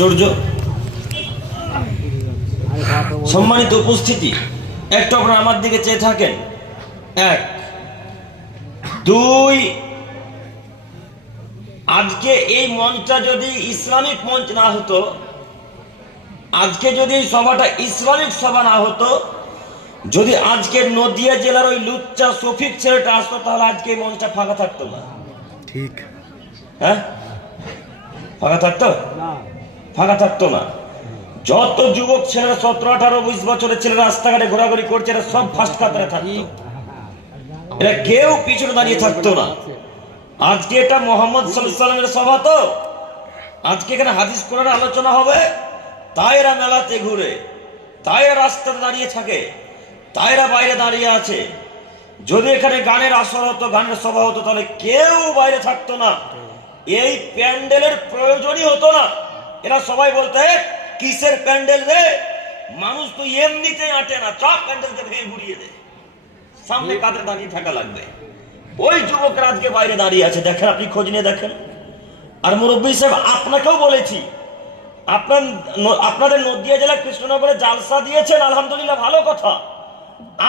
আশ্চর্য। সম্মানিত উপস্থিতি, একটু আপনারা আমার দিকে চেয়ে থাকেন। এক, দুই, আজকে এই মঞ্চটা যদি ইসলামিক মঞ্চ না হতো, আজকে যদি এই সভাটা ইসলামিক সভা না হতো, যদি আজকের নদিয়া জেলার ওই লুচ্চা শফিক ছেলেটা আসতো, তাহলে আজকে এই মঞ্চটা ফাঁকা থাকতো না। ঠিক, হ্যাঁ, ফাঁকা থাকতো? ফাঁকা থাকতো না। যত যুবক ছেলেরা 17, 18, 20 বছরের ছেলেরা রাস্তাঘাটে ঘোরাঘুরি করছে, এরা সব ফার্স্ট কাতারে থাকতো, এরা কেউ পিছনে দাঁড়িয়ে থাকতো না। আজকে এটা মোহাম্মদ সাল্লাল্লাহু আলাইহি ওয়াসাল্লামের সভা, তো আজকে এখানে হাদিস কোরআনের আলোচনা হবে, তাই এরা মেলাতে ঘুরে, তাই এরা রাস্তাতে দাঁড়িয়ে থাকে, তাই এরা বাইরে দাঁড়িয়ে আছে। যদি এখানে গানের আসর হতো, গানের সভা হতো, তাহলে কেউ বাইরে থাকতো না, এই প্যান্ডেলের প্রয়োজনই হতো না। এরা সবাই বলতে, কিসের প্যান্ডেল রে, মানুষ তো এমনিতেই আটে না, চপ প্যান্ডেলকে ভেঙে ঘুরিয়ে দে, সামনে কাদের দাঁড়িয়ে থাকা লাগবে। ওই যুবকরা আজকে বাইরে দাঁড়িয়ে আছে, দেখেন, আপনি খোঁজ নিয়ে দেখেন। আর মুরব্বী সাহেব, আপনাকেও বলেছি, আপনাদের নদিয়া জেলা কৃষ্ণনগরে জালসা দিয়েছেন, আলহামদুলিল্লাহ, ভালো কথা।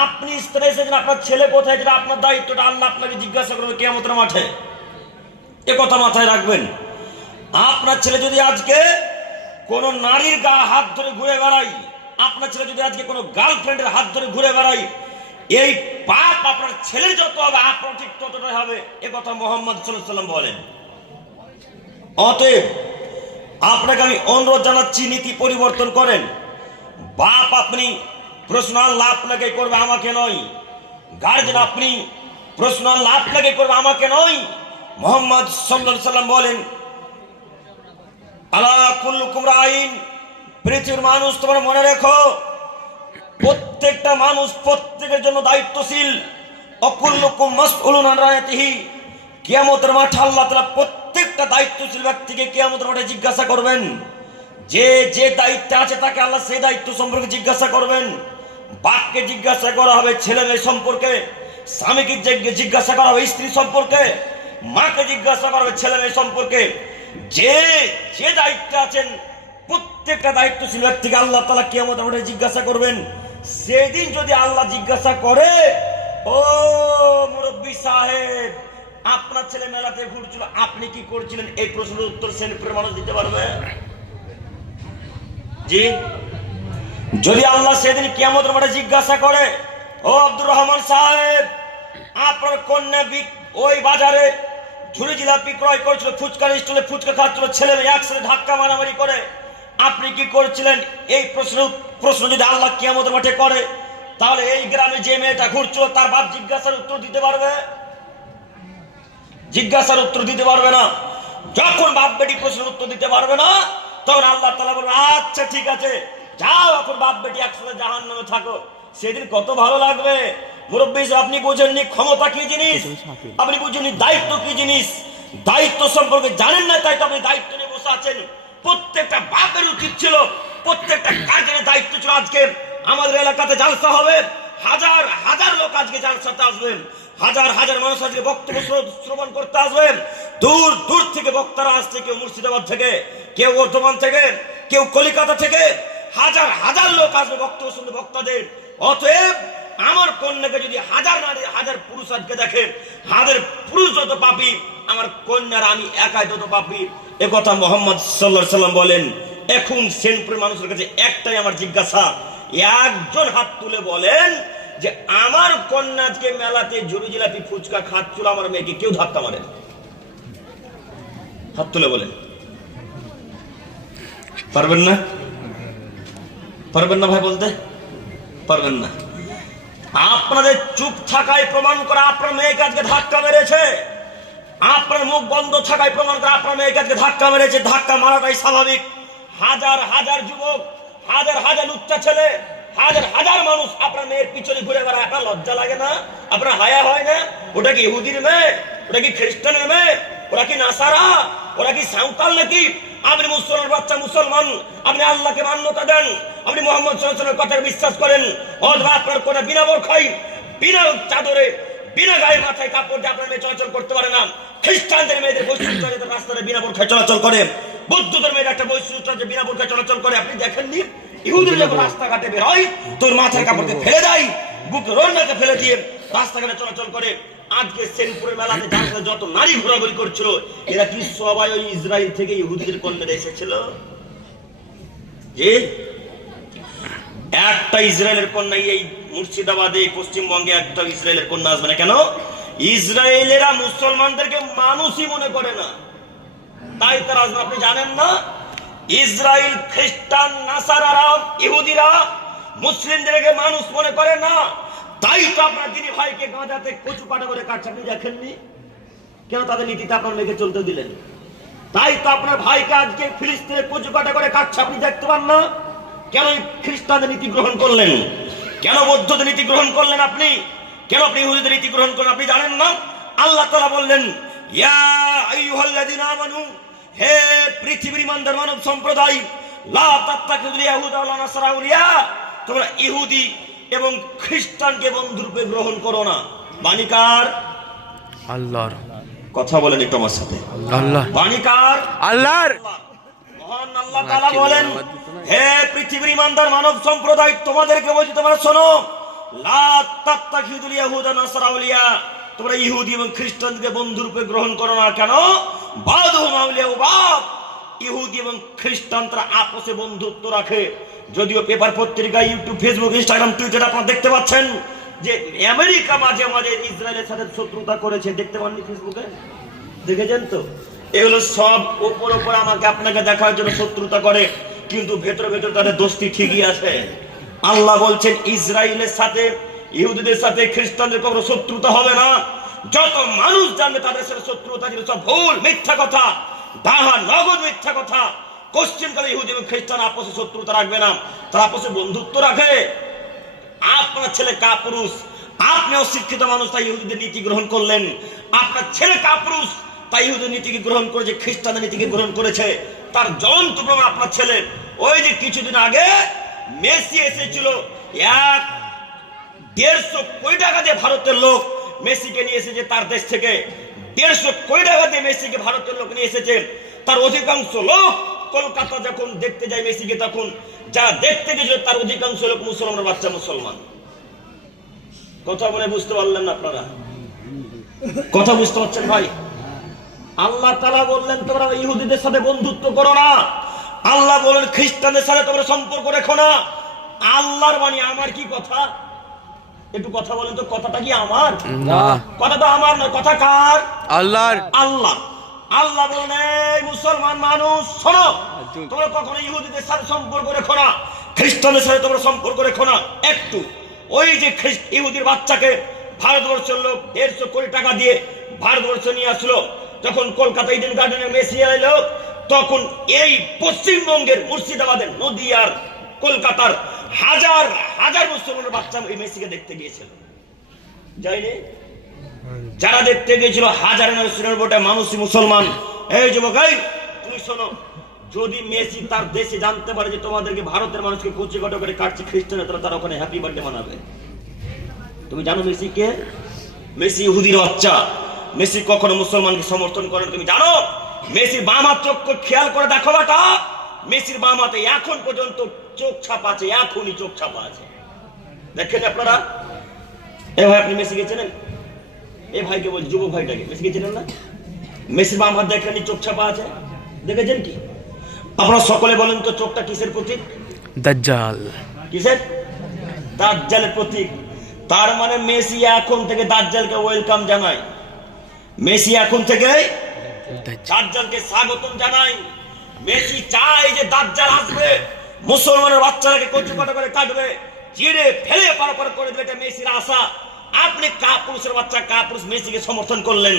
আপনি স্থানে এসেছেন, আপনার ছেলে কোথায়, যেটা আপনার দায়িত্বটা আল্লাহ আপনাকে জিজ্ঞাসা করবে কিয়ামতের মাঠে, এ কথা মাথায় রাখবেন। আপনার ছেলে যদি আজকে কোন নারীর গা হাত ধরে ঘুরে বেড়াই, আপনার ছেলে যদি আজকে কোনো গার্লফ্রেন্ডের হাত ধরে ঘুরে বেড়াই, এই পাপ আপনার ছেলের যত হবে, আপনার ঠিক ততটাই হবে, এ কথা মুহাম্মদ সাল্লাল্লাহু আলাইহি ওয়াসাল্লাম বলেন। অতএব আপনাকে আমি অনুরোধ জানাচ্ছি, নীতি পরিবর্তন করেন। বাপ আপনি, প্রশ্ন আল্লাহ আপনাকে করবে, আমাকে নয়। গার্জেন আপনি, প্রশ্ন আল্লাহ আপনাকে করবে, আমাকে নয়। মুহাম্মদ সাল্লাল্লাহু আলাইহি ওয়াসাল্লাম বলেন, আলা কুল্লুকুম রাইন, পৃথিবীর মানুষ তোমরা মনে রেখো, প্রত্যেকটা মানুষ প্রত্যেকের জন্য দায়িত্বশীল। অকুল্লুকুম মাসউলুন আন রায়াতিহি, কিয়ামতের মাঠে আল্লাহ তাআলা প্রত্যেকটা দায়িত্বশীল ব্যক্তিকে কিয়ামতের মাঠে জিজ্ঞাসা করবেন। যে যে দায়িত্বে আছে তাকে আল্লাহ সেই দায়িত্ব সম্পর্কে জিজ্ঞাসা করবেন। বাপকে জিজ্ঞাসা করা হবে ছেলে মেয়ে সম্পর্কে, স্বামীকে জিজ্ঞাসা করা হবে স্ত্রী সম্পর্কে, মাকে জিজ্ঞাসা করা হবে ছেলে মেয়ে সম্পর্কে। যে যে দায়িত্বে আছেন প্রত্যেকটা দায়িত্বশীল ব্যক্তিকে আল্লাহ তাআলা কিয়ামতের মাঠে জিজ্ঞাসা করবেন। সেদিন যদি আল্লাহ জিজ্ঞাসা করে, ও মুরব্বী সাহেব, আপনার ছেলে মেলাতে ঘুরছিল, আপনি কি করছিলেন, এই প্রশ্নের উত্তর শ্রেণীর মানুষ দিতে পারবে? জি, যদি আল্লাহ সেদিন কিয়ামতের মাঠে জিজ্ঞাসা করে, ও আব্দুর রহমান সাহেব, আপনার কন্যা ওই বাজারে ঝুড়ি জিলাপি ক্রয় করেছিল, ফুচকার স্টলে ফুচকা খাচ্ছিল, ছেলে মেয়ে একসাথে ধাক্কা মারামারি করে, আপনি কি করছিলেন, এই প্রশ্ন যদি আল্লাহ কিয়ামতের মাঠে করে, তাহলে এই গ্রামে যে মেয়েটা ঘুরছিল তার বাপ জিজ্ঞাসার উত্তর দিতে পারবে? জিজ্ঞাসার উত্তর দিতে পারবে না। যখন বাপ বেটি প্রশ্নের উত্তর দিতে পারবে না, তখন আল্লাহ তাআলা বলবে, আচ্ছা ঠিক আছে, যাও, এখন বাপ বেটি একসাথে জাহান্নামে থাকো। সেদিন কত ভালো লাগবে। মুরব্বী, আপনি বুঝেননি ক্ষমতা কি জিনিস, আপনি বুঝেননি দায়িত্ব কি জিনিস, দায়িত্ব সম্পর্কে জানেন না, তাই তো আপনি দায়িত্ব নিয়ে বসে আছেন। প্রত্যেকটা বাপের উচিত ছিল, প্রত্যেকটা গার্জেনের দায়িত্ব ছিল, আজকে আমাদের এলাকাতে জালসা হবে, হাজার হাজার লোক আজকে জালসাতে আসবেন, হাজার হাজার মানুষ আজকে বক্তব্য শ্রবণ করতে আসবেন। দূর দূর থেকে বক্তারা আসছে, কেউ মুর্শিদাবাদ থেকে, কেউ বর্ধমান থেকে, কেউ কলিকাতা থেকে, হাজার হাজার লোক আসবে বক্তব্য শুনতে বক্তাদের। অতএব আমার কন্যাকে যদি হাজার নারী হাজার পুরুষ আজকে দেখেন, হাজার পুরুষ যত পাপী, আমার কন্যার আমি একাই তত পাপী, এ কথা মুহাম্মদ সাল্লাল্লাহু আলাইহি ওয়াসাল্লাম বলেন। এখন সেনপুরের মানুষের কাছে একটাই আমার জিজ্ঞাসা, একজন হাত তুলে বলেন যে আমার কন্যা আজকে মেলাতে ঝুড়ি জিলাপি ফুচকা খাচ্ছিল, আমার মেয়েকে কেউ ধাক্কা মারে? হাত তুলে বলেন। পারবেন না? পারবেন না ভাই, বলতে পারবেন না। আপনাদের চুপ থাকায় প্রমাণ করে আপনার মেয়েকে আজকে ধাক্কা মেরেছে, আপনার মুখ বন্ধ থাকায় প্রমাণ করে আপনার মেয়েকে আজকে ধাক্কা মেরেছে। ধাক্কা মারাটাই স্বাভাবিক। হাজার হাজার যুবক, হাজার হাজার লুচ্চা ছেলে, হাজার হাজার মানুষ আপনার মেয়ের পিছনে ঘুরে বেড়ায়, আপনার লজ্জা লাগে না? আপনার হায়া হয় না? ওটা কি ইহুদির মেয়ে? ওটা কি খ্রিস্টানের মেয়ে? ওরা কি নাসারা? ওরা কি সাঁওতাল নাকি? আপনি মুসলমান বাচ্চা, মুসলমান, আপনি আল্লাহকে মান্যতা দেন, আপনি মুহাম্মদ সাল্লাল্লাহু আলাইহি ওয়াসাল্লামের কথা বিশ্বাস করেন, অথবা আপনার কোন বিনা বোরখায়, বিনা চাদরে, বিনা গায়ে মাথায় কাপড় দিয়ে আপনার মেয়ে চলাচল করতে পারে না। খ্রিস্টানদের মেয়েদের বৈশিষ্ট্য রাস্তায় বিনা বোরখায় চলাচল করে, বৌদ্ধ ধর্মের একটা বৈশিষ্ট্য যে বিনা বোরকায় চলাচল করে, আপনি দেখেননি? ইহুদিরা যখন রাস্তাঘাটে বের হয় তোর মাথার কাপড়কে ফেলে দেয়, বুকে রন্নাকে ফেলে দিয়ে রাস্তাঘাটে চলাচল করে। আজকে সেনপুরের মেলাতে যার সাথে যত নারী ঘোরাঘুরি করছিল, এরা কি সবাই ওই ইসরায়েল থেকে ইহুদিদের কন্যারা এসেছিল? যে একটা ইসরায়েলের কন্যা এই মুর্শিদাবাদে, পশ্চিমবঙ্গে একটা ইসরায়েলের কন্যা আসবে না কেন? ইসরায়েলেরা মুসলমানদেরকে মানুষই মনে করে না, তাই তারা আসবে। আপনি জানেন না ইসরায়েল খ্রিস্টান নাসারারা ইহুদিরা মুসলিমদেরকে মানুষ মনে করে না, তাই তো আপনার দিনী ভাইকে গাঁজাতে কচু কাটা করে কাটছে, আপনি দেখেননি কেন? তাদের নীতিতে আপনার মেয়েকে চলতে দিলেন। তাই তো আপনার ভাইকে আজকে ফিলিস্তিনে কচু কাটা করে কাটছে, আপনি দেখতে পান না কেন? খ্রিস্টানদের নীতি গ্রহণ করলেন, কেন বৌদ্ধদের নীতি গ্রহণ করলেন আপনি, কেন আপনি ইহুদিদের নীতি গ্রহণ করলেন? আপনি জানেন না আল্লাহ তাআলা বললেন, ইয়া আইয়ুহাল্লাযীনা আমানু, হে পৃথিবীর ইমানদার মানব সম্প্রদায়, লা তাত্তাখিযুল ইয়াহুদা ওয়া নাসারা আউলিয়া, তোমরা ইহুদি এবং খ্রিস্টানকে বন্ধুরূপে গ্রহণ করো না। বাণীকার আল্লাহর। কথা বলেন একটু আমার সাথে, আল্লাহ। বাণীকার আল্লাহর। মহান আল্লাহ তাআলা বলেন, হে পৃথিবীর ইমানদার মানব সম্প্রদায়, তোমাদেরকে বলছি তোমরা শোনো, লা তাত্তাখিযুল ইয়াহুদা নাসারা আউলিয়া, তোমরা ইহুদি এবং খ্রিস্টানকে বন্ধুরূপে গ্রহণ করো না। কেন? বাদুহুম আউলিয়া বাদ, ইহুদি এবং খ্রিস্টান তারা আপসে বন্ধুত্ব রাখে। যদিও পেপার পত্রিকা, ইউটিউব, ফেসবুক, ইনস্টাগ্রাম, টুইটার আপনারা দেখতে পাচ্ছেন যে আমেরিকা মাঝে মাঝে ইসরায়েলের সাথে শত্রুতা করেছে, দেখতে পাননি ফেসবুকে? দেখেছেন তো? এগুলো সব ওপর ওপর আমাকে আপনাকে দেখার জন্য শত্রুতা করে, কিন্তু ভেতরে ভেতরে তাদের দোস্তি ঠিকই আছে। আল্লাহ বলছেন ইসরায়েলের সাথে, ইহুদিদের সাথে খ্রিস্টানদের কোনো শত্রুতা হবে না। যত মানুষ জানবে তাদের সাথে শত্রুতা ছিল, সব ভুল, মিথ্যা কথা, ডাহা নগদ মিথ্যা কথা। পশ্চিমকালে ইহুদি এবং খ্রিস্টান আপসে শত্রুতা রাখবে না, তারা আপসে বন্ধুত্ব রাখে। আপনার ছেলে কাপুরুষ, আপনি অশিক্ষিত মানুষ, তাই ইহুদিদের নীতি গ্রহণ করলেন। আপনার ছেলে কাপুরুষ, তাই ইহুদিদের নীতিকে গ্রহণ করেছে, খ্রিস্টানদের নীতিকে গ্রহণ করেছে। তার জ্বলন্ত প্রমাণ আপনার ছেলে। ওই যে কিছুদিন আগে মেসি এসেছিল, 150 কোটি টাকা দিয়ে ভারতের লোক মেসিকে নিয়ে এসেছে তার দেশ থেকে। 150 কোটি টাকা দিয়ে মেসিকে ভারতের লোক নিয়ে এসেছে। তার অধিকাংশ লোক কলকাতা যখন দেখতে যায় মেসিকে, তখন যারা দেখতে গেছিল তার অধিকাংশ লোক মুসলমানের বাচ্চা, মুসলমান। কথা বলে বুঝতে পারলেন না আপনারা? কথা বুঝতে পারছেন ভাই? আল্লাহ তাআলা বললেন তোমরা ইহুদিদের সাথে বন্ধুত্ব করো না। আল্লাহ বলেন খ্রিস্টানদের সাথে তোমরা সম্পর্ক রেখো না। আল্লাহর বাণী, আমার কি কথা? একটু কথা বলেন তো, কথাটা কি আমার? না, কথা তো আমার নয়, কথা কার? আল্লাহর। আল্লাহ। আল্লাহ বলেন, এই মুসলমান মানুষ শোনো, তোমরা কখনো ইহুদিদের সাথে সম্পর্ক রেখো না, খ্রিস্টানদের সাথে তোমরা সম্পর্ক রেখো না একটু। ওই যে ইহুদির বাচ্চাকে ভারতবর্ষের লোক 150 কোটি টাকা দিয়ে ভারতবর্ষ নিয়ে আসলো, যখন কলকাতা ইডেন গার্ডেনে মেসি এলো, তখন এই পশ্চিমবঙ্গের মুর্শিদাবাদের, নদিয়ার, কলকাতার হাজার হাজার মুসলমানের বাচ্চা এই মেসিকে দেখতে গিয়েছিল, যায়নি? যারা দেখতে গিয়েছিল হাজার নয় মানুষই মুসলমান। এই যুবক, তুমি শোনো, যদি মেসি তার দেশে জানতে পারে যে তোমাদেরকে ভারতের মানুষকে কচি কটা করে কাটছে খ্রিস্টানের, তারা ওখানে হ্যাপি বার্থডে মানাবে। তুমি জানো মেসি কে? মেসি ইহুদির বাচ্চা। মেসি কখনো মুসলমানকে সমর্থন করে না। তুমি জানো মেসির বাম হাত চোখ খেয়াল করে দেখো বাটা, মেসির বাম হাতে এখন পর্যন্ত চোখ ছাপা আছে, এখনই চোখ ছাপা আছে, দেখেন আপনারা? এ ভাই, আপনি মেসিকে চেনেন? এই ভাইকে বলছি, যুবক ভাইটাকে, মেসিকে চেনেন না? মেসির বাম হাত দেখেন চোখ ছাপা আছে, দেখেছেন কি? আপনারা সকলে বলেন তো, চোখটা কিসের প্রতীক? দাজ্জাল। কিসের? দাজ্জালের প্রতীক। তার মানে মেসি এখন থেকে দাজ্জালকে ওয়েলকাম জানায়, মেসি এখন থেকে দাজ্জালকে স্বাগতম জানায়। মেসি চায় যে দাজ্জাল আসবে, মুসলমানের বাচ্চাটাকে কচু কাটা করে কাটবে, চিড়ে ফেলে পারাপার করে দেবে, এটা মেসির আশা। আপনি কাপুরুষের বাচ্চা, কাপুরুষ মেসিকে সমর্থন করলেন।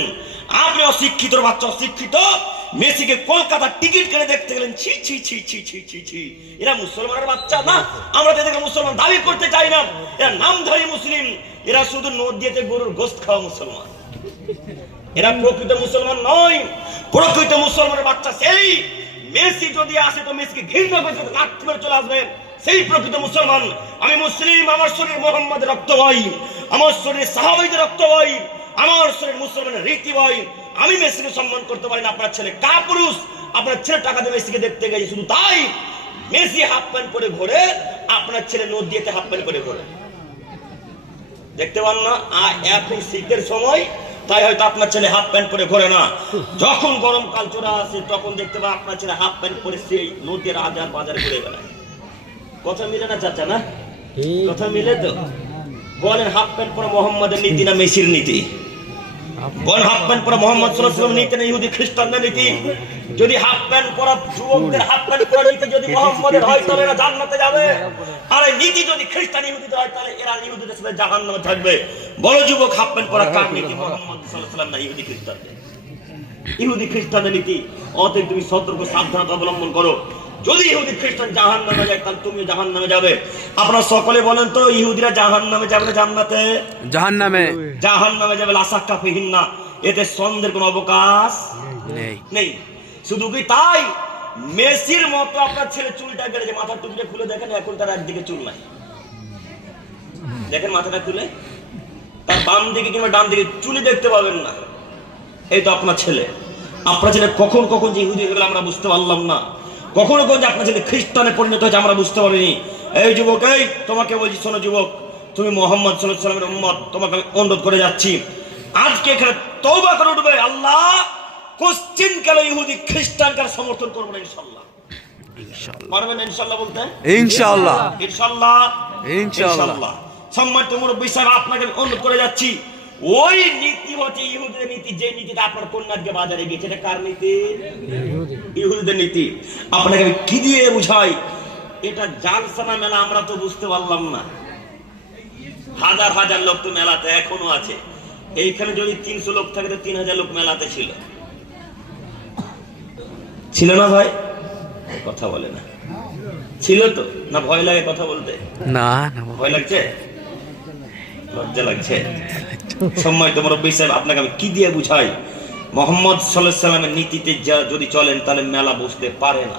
আপনি অশিক্ষিত বাচ্চা, অশিক্ষিত মেসিকে কলকাতা টিকিট কিনে দেখতে গেলেন। ছি ছি ছি ছি ছি ছি ছি, এরা মুসলমানের বাচ্চা না? আমরা এদেরকে মুসলমান দাবি করতে চাই না, এরা নামধারী মুসলিম, এরা শুধু নদীতে গরুর গোশত খাওয়া মুসলমান, এরা প্রকৃত মুসলমান নয়। প্রকৃত মুসলমানের বাচ্চা সেই মেসি যদি আসে তো মেসিকে ঘৃণা করে লাথি মেরে চলে আসবে, সেই প্রকৃত মুসলমান। আমি মুসলিম, আমার শরীর মুহাম্মাদের রক্ত বয়, আমার শরীর সাহাবাইদের রক্ত বয়, আমার শরীর মুসলমানের রীতি বয়। আমি মেসিকে সম্মান করতে পারি না। আপনার ছেলে কাপুরুষ, আপনার ছেলে টাকা দিয়ে মেসিকে দেখতে গেছে, শুধু তাই মেসি হাফ প্যান্ট পরে ঘোরে, আপনার ছেলে নদীতে হাফ প্যান্ট পরে ঘোরে। দেখতে পান না? আর এখন শীতের সময়, তাই হয়তো আপনার ছেলে হাফ প্যান্ট পরে ঘোরে না। যখন গরমকাল চলে আসে তখন দেখতে পান আপনার ছেলে হাফ প্যান্ট পরে সেই নদীর আজার বাজার ঘুরে বেড়ায়। কথা মিলে না চাচা? না কথা মিলে তো? বলেন হাফ প্যান্ট পরে মোহাম্মদের নীতি না মেসির নীতি? বলেন হাফ প্যান্ট পরে মোহাম্মদ সাল্লাল্লাহু আলাইহি ওয়াসাল্লাম নীতি না ইহুদি খ্রিস্টানদের নীতি? যদি হাফ প্যান্ট পরা যুবকদের হাফ প্যান্ট পরা নীতি যদি মোহাম্মদের হয় তবে এরা জান্নাতে যাবে, আর এই নীতি যদি খ্রিস্টান ইহুদিদের হয় তাহলে এরা ইহুদিদের সাথে জাহান্নামে থাকবে। বড় যুবক, হাফ প্যান্ট পরা কার নীতি? মোহাম্মদ সাল্লাল্লাহু আলাইহি ওয়াসাল্লাম না ইহুদি খ্রিস্টানদের? ইহুদি খ্রিস্টানদের নীতি। অতএব তুমি সতর্ক সাবধানতা অবলম্বন করো। যদি ইহুদি খ্রিস্টান জাহান্নামে যায় তাহলে তুমি জাহান্নামে যাবে। আপনারা সকলে বলেন তো, ইহুদিরা জাহান্নামে যাবে না জান্নাতে? জাহান্নামে। জাহান্নামে যাবে, লা শাক্কা ফিহিন্না, এতে সন্দেহের কোনো অবকাশ নেই। শুধু কি তাই, মেসির মতো আপনার ছেলে চুলটা কেটেছে, মাথার টুপিটা খুলে দেখেন, এখন তার একদিকে চুল নাই। দেখেন মাথাটা খুলে, তার বাম দিকে কিংবা ডান দিকে চুলই দেখতে পাবেন না। এই তো আপনার ছেলে। আপনার ছেলে কখন কখন যে ইহুদি হয়ে গেল আমরা বুঝতে পারলাম না, কখনো কখন যে আপনার ছেলে খ্রিস্টানে পরিণত হয়েছে আমরা বুঝতে পারিনি। এই যুবক, এই তোমাকে বলছি, শোনো যুবক, তুমি মোহাম্মদ সাল্লাল্লাহু আলাইহি ওয়াসাল্লামের উম্মত, তোমাকে আমি অনুরোধ করে যাচ্ছি, আজকে এখানে তওবা করে উঠবে। আল্লাহ কোশ্চিন কাল ইহুদি খ্রিস্টানকে সমর্থন করবো না ইনশাআল্লাহ। পারবেন ইনশাআল্লাহ বলতে? ইনশাআল্লাহ, ইনশাআল্লাহ, ইনশাআল্লাহ। সম্মানিত মুরব্বি সাহেব, আপনাকে আমি অনুরোধ করে যাচ্ছি, ওই নীতি হচ্ছে ইহুদিদের নীতি, যে নীতিটা আপনার কন্যাকে বাজারে গিয়েছে, এটা কার নীতি? ইহুদিদের নীতি। আপনাকে আমি কি দিয়ে বুঝাই? এটা জালসানা মেলা আমরা তো বুঝতে পারলাম না। হাজার হাজার লোক তো মেলাতে এখনো আছে। এইখানে যদি 300 লোক থাকে তো 3000 লোক মেলাতে ছিল না ভাই? কথা বলে না, ছিল তো না? ভয় লাগে কথা বলতে? না না, ভয় লাগছে, লজ্জা লাগছে। সম্মানিত মুরব্বি সাহেব, আপনাকে আমি কি দিয়ে বুঝাই? মোহাম্মদ সাল্লাল্লাহু আলাইহি ওয়াসাল্লামের নীতিতে যদি চলেন তাহলে মেলা বসতে পারে না,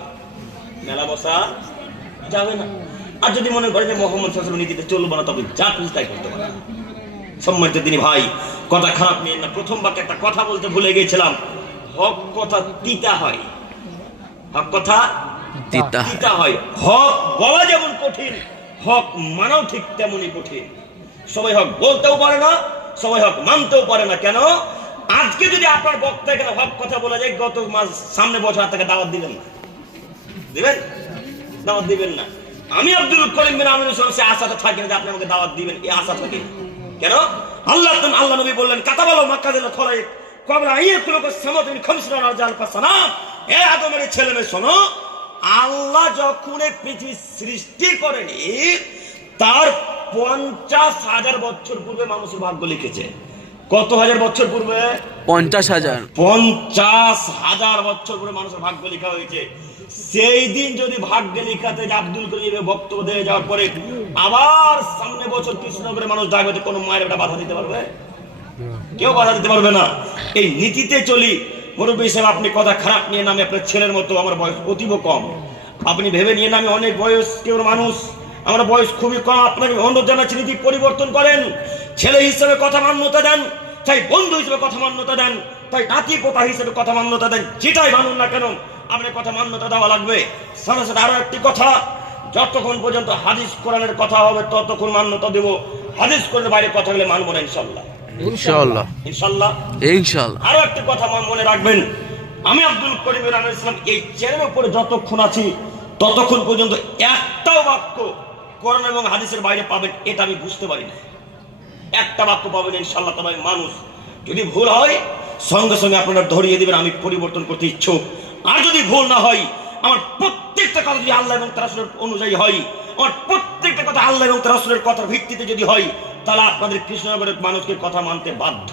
মেলা বসা যাবে না। আর যদি মনে করেন যে মোহাম্মদ সাল্লাল্লাহু আলাইহি ওয়াসাল্লামের নীতিতে চলবো না, তবে যা খুশি তাই করতে পারে। সম্মানিত দিনী ভাই, কথা খারাপ নিয়ে না। প্রথম বাক্যে একটা কথা বলতে ভুলে গিয়েছিলাম, হক কথা তিতা হয়। হক কথা তিতা হয়। হক বলা যেমন কঠিন, হক মানাও ঠিক তেমনই কঠিন। সবাই হক বলতেও পারে না, সবাই হক মানতেও পারে না। কেন? আজকে যদি আপনার বক্তা এখানে হক কথা বলা যায়, গত মাস সামনে বছর তাকে দাওয়াত দিবেন না? দিবেন? দাওয়াত দিবেন না। আমি আব্দুল করিম বিন আমিনুল ইসলাম, সে আশাটা থাকে না যে আপনি আমাকে দাওয়াত দিবেন, এই আশা থাকে। কেন? আল্লাহ নবী বললেন, কাতাবালাহু মাকাদিল খলাইক ক্বাবলা আইয়াখলুকাস সামাওয়াতু মিন খামসিনা রাজাল ফাসানাম। এ আদমের ছেলে মেয়ে শোনো, আল্লাহ যখন এই পৃথিবী সৃষ্টি করেনি তার 50,000 বছর পূর্বে মানুষের ভাগ্য লিখেছে। কত হাজার বছর পূর্বে? 50,000। 50,000 বছর পূর্বে মানুষের ভাগ্য লেখা হয়েছে। সেই দিন যদি ভাগ্যে লেখাতে আব্দুল করিম বক্তব্য দিয়ে যাওয়ার পরে আবার সামনে বছর কৃষ্ণনগরের মানুষ ডাকবে, কোনো মায়ের বেটা বাধা দিতে পারবে? কেউ বাধা দিতে পারবে না। এই নীতিতে চলি। মুরব্বী সাহেব, আপনি কথা খারাপ নিয়ে নামে, আপনার ছেলের মতো আমার বয়স অতীব কম, আপনি ভেবে নিয়ে নামে অনেক বয়স কেউ মানুষ, আমার বয়স খুবই কম। আপনাকে অনুরোধ জানাচ্ছি, নীতি পরিবর্তন করেন। ছেলে হিসেবে কথা মান্যতা দেন, তাই বন্ধু হিসেবে কথা মান্যতা দেন, তাই নাতি পোতা হিসেবে কথা মান্যতা দেন। যেটাই মানুন না কেন আপনার কথা মান্যতা দেওয়া লাগবে। সাথে সাথে আরো একটি কথা, যতক্ষণ পর্যন্ত হাদিস কোরআনের কথা হবে ততক্ষণ মান্যতা দেব। হাদিস কোরআনের বাইরে কথা বলে মানব না ইনশাআল্লাহ। ইনশাআল্লাহ, ইনশাআল্লাহ, ইনশাআল্লাহ। আরো একটা কথা মনে রাখবেন, আমি আব্দুল করিম বিন আমিনুল ইসলাম এই চেয়ারের উপরে যতক্ষণ আছি ততক্ষণ পর্যন্ত একটাও বাক্য কোরআন এবং হাদিসের বাইরে পাবেন এটা আমি বুঝতে পারি না। একটা বাক্য পাবেন ইনশাআল্লাহ। তবে মানুষ যদি ভুল হয় সঙ্গে সঙ্গে আপনারা ধরিয়ে দিবেন, আমি পরিবর্তন করতে ইচ্ছুক। আর যদি ভুল না হয়, আমার প্রত্যেকটা কথা যদি আল্লাহ এবং তার রাসূলের অনুযায়ী হয়, আমার প্রত্যেকটা কথা আল্লাহ এবং তার রাসূলের কথার ভিত্তিতে যদি হয়, তাহলে আপনাদের কৃষ্ণনগরের মানুষকে কথা মানতে বাধ্য।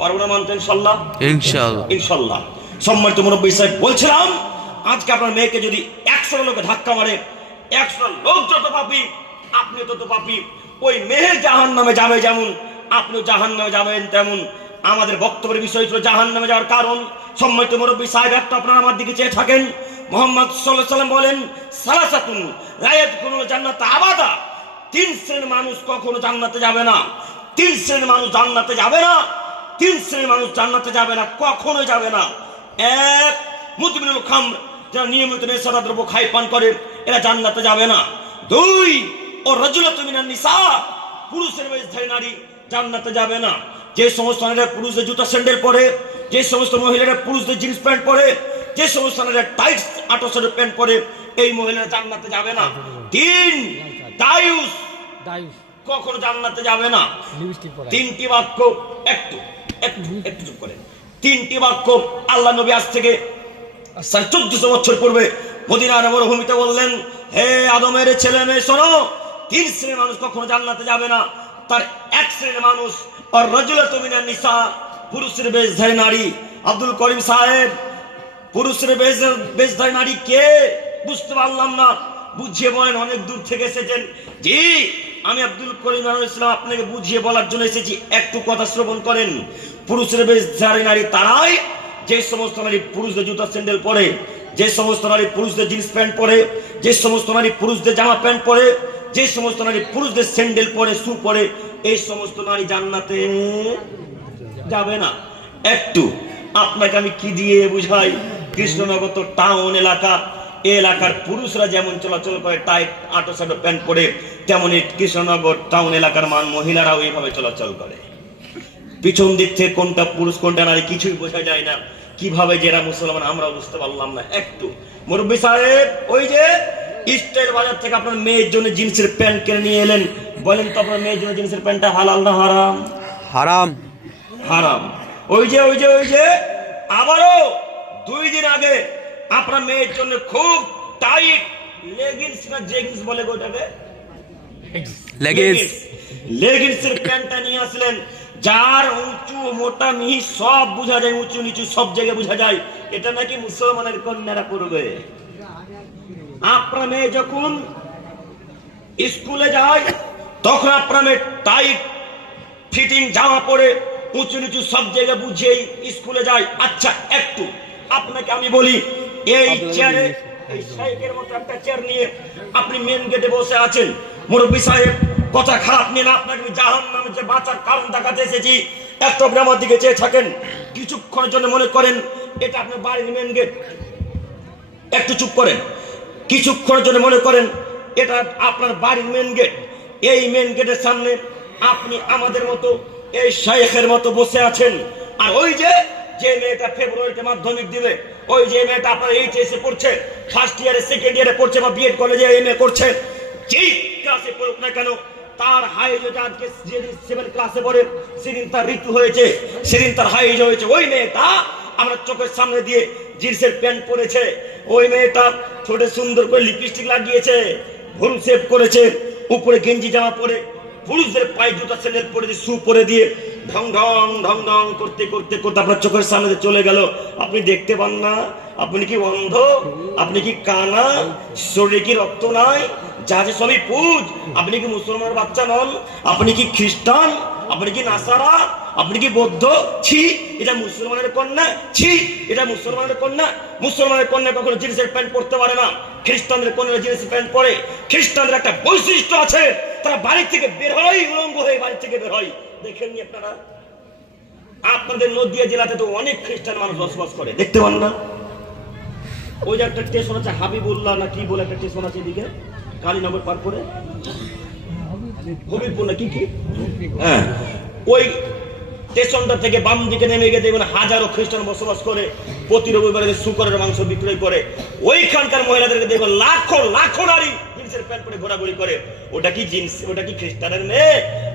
পারবো না মানতে ইনশাআল্লাহ? ইনশাআল্লাহ, ইনশাআল্লাহ। সম্মানিত মুরব্বী সাহেব, বলছিলাম আজকে আপনার মেয়েকে যদি 100 লোকে ধাক্কা মারে, 100 লোক যত পাপী আপনি তত পাপী। ওই মেয়ে জাহান্নামে যাবে যেমন আপনিও জাহান্নামে যাবেন তেমন। আমাদের বক্তব্যের বিষয় ছিল জাহান্নামে যাওয়ার কারণ। সম্মানিত মুরব্বী সাহেব, একটা আপনারা আমার দিকে চেয়ে থাকেন। মুহাম্মদ সাল্লাল্লাহু আলাইহি ওয়াসাল্লাম বলেন, সালাসাতুন লা ইয়াদখুলুল জান্নাতা আবাদা। 3 শ্রেণীর মানুষ কখনো জান্নাতে যাবে না। 3 শ্রেণীর মানুষ জান্নাতে যাবে না। 3 শ্রেণীর মানুষ জান্নাতে যাবে না, কখনো যাবে না। এক, মুদমিনুল খামর, যারা নিয়মিত নেশাদার দ্রব্য খায় পান করে, এরা জান্নাতে যাবে না। 2 ও রাজুলাতু মিনান নিসা, পুরুষের বেশধারী নারী জান্নাতে যাবে না। যে সমস্ত নারীরা পুরুষদের জুতা স্যান্ডেল পরে, যে সমস্ত মহিলারা পুরুষদের জিন্স প্যান্ট পরে, যে সমস্ত নারীরা টাইট আঁটো প্যান্ট পরে, এই মহিলারা জান্নাতে যাবে না। 3 দায়ুস, কখনো জান্নাতে যাবে না। 3টি বাক্য, একটু চুপ করেন। 3টি বাক্য আল্লাহ নবী আজ থেকে 1400 বছর পূর্বে মদিনার মরুভূমিতে বললেন, হে আদমের ছেলে মেয়ে শোনো, 3 শ্রেণীর মানুষ কখনো জান্নাতে যাবে না। তার 1 শ্রেণীর মানুষ আর রাজুলাতু মিনান নিসা, পুরুষের বেশধারী নারী। আব্দুল করিম সাহেব, পুরুষের বেশধারী নারী কে? বুঝতে পারলাম না, বুঝিয়ে বলেন। অনেক দূর থেকে এসেছেন। জি, আমি আব্দুল করিম ইসলাম আপনাকে বুঝিয়ে বলার জন্য এসেছি, একটু কথা শ্রবণ করেন। পুরুষের বেশধারী নারী তারাই যে সমস্ত নারী পুরুষদের জুতা স্যান্ডেল পরে, যে সমস্ত নারী পুরুষদের জিন্স প্যান্ট পরে, যে সমস্ত নারী পুরুষদের জামা প্যান্ট পরে, যে সমস্ত নারী পুরুষদের স্যান্ডেল পরে, শু পরে, এই সমস্ত নারী জান্নাতে যাবে না। একটু আপনাকে আমি কি দিয়ে বুঝাই? কৃষ্ণনগর তো টাউন এলাকা, এই এলাকার পুরুষরা যেমন চলাচল করে টাইট আঁটো প্যান্ট পরে, তেমনি কৃষ্ণনগর টাউন এলাকার মহিলারাও এইভাবে চলাচল করে। পিছন দিক থেকে কোনটা পুরুষ কোনটা নারী কিছুই বোঝা যায় না। কিভাবে যারা মুসলমান আমরা বুঝতে পারলাম না। একটু মুরব্বী সাহেব, ওই যে স্টাইল বাজার থেকে আপনার মেয়ের জন্য জিন্সের প্যান্ট কিনে নিয়ে এলেন, বলেন তো আপনার মেয়ের জন্য জিন্সের প্যান্টটা হালাল না হারাম? হারাম। হারাম। ওই যে আবারও 2 দিন আগে আপনার মেয়ের জন্য খুব টাইট লেগিংস না জেগিংস বলে গোটাকে, লেগিংসের প্যান্টটা নিয়ে আসলেন, যার উঁচু মোটা মিহি সব বোঝা যায়, উঁচু নিচু সব জায়গায় বোঝা যায়। এটা নাকি মুসলমানের কন্যারা পড়বে। আপনার মেয়ে যখন স্কুলে যায় তখন আপনার মেয়ে টাইট ফিটিং জামা পরে উঁচু নিচু সব জায়গায় বুঝিয়েই স্কুলে যায়। আচ্ছা, একটু আপনাকে আমি বলি, এই চেয়ারে, এই সাইকের মতো একটা চেয়ার নিয়ে আপনি মেন গেটে বসে আছেন। মুরব্বী সাহেব, কথা খারাপ নিয়ে না, আপনাকে আমি জাহান্নামে যে বাঁচার কারণ দেখাতে এসেছি। একটু আপনি আমার দিকে চেয়ে থাকেন, কিছুক্ষণের জন্য মনে করেন এটা আপনার বাড়ির মেন গেট। একটু চুপ করেন। কিছুক্ষণের জন্য মনে করেন এটা আপনার বাড়ির মেন গেট। এই মেন গেটের সামনে আপনি আমাদের মতো এই শাইখের মতো বসে আছেন। আর ওই যে মেয়েটা ফেব্রুয়ারিতে মাধ্যমিক দিবে, ওই যে মেয়েটা আপনার এইচএসে পড়ছে, ফার্স্ট ইয়ারে সেকেন্ড ইয়ারে পড়ছে, বা বিএড কলেজে এমএ করছে, যেই ক্লাসে পড়ুক না কেন, তার হাইজ আজকে যেদিন 7 ক্লাসে পড়ে সেদিন তার ঋতু হয়েছে, সেদিন তার হাইজ হয়েছে। ওই মেয়েটা আমরা চোখের সামনে দিয়ে জিন্সের প্যান্ট পরেছে, ওই মেয়েটা ছোটে সুন্দর করে লিপস্টিক লাগিয়েছে, ভুরু শেভ করেছে, উপরে গেঞ্জি জামা পরে, পুরুষদের পায়ে জুতা স্যান্ডেল পরে দিয়ে, শু পরে দিয়ে ঢং ঢং ঢং ঢং করতে করতে করতে আপনার চোখের সামনে দিয়ে চলে গেল। আপনি দেখতে পান না? আপনি কি অন্ধ? আপনি কি কানা? শরীরে কি রক্ত নাই? যা যে সবই পুজ। আপনি কি মুসলমানের বাচ্চা নন? আপনি কি খ্রিস্টান? আপনি কি নাসারা? আপনি কি বৌদ্ধ? ছি, এটা মুসলমানের কন্যা। ছি, এটা মুসলমানের কন্যা। মুসলমানের কন্যা কখনো জিন্সের প্যান্ট পরতে পারে না। খ্রিস্টানদের কন্যা জিন্সের প্যান্ট পরে। খ্রিস্টানদের একটা বৈশিষ্ট্য আছে, তারা বাড়ি থেকে বের হয় উলঙ্গ হয়ে বাড়ি থেকে বের হয়। দেখেননি আপনারা? আপনাদের নদিয়া জেলাতে তো অনেক খ্রিস্টান মানুষ বসবাস করে, দেখতে পান না? ওই যে একটা স্টেশন আছে হাবিবুল্লাহ না কি বলে একটা স্টেশন আছে এদিকে কালীনগর পার করে, হবিবপুর না কি, হ্যাঁ, ওই স্টেশনটা থেকে বাম দিকে নেমে গিয়ে দেখবেন হাজারো খ্রিস্টান বসবাস করে, প্রতি রবিবারে শুকরের মাংস বিক্রয় করে। ওইখানকার মহিলাদেরকে দেখবেন লাখো লাখো নারী জিন্সের প্যান্ট পরে ঘোরাঘুরি করে। ওটা কি জিন্স? ওটা কি খ্রিস্টানের মেয়ে?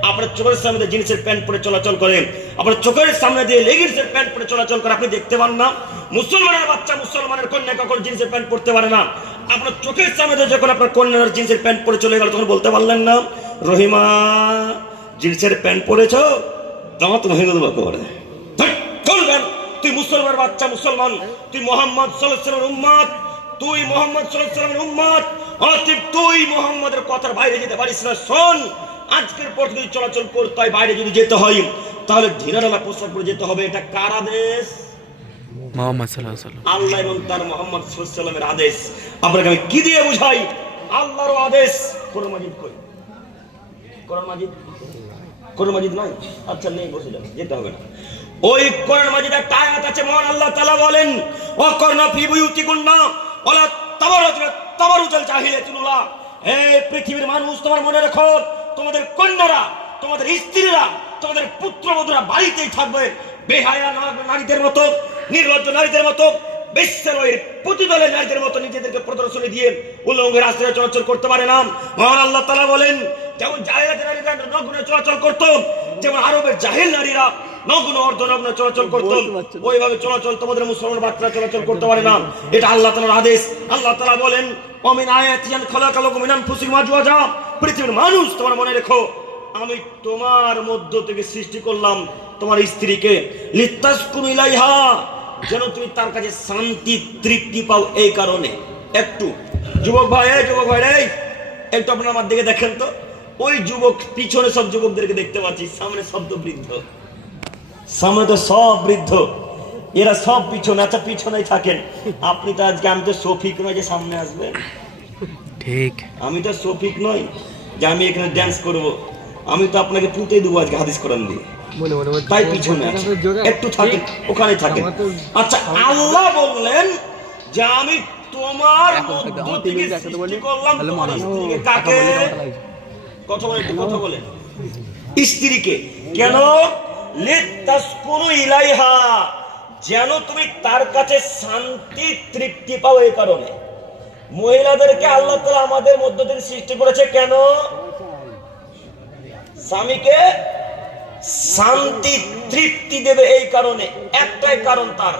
আপনার চোখের সামনে জিন্সের প্যান্ট পরে চলাচল করে, আপনার চোখের সামনে দিয়ে লেগিংসের প্যান্ট পরে চলাচল করে, আপনি দেখতে পান না? মুসলমানের বাচ্চা, মুসলমানের কন্যা কখন জিন্সের প্যান্ট পরতে পারে না? আপনার চোখের সামনে দিয়ে যখন আপনার কন্যার জিন্সের প্যান্ট পরে চলে গেল তখন বলতে পারলেন না, রহিমা জিন্সের প্যান্ট পরেছ? দাঁত ভেঙে দেবো একেবারে। তুই মুসলমানের বাচ্চা, মুসলমান, তুই মোহাম্মদ সাল্লাল্লাহু আলাইহি ওয়াসাল্লামের উম্মত, তুই মোহাম্মদ সাল্লাল্লাহু আলাইহি ওয়াসাল্লামের উম্মত, অতএব তুই মোহাম্মদের কথার বাইরে যেতে পারিস না। শোন, আজকের পর যদি চলাচল করতে হয়, বাইরে যদি যেতে হয়, তাহলে ঢিলাঢালা পোশাক পরে যেতে হবে। এটা কার আদেশ? মুহাম্মদ সাল্লাল্লাহু আলাইহি ওয়াসাল্লাম। আল্লাহ এবং তার মুহাম্মদ সাল্লাল্লাহু আলাইহি ওয়াসাল্লামের আদেশ। আপনাকে আমি কি দিয়ে বুঝাই? আল্লাহর আদেশ। কোরআন মাজিদ কই? কোরআন মাজিদ নাই? আচ্ছা নেই, বসে যান, যেতে হবে না। ওই কোরআন মাজিদে একটা আয়াত আছে, মহান আল্লাহ তাআলা বলেন, ওয়াকরনা ফি বুয়ুতিকুন্না ওয়ালা তাবারুজাল জাহিলিয়াতুল উলা। এই পৃথিবীর মানুষ, তোমার মনে রাখো, তোমাদের কন্যারা, তোমাদের স্ত্রীরা, তোমাদের পুত্রবধূরা বাড়িতেই থাকবে বেহায়া নারীদের মতো, নির্লজ্জ নারীদের মতো, বেশ্যালয়ের প্রতিদলের নারীদের মতো নিজেদেরকে প্রদর্শনী দিয়ে উলঙ্গের রাস্তায় চলাচল করতে পারে না। মহান আল্লাহ তাআলা বলেন, যেমন জাহেলিয়াতের নারীরা নগ্ন চলাচল করত, যেমন আরবের জাহেল নারীরা নগ্ন অর্ধনগ্ন চলাচল করত, ওইভাবে চলাচল তোমাদের মুসলমান বাচ্চারা চলাচল করতে পারে না। এটা আল্লাহ তাআলার আদেশ। আল্লাহ তাআলা বলেন, ওমিন আয়াতিয়ান খালাকালাকুম মিন আনফুসিকুম আজওয়াজা। পৃথিবীর মানুষ, তোমার মনে রেখো, আমি তোমার মধ্য থেকে সৃষ্টি করলাম তোমার স্ত্রীকে, লিতাসকুনু ইলাইহা, যেন তুমি তার কাছে শান্তি তৃপ্তি পাও। এই কারণে একটু যুবক ভাই, এই একটু আপনার আমার দিকে দেখেন তো। ওই যুবক, পিছনে সব যুবকদেরকে দেখতে পাচ্ছি, সামনে সব তো বৃদ্ধ, সামনে তো সব বৃদ্ধ, এরা সব পিছনে। আচ্ছা, পিছনেই থাকেন আপনি তো। আজকে আমি তো শফিক নয় যে সামনে আসবেন, ঠিক। আমি তো শফিক নই যে আমি এখানে ড্যান্স করব। আমি তো আপনাকে পুঁতেই দেবো আজকে হাদিস কোরআন দিয়ে, তাই পিছনে আছে। একটু থাকেন, ওখানে থাকেন। আচ্ছা, আল্লাহ বললেন যে আমি তোমার মধ্য থেকে সৃষ্টি করলাম তোমার স্ত্রীকে। কাকে? কথা বলেন, কথা বলেন। স্ত্রীকে। কেন? লিতাসকুনু ইলাইহা, যেন তুমি তার কাছে শান্তি তৃপ্তি পাও। এই কারণে মহিলাদেরকে আল্লাহ তাআলা আমাদের মধ্য থেকে সৃষ্টি করেছে। কেন? স্বামীকে শান্তি তৃপ্তি দেবে। এই কারণে, একটাই কারণ তার,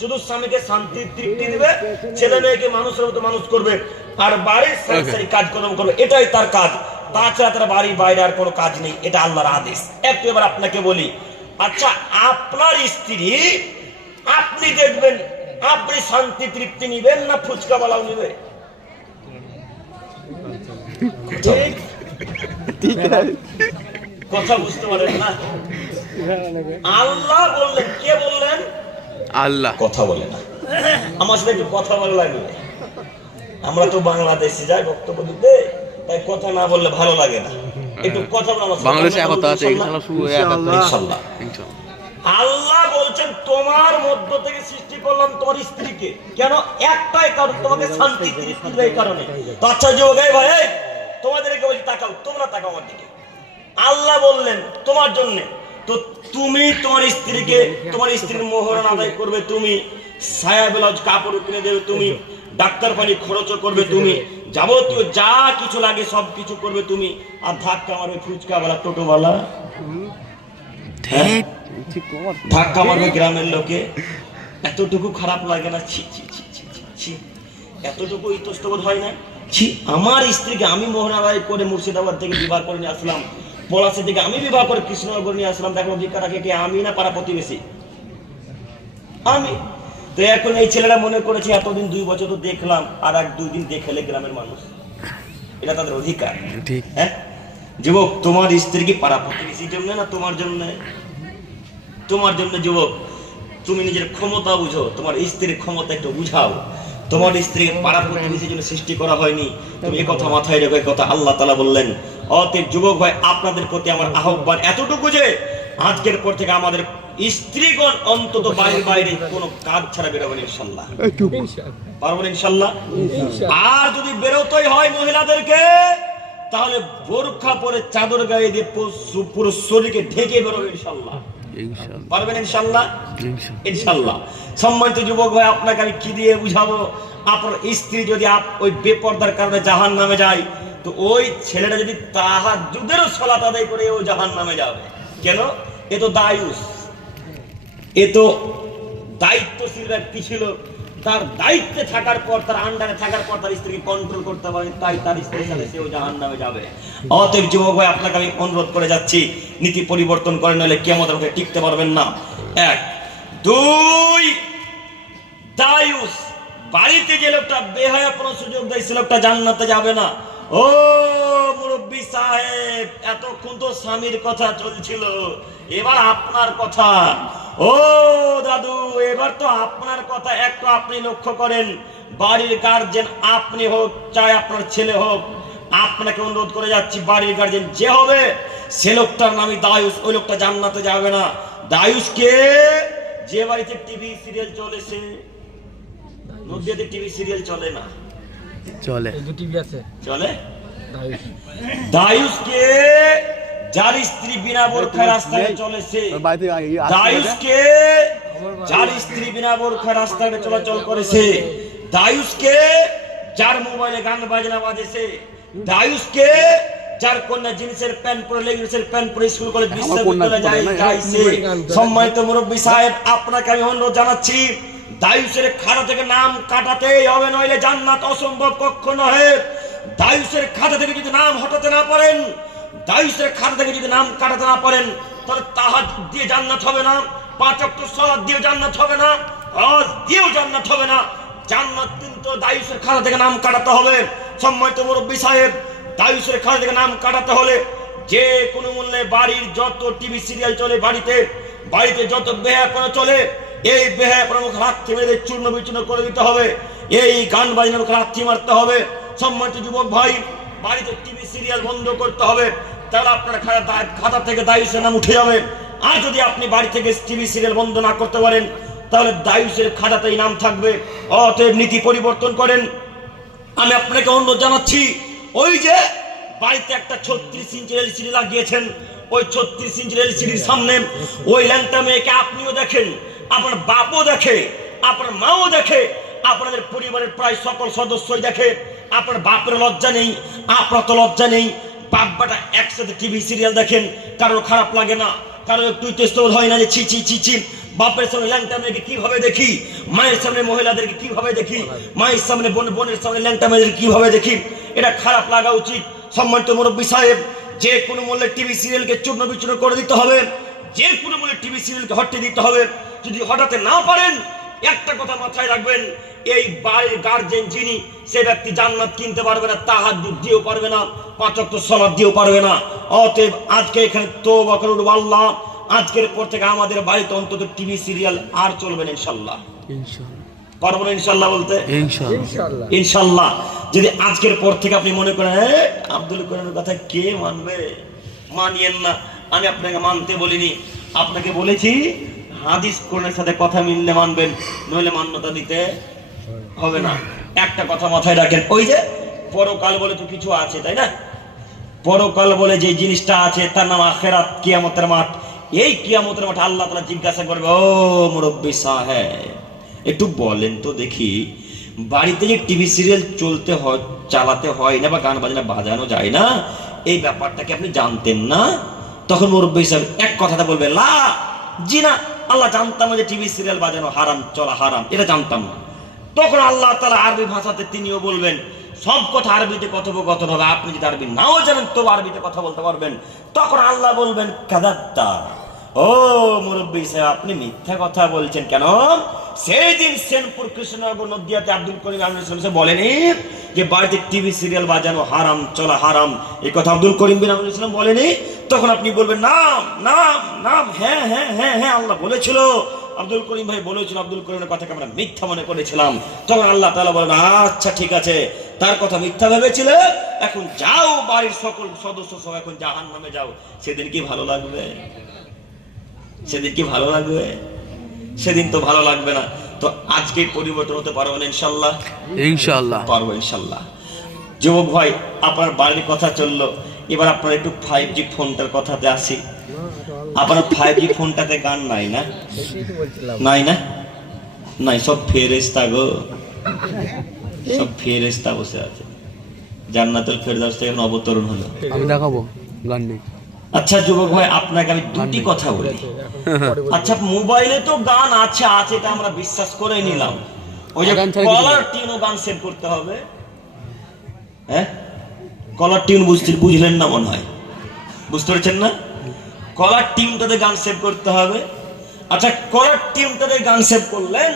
শুধু স্বামীকে শান্তি তৃপ্তি দেবে, ছেলে মেয়েকে মানুষের মতো মানুষ করবে, আর বাড়ির সংসারী কাজকর্ম করবে, এটাই তার কাজ। তাছাড়া তার বাড়ির বাইরে আর কোনো কাজ নেই। এটা আল্লাহর আদেশ। একটু এবার আপনাকে বলি, আচ্ছা, আপনার স্ত্রী, আপনি দেখবেন আপনি শান্তি তৃপ্তি নিবেন না ফুচকা বালাও নিবে? কথা বুঝতে পারেন না? আল্লাহ বললেন, কে বললেন? আল্লাহ। কথা বলে না, আমার সাথে একটু কথা বলা লাগবে। আমরা তো বাংলাদেশে যাই বক্তব্য দিতে, তাই কথা না বললে ভালো লাগে না। একটু কথা বলা। বাংলাদেশে কথা আছে, ইনশাআল্লাহ। আল্লাহ বলছেন, তোমার মধ্য থেকে সৃষ্টি করলাম তোমার স্ত্রীকে। কেন? একটাই কারণ, তোমাকে শান্তি তৃপ্তি দেবে। এই কারণে। তো আচ্ছা যোগ, ভাই তোমাদেরকে বলছি, তাকাও, তোমরা তাকাও আমার দিকে। আল্লাহ বললেন তোমার জন্য, তো তুমি তোমার স্ত্রীকে, তোমার স্ত্রীর মোহরান আদায় করবে তুমি, ছায়া ব্লাউজ কাপড় কিনে দেবে তুমি, ডাক্তার পানি খরচ করবে তুমি, যাবতীয় যা কিছু লাগে সব কিছু করবে তুমি। আর ধাক্কা মারবে ফুচকাওয়ালা, টোটোওয়ালা, ধাক্কা মারবে গ্রামের লোকে। এতটুকু খারাপ লাগে না? ছি ছি ছি ছি ছি, এতটুকু ইতস্তবোধ হয় না? ছি, আমার স্ত্রীকে আমি মোহনাবাড়ি করে মুর্শিদাবাদ থেকে বিবাহ করে নিয়ে আসলাম, পলাশী থেকে আমি বিবাহ করে কৃষ্ণনগর নিয়ে আসলাম, দেখো ভিক্ষা রাখে কে? আমি না পাড়া প্রতিবেশী? আমি। তো এখন এই ছেলেরা মনে করেছে এতদিন 2 বছর তো দেখলাম, আর 1-2 দিন দেখলে গ্রামের মানুষ, এটা তাদের অধিকার। ঠিক। হ্যাঁ যুবক, তোমার স্ত্রী কি পাড়া প্রতিবেশীর জন্য না তোমার জন্য? তোমার জন্য। যুবক, তুমি নিজের ক্ষমতা বুঝো, তোমার স্ত্রীর ক্ষমতা একটু বুঝাও। তোমার স্ত্রীকে পাড়া প্রতিবেশীর জন্য সৃষ্টি করা হয়নি, তুমি এই কথা মাথায় রেখো। এই কথা আল্লাহ তাআলা বললেন। অতএব যুবক ভাই, আপনাদের প্রতি আমার আহ্বান এতটুকু যে আজকের পর থেকে আমাদের স্ত্রীগণ অন্তত বাইরে কোনো কাজ ছাড়া বেরোবেন ইনশাআল্লাহ। পারবেন ইনশাআল্লাহ? আর যদি বেরোতেই হয় মহিলাদেরকে, তাহলে বোরখা পরে চাদর গায়ে দিয়ে পুরো শরীরকে ঢেকে বেরোবে ইনশাআল্লাহ। পারবেন ইনশাআল্লাহ? ইনশাআল্লাহ। সম্মানিত যুবক ভাই, আপনাকে আমি কি দিয়ে বুঝাবো? আপনার স্ত্রী যদি ওই বেপরদার কারণে জাহান্নামে যায়, তো ওই ছেলেটা যদি তাহাজ্জুদের সালাত আদায় করে ও জাহান্নামে যাবে। কেন? এ তো দায়ুস, এ তো দায়িত্বশীল ব্যক্তি ছিল, তার দায়িত্বে থাকার পর, তার আন্ডারে থাকার পর তার স্ত্রীকে কন্ট্রোল করতে পারে, তাই তার স্ত্রীর সাথে সেও জাহান্নামে যাবে। অতএব যুবক ভাই, আপনাকে আমি অনুরোধ করে যাচ্ছি, নীতি পরিবর্তন করেন, নাহলে কিয়ামতের মাঠে টিকতে পারবেন না। 1 2 দায়ুস, বাড়িতে যে লোকটা বেহায়া কোনো সুযোগ দেয়, সে লোকটা জান্নাতে যাবে না। ও মুরব্বী সাহেব, এতক্ষণ তো স্বামীর কথা চলছিল, এবার আপনার কথা। ও দাদু, এবার তো আপনার কথা একটু আপনি লক্ষ্য করেন। বাড়ির গার্জেন আপনি হোক, চাই আপনার ছেলে হোক, আপনাকে অনুরোধ করে যাচ্ছি, বাড়ির গার্জেন যে হবে সে লোকটার নামই দায়ুস, ওই লোকটা জান্নাতে যাবে না। দায়ুসকে যে বাড়িতে টিভি সিরিয়াল চলেছে, নদিয়াতে টিভি সিরিয়াল চলে না, চলে টিভি আছে চলে। দায়ুসকে যার স্ত্রী বিনা বোরখায় রাস্তায় চলেছে, দায়ুসকে যার স্ত্রী বিনা বোরখায় রাস্তায় চলাচল করেছে, দায়ুসকে যার মোবাইলে গান বাজনা বাজেছে, দায়ুসকে যার কন্যা জিন্সের প্যান্ট পরে লেগিংসের প্যান্ট পরে স্কুল কলেজ বিশ্ববিদ্যালয়ে যাইছে। সম্মানিত মুরব্বী সাহেব, আপনাকে আমি অনুরোধ জানাচ্ছি, দায়ুসের খাতা থেকে নাম কাটাতেই হবে, নইলে জান্নাত অসম্ভব কখনো নয়। দায়ুসের খাতা থেকে যদি নাম হটাতে না পারেন, দায়ুসের খাতা থেকে যদি নাম কাটাতে না পারেন, তাহলে তাহাজ্জুদ দিয়ে জান্নাত হবে না, 5 ওয়াক্ত সালাত দিয়ে জান্নাত হবে না, হজ দিয়েও জান্নাত হবে না। জান্নাত কিন্তু দায়ুসের খাতা থেকে নাম কাটাতে হবে। সম্মানিত মুরব্বী সাহেব, দায়ুসের খাতা থেকে নাম কাটাতে হলে যে কোনো মূল্যে বাড়ির যত টিভি সিরিয়াল চলে, বাড়িতে যত বেহায়াপনা চলে, এই বেহায়াপনা মুখে লাথি মেরে চূর্ণ বিচূর্ণ করে দিতে হবে, এই গান বাজনার মুখে লাথি মারতে হবে। সম্মানিত যুবক ভাই, বাড়িতে টিভি সিরিয়াল বন্ধ করতে হবে, তাহলে আপনার খাতা থেকে দায়ুসের নাম উঠে যাবে। আর যদি আপনি বাড়ি থেকে টিভি সিরিয়াল বন্ধ না করতে পারেন, তাহলে দায়ুসের খাতাতেই নাম থাকবে। অতএব নীতি পরিবর্তন করেন। আমি আপনাকে অনুরোধ জানাচ্ছি, ওই যে বাড়িতে একটা 36 ইঞ্চি এলসিডি লাগিয়েছেন, ওই 36 ইঞ্চি এলসিডির সামনে ওই ল্যাংটা মেয়েকে আপনিও দেখেন, আপনার বাপও দেখে, আপনার মাও দেখে, আপনাদের পরিবারের প্রায় সকল সদস্যই দেখে। আপনার বাপের লজ্জা নেই, আপনার তো লজ্জা নেই। বাপ বেটা একসাথে টিভি সিরিয়াল দেখেন, কারোর খারাপ লাগে না, কারোর একটু তেস্তবোধ হয় না যে ছি ছি ছি ছি। বাপের সামনে ল্যাংটা মেয়েকে কিভাবে দেখি, মায়ের সামনে মহিলাদেরকে কিভাবে দেখি, মায়ের সামনে বোনের সামনে ল্যাংটা মেয়েদেরকে কিভাবে দেখি, এটা খারাপ লাগা উচিত। সম্মানিত মুরব্বী সাহেব, যে কোনো মূল্যে টিভি সিরিয়ালকে চূর্ণ বিচূর্ণ করে দিতে হবে, যে কোনো মূল্যে টিভি সিরিয়ালকে হটিয়ে দিতে হবে। যদি হটাতে না পারেন, একটা কথা মাথায় রাখবেন, এই বাড়ির গার্জেন যিনি, সে ব্যক্তি জান্নাত কিনতে পারবে না, তাহাজ্জুদ দিয়েও পারবে না, 5 ওয়াক্ত সালাত দিয়েও পারবে না। অতএব আজকে এখানে তওবা করুন, আল্লাহ আজকের পর থেকে আমাদের বাড়িতে অন্তত টিভি সিরিয়াল আর চলবে না ইনশাআল্লাহ। পারবো না ইনশাআল্লাহ বলতে? ইনশাআল্লাহ। যদি আজকের পর থেকে আপনি মনে করেন আব্দুল করিমের কথা কে মানবে, মানিয়েন না। আমি আপনাকে মানতে বলিনি, আপনাকে বলেছি হাদিস কোরআনের সাথে কথা মিললে মানবেন, নইলে মান্যতা দিতে হবে না। একটা কথা মাথায় রাখেন, ওই যে পরকাল বলে তো কিছু আছে, তাই না? পরকাল বলে যে জিনিসটা আছে তার নাম আখিরাত, কিয়ামতের মাঠ। এই কিয়ামতের মাঠে আল্লাহ তাআলা জিজ্ঞাসা করবে, ও মুরব্বী সাহেব, একটু বলেন তো দেখি, বাড়িতে যে টিভি সিরিয়াল চলতে হয়, চালাতে হয় না, বা গান বাজনা বাজানো যায় না, এই ব্যাপারটা কি আপনি জানতেন না? তখন মুরব্বী সাহেব এক কথাটা বলবে, লা, জি না, আল্লাহ জানতাম যে টিভি সিরিয়াল বাজানো হারাম, চলা হারাম, এটা জানতাম না। তখন আল্লাহ তাআলা আরবি ভাষাতে তিনিও বলবেন, সব কথা আরবিতে কথোপকথন হবে, আপনি যদি আরবি নাও জানেন তো আরবিতে কথা বলতে পারবেন। তখন আল্লাহ বলবেন, কাযাবতা, ও মুরব্বী সাহেব, আপনি মিথ্যা কথা বলছেন কেন? সেই দিন সেনপুর কৃষ্ণনগর নদিয়াতে আব্দুল করিম আহমদ বলেনি যে বাড়িতে টিভি সিরিয়াল বাজানো হারাম, চলা হারাম, এই কথা আব্দুল করিম বিন আহমদ ইসলাম বলেনি। তখন আপনি বলবেন, নাম নাম নাম, হ্যাঁ হ্যাঁ হ্যাঁ হ্যাঁ, আল্লাহ বলেছিল, আব্দুল করিম ভাই বলেছিল, আব্দুল করিমের কথাকে আমরা মিথ্যা মনে করেছিলাম। তখন আল্লাহ তাআলা বলেন, আচ্ছা ঠিক আছে, তার কথা মিথ্যা ভেবেছিলে, এখন যাও, বাড়ির সকল সদস্য সব এখন জাহান্নামে যাও। সেদিন কি ভালো লাগবে? সেদিন কি ভালো লাগবে? সেদিন তো ভালো লাগবে না। তো আজকে পরিবর্তন হতে পারবো না ইনশাআল্লাহ? ইনশাআল্লাহ পারবো ইনশাআল্লাহ। যুবক ভাই, আপনার বাড়ির কথা চললো, এবার আপনার একটু 5G ফোনটার কথাতে আসি। আপনার 5G ফোনটাতে গান নাই না? নাই না? নাই, সব ফেরেশতা গো, সব ফেরেশতা বসে আছে। জান্নাতুল ফেরদাউস থেকে অবতরণ হলো। আমি দেখাবো গান নেই। আচ্ছা যুবক ভাই, আপনাকে আমি দুটি কথা বলি। আচ্ছা, মোবাইলে তো গান আছে, এটা আমরা বিশ্বাস করে নিলাম। ওই যে কলার টিউনও গান সেভ করতে হবে, হ্যাঁ? কলার টিউন বুঝলেন না মনে হয়, বুঝতে পেরেছেন না? কলার টিউনটাতে গান সেভ করতে হবে। আচ্ছা, কলার টিউনটাতে গান সেভ করলেন,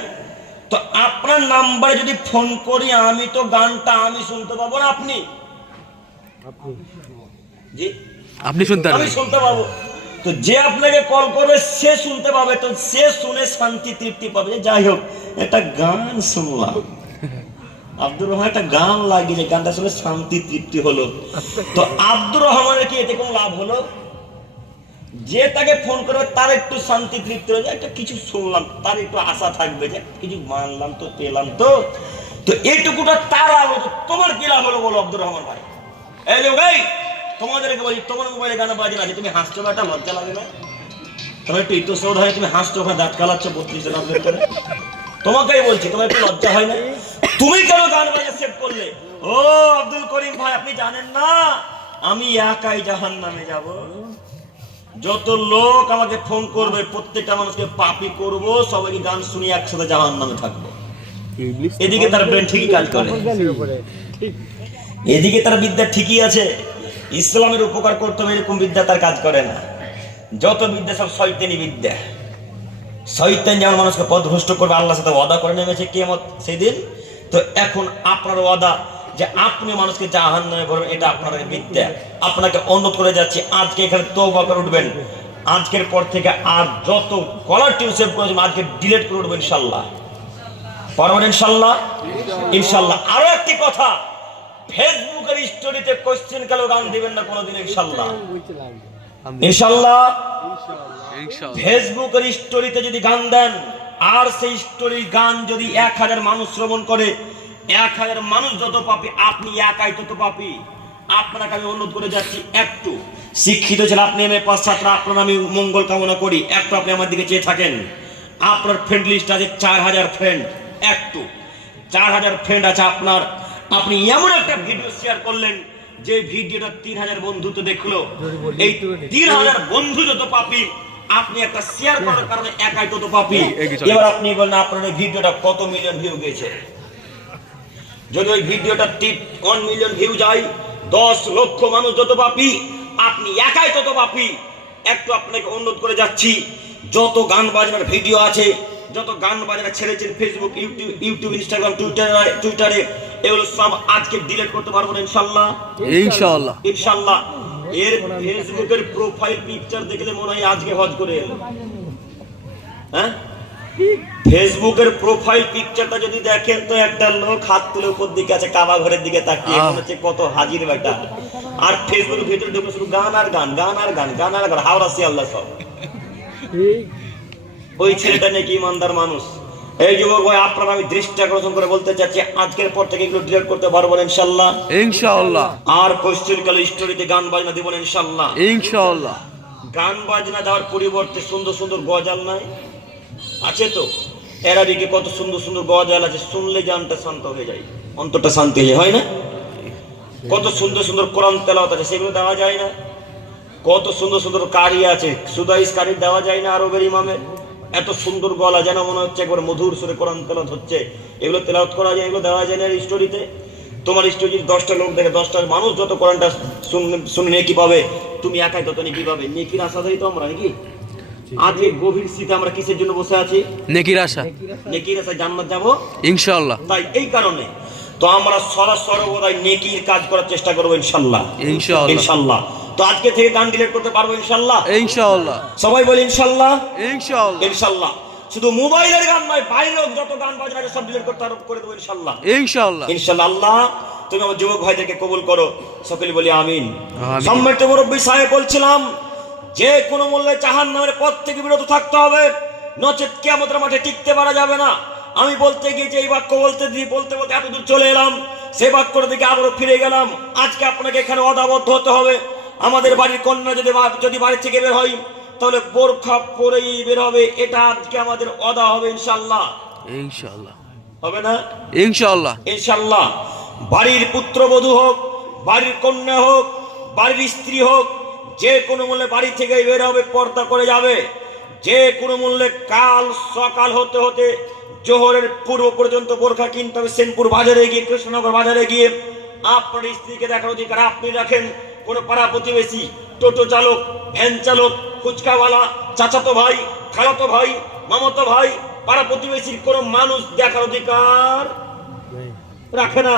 তো আপনার নাম্বারে যদি ফোন করি আমি, তো গানটা আমি শুনতে পাবো না, আপনি? জি, আপনি শুনতে পারবেন, আমি শুনতে পাবো। তো যে আপনাকে কল করবে সে শুনতে পাবে, তো সে শুনে শান্তি তৃপ্তি পাবে। যাই হোক, একটা গান শুনলাম, আব্দুর রহমান একটা গান লাগিয়ে, যে গানটা শুনে শান্তি তৃপ্তি হলো, তো আব্দুর রহমানের কি এতে কোনো লাভ হলো? যে তাকে ফোন করবে তার একটু শান্তি তৃপ্তি হয়ে যায়, একটা কিছু শুনলাম, তার একটু আশা থাকবে যে কিছু মানলাম তো, পেলাম তো, তো এইটুকুটা তার লাভ হতো। তোমার কি লাভ হলো বলো আব্দুর রহমান ভাই? এই লোক, এই তোমাদেরকে বলি, তোমার মোবাইলে গান বাজে আছে, তুমি হাসছো না, একটা লজ্জা লাগে না? তোমার একটু ইতস্তত হয়, তুমি হাসছো, ওখানে দাঁত কালাচ্ছ 32 জন আপনার করে। তোমাকেই বলছি, তোমার একটু লজ্জা হয় না? তুমি কেন গান বাজে সেভ করলে? ও আব্দুল করিম ভাই, আপনি জানেন না আমি একাই জাহান্নামে যাব? যত লোক আমাকে ফোন করবে প্রত্যেকটা মানুষকে পাপী করব, সবাইকে গান শুনিয়ে একসাথে জাহান্নামে থাকবো। এদিকে তার ব্রেন ঠিকই কাজ করে, এদিকে তার বিদ্যা ঠিকই আছে, ইসলামের উপকার করতে হবে এরকম বিদ্যা তার কাজ করে না। যত বিদ্যা সব শয়তানি বিদ্যা। শয়তান যেমন মানুষকে পথভ্রষ্ট করবে, আল্লাহর সাথে ওয়াদা করে নেমেছে কিয়ামত সেদিন। তো এখন আপনার ওয়াদা যে আপনি মানুষকে জাহান্নামে ভরবেন, এটা আপনার বিদ্যা। আপনাকে অনুরোধ করে যাচ্ছি, আজকে এখানে তওবা করে উঠবেন। আজকের পর থেকে আর যত কলার টিউন সেভ করেছেন আজকে ডিলিট করে উঠবেন ইনশাআল্লাহ। পারবেন ইনশাআল্লাহ? ইনশাআল্লাহ। আরো একটি কথা, ফেসবুকের স্টোরিতে কোশ্চেন কালো গান দিবেন না কোনোদিন ইনশাআল্লাহ। ইনশাআল্লাহ। ফেসবুকের স্টোরিতে যদি গান দেন আর সেই স্টোরির গান যদি 1000 মানুষ শ্রবণ করে, 1000 মানুষ যত পাপী, আপনি একাই তত পাপী। আপনাকে আমি অনুরোধ করে যাচ্ছি, একটু শিক্ষিত ছেলে আপনি এমএ পাস ছাত্র, আপনার আমি মঙ্গল কামনা করি, একটু আপনি আমার দিকে চেয়ে থাকেন। আপনার ফ্রেন্ড লিস্ট আছে 4000 ফ্রেন্ড, একটু 4000 ফ্রেন্ড আছে আপনার, আপনি এমন একটা ভিডিও শেয়ার করলেন যে ভিডিওটা 3000 বন্ধু তো দেখলো, এই 3000 বন্ধু যত পাপী, আপনি একটা শেয়ার করার কারণে একাই তত পাপী। এবার আপনি বলেন আপনার এই ভিডিওটা কত মিলিয়ন ভিউ গেছে? যদি ওই ভিডিওটা 1 মিলিয়ন ভিউ যায়, 10 লক্ষ মানুষ যত পাপী, আপনি একাই তত পাপী। একটু আপনাকে অনুরোধ করে যাচ্ছি, যত গান বাজনার ভিডিও আছে, যত গান বাজনা ছেড়েছেন ফেসবুক, ইউটিউব, ইনস্টাগ্রাম, টুইটারে, এগুলো সব আজকে ডিলিট করতে পারবো না ইনশাআল্লাহ। ইনশাআল্লাহ। ইনশাআল্লাহ। এর ফেসবুকের প্রোফাইল পিকচার দেখলে মনে হয় আজকে হজ করে এলো। হ্যাঁ, ফেসবুকের প্রোফাইল পিকচারটা যদি দেখেন তো একটা লোক হাত তুলে উপর দিকে আছে, কাবা ঘরের দিকে তাকিয়ে, মনে হচ্ছে কত হাজির বেটা। আর ফেসবুকের ভিতরে দেখো শুধু গান আর গান, গান আর গান, গান আর গান, হাওড়া শিয়ালদা সব। ওই ছেলেটা নাকি ইমানদার মানুষ। এই যুবক ভাই, আপনারা আমি দৃষ্টি আকর্ষণ করে বলতে চাচ্ছি, আজকের পর থেকে এগুলো ডিলিট করতে পারবো না ইনশাআল্লাহ। ইনশাআল্লাহ। আর কোশ্চেন কালো স্টোরিতে গান বাজনা দিব না ইনশাআল্লাহ। ইনশাআল্লাহ। গান বাজনা দেওয়ার পরিবর্তে সুন্দর সুন্দর গজাল নাই আছে তো, এরাবিকে কত সুন্দর সুন্দর গজাল আছে, শুনলে জানটা শান্ত হয়ে যায়, অন্তরটা শান্তি হয়ে যায়, হয় না? কত সুন্দর সুন্দর কোরআন তেলাওয়াত আছে, সেগুলো দেওয়া যায় না? কত সুন্দর সুন্দর কারি আছে, সুদাইস কারি দেওয়া যায় না আরবের ইমামের? এত সুন্দর গলা, যেন মনে হচ্ছে একবার মধুর সুরে কোরআন তেলাওয়াত হচ্ছে, এগুলো তেলাওয়াত করা যায়, এগুলো দেওয়া যায় না স্টোরিতে? তোমার স্টোরি 10টা লোক দেখে, 10টা মানুষ যত কোরআনটা শুনে নেকি পাবে, তুমি একাই তত নেকি পাবে। নেকির আশাধারী তো আমরা নাকি? আজকে গভীর শীতে আমরা কিসের জন্য বসে আছি? নেকির আশা। নেকির আশায় জান্নাত যাবো ইনশাআল্লাহ। তাই এই কারণে তো আমরা সর্বদাই নেকির কাজ করার চেষ্টা করবো ইনশাআল্লাহ। ইনশাআল্লাহ। ইনশাআল্লাহ। তো আজকে থেকে গান ডিলিট করতে পারবো ইনশাআল্লাহ। ইনশাআল্লাহ। সবাই বলি ইনশাআল্লাহ। ইনশাআল্লাহ। ইনশাআল্লাহ। শুধু মোবাইলের গান নয়, বাইরেও যত গান বাজনা আছে সব ডিলিট করতে করে দেবো ইনশাআল্লাহ। ইনশাআল্লাহ। ইনশাআল্লাহ। আল্লাহ তুমি আমার যুবক ভাইদেরকে কবুল করো, সকলে বলি আমিন। আমিন। সম্মানিত মুরব্বী সাহেব বলছিলাম, যে কোনো মূল্যে জাহান্নামের পথ থেকে বিরত থাকতে হবে, নচেত কিয়ামতের মাঠে টিকতে পারা যাবে না। আমি বলতে গিয়ে এই বাক্য বলতে বলতে এতদূর চলে এলাম, সে বাক্যের দিকে আবারও ফিরে গেলাম। আজকে আপনাকে এখানে অদাবদ্ধ হতে হবে। আমাদের বাড়ির কন্যা যদি বাড়ি থেকে বের হয়, তাহলে বোরখা পরেই বের হবে, এটা আজকে আমাদের অদা হবে ইনশাআল্লাহ। ইনশাআল্লাহ। হবে না? ইনশাআল্লাহ। ইনশাআল্লাহ। বাড়ির পুত্রবধূ হোক, বাড়ির কন্যা হোক, বাড়ির স্ত্রী হোক, যে কোনো মূল্যে বাড়ি থেকে বের হবে, পর্দা করে যাবে। যে কোনো মূল্যে কাল সকাল হতে হতে জোহরের পূর্ব পর্যন্ত বোরখা কিনতে হবে। সেনপুর বাজারে গিয়ে, কৃষ্ণনগর বাজারে গিয়ে আপনার স্ত্রীকে দেখার অধিকার আপনি রাখেন। কোনো পাড়া প্রতিবেশী, টোটো চালক, ভ্যান চালক, ফুচকাওয়ালা, চাচাতো ভাই, খালাতো ভাই, মামাতো ভাই, পাড়া প্রতিবেশীর কোনো মানুষ দেখার অধিকার রাখে না।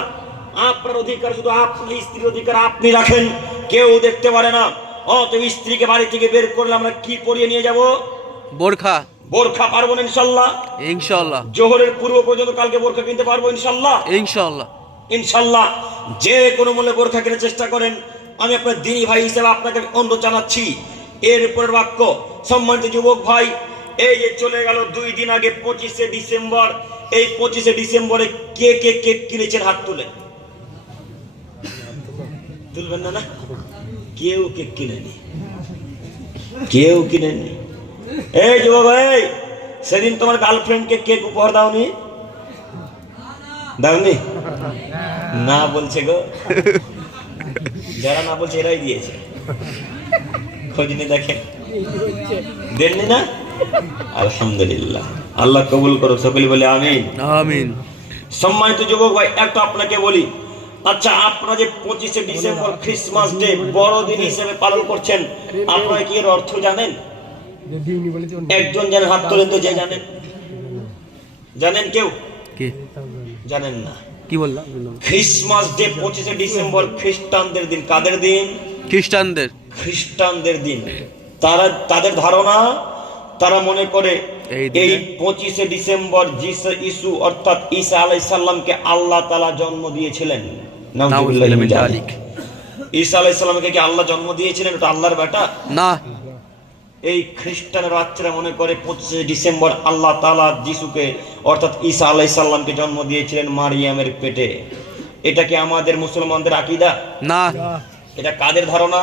আপনার অধিকার শুধু আপনার স্ত্রীর অধিকার আপনি রাখেন, কেউ দেখতে পারে না। তুমি স্ত্রীকে বাড়ি থেকে বের করলে আমরা কি পরিয়ে নিয়ে যাব? বোরখা। বোরখা পারবো না ইনশাআল্লাহ। ইনশাআল্লাহ। জোহরের পূর্ব পর্যন্ত কালকে বোরখা কিনতে পারবো ইনশাআল্লাহ। ইনশাআল্লাহ। ইনশাআল্লাহ। যে কোনো মূল্যে বোরখা কেনার চেষ্টা করেন। আমি আপনার দিনী ভাই হিসেবে আপনাকে অনুরোধ জানাচ্ছি, এরপরের বাক্য, সম্মানিত যুবক ভাই, এই যে চলে গেল 2 দিন আগে 25শে ডিসেম্বর, এই 25শে ডিসেম্বরে কে কে কেক কিনেছেন হাত তুলেন। তুলবেন না? না, কেউ কেক কিনেনি, কেউ কিনেনি। এই যুবক ভাই, সেদিন তোমার গার্লফ্রেন্ডকে কেক উপহার দাওনি? দাওনি? না বলছে গো, যারা না বলছে এরাই দিয়েছে, খোঁজ নিয়ে দেখেন, দেননি না? আলহামদুলিল্লাহ, আল্লাহ কবুল করো, সকলে বলে আমিন আমিন। সম্মানিত যুবক ভাই, একটা আপনাকে বলি, আচ্ছা আপনারা যে 25শে ডিসেম্বর ক্রিসমাস ডে বড়দিন হিসেবে পালন করছেন, আপনারা কি এর অর্থ জানেন? একজন জানেন? হাত তোলেন তো, যে জানেন। জানেন কেউ? কে জানেন না? কি বললাম? ক্রিসমাস ডে 25শে ডিসেম্বর খ্রিস্টানদের দিন। কাদের দিন? খ্রিস্টানদের। খ্রিস্টানদের দিন। তাদের ধারণা, তারা মনে করে এই 25শে ডিসেম্বর যিশু অর্থাৎ ঈসা আলাইহিস সালামকে আল্লাহ তাআলা জন্ম দিয়েছিলেন। নাউযুবিল্লাহি মিন যালিক। ঈসা আলাইহিস সালামকে কি আল্লাহ জন্ম দিয়েছিলেন? ওটা আল্লাহর বেটা না। এই খ্রিস্টানের বাচ্চারা মনে করে 25শে ডিসেম্বর আল্লাহ তাআলা যিশুকে অর্থাৎ ঈসা আলাইহিস সালামকে জন্ম দিয়েছিলেন মারিয়ামের পেটে। এটা কি আমাদের মুসলমানদের আকীদা? না। এটা কাদের ধারণা?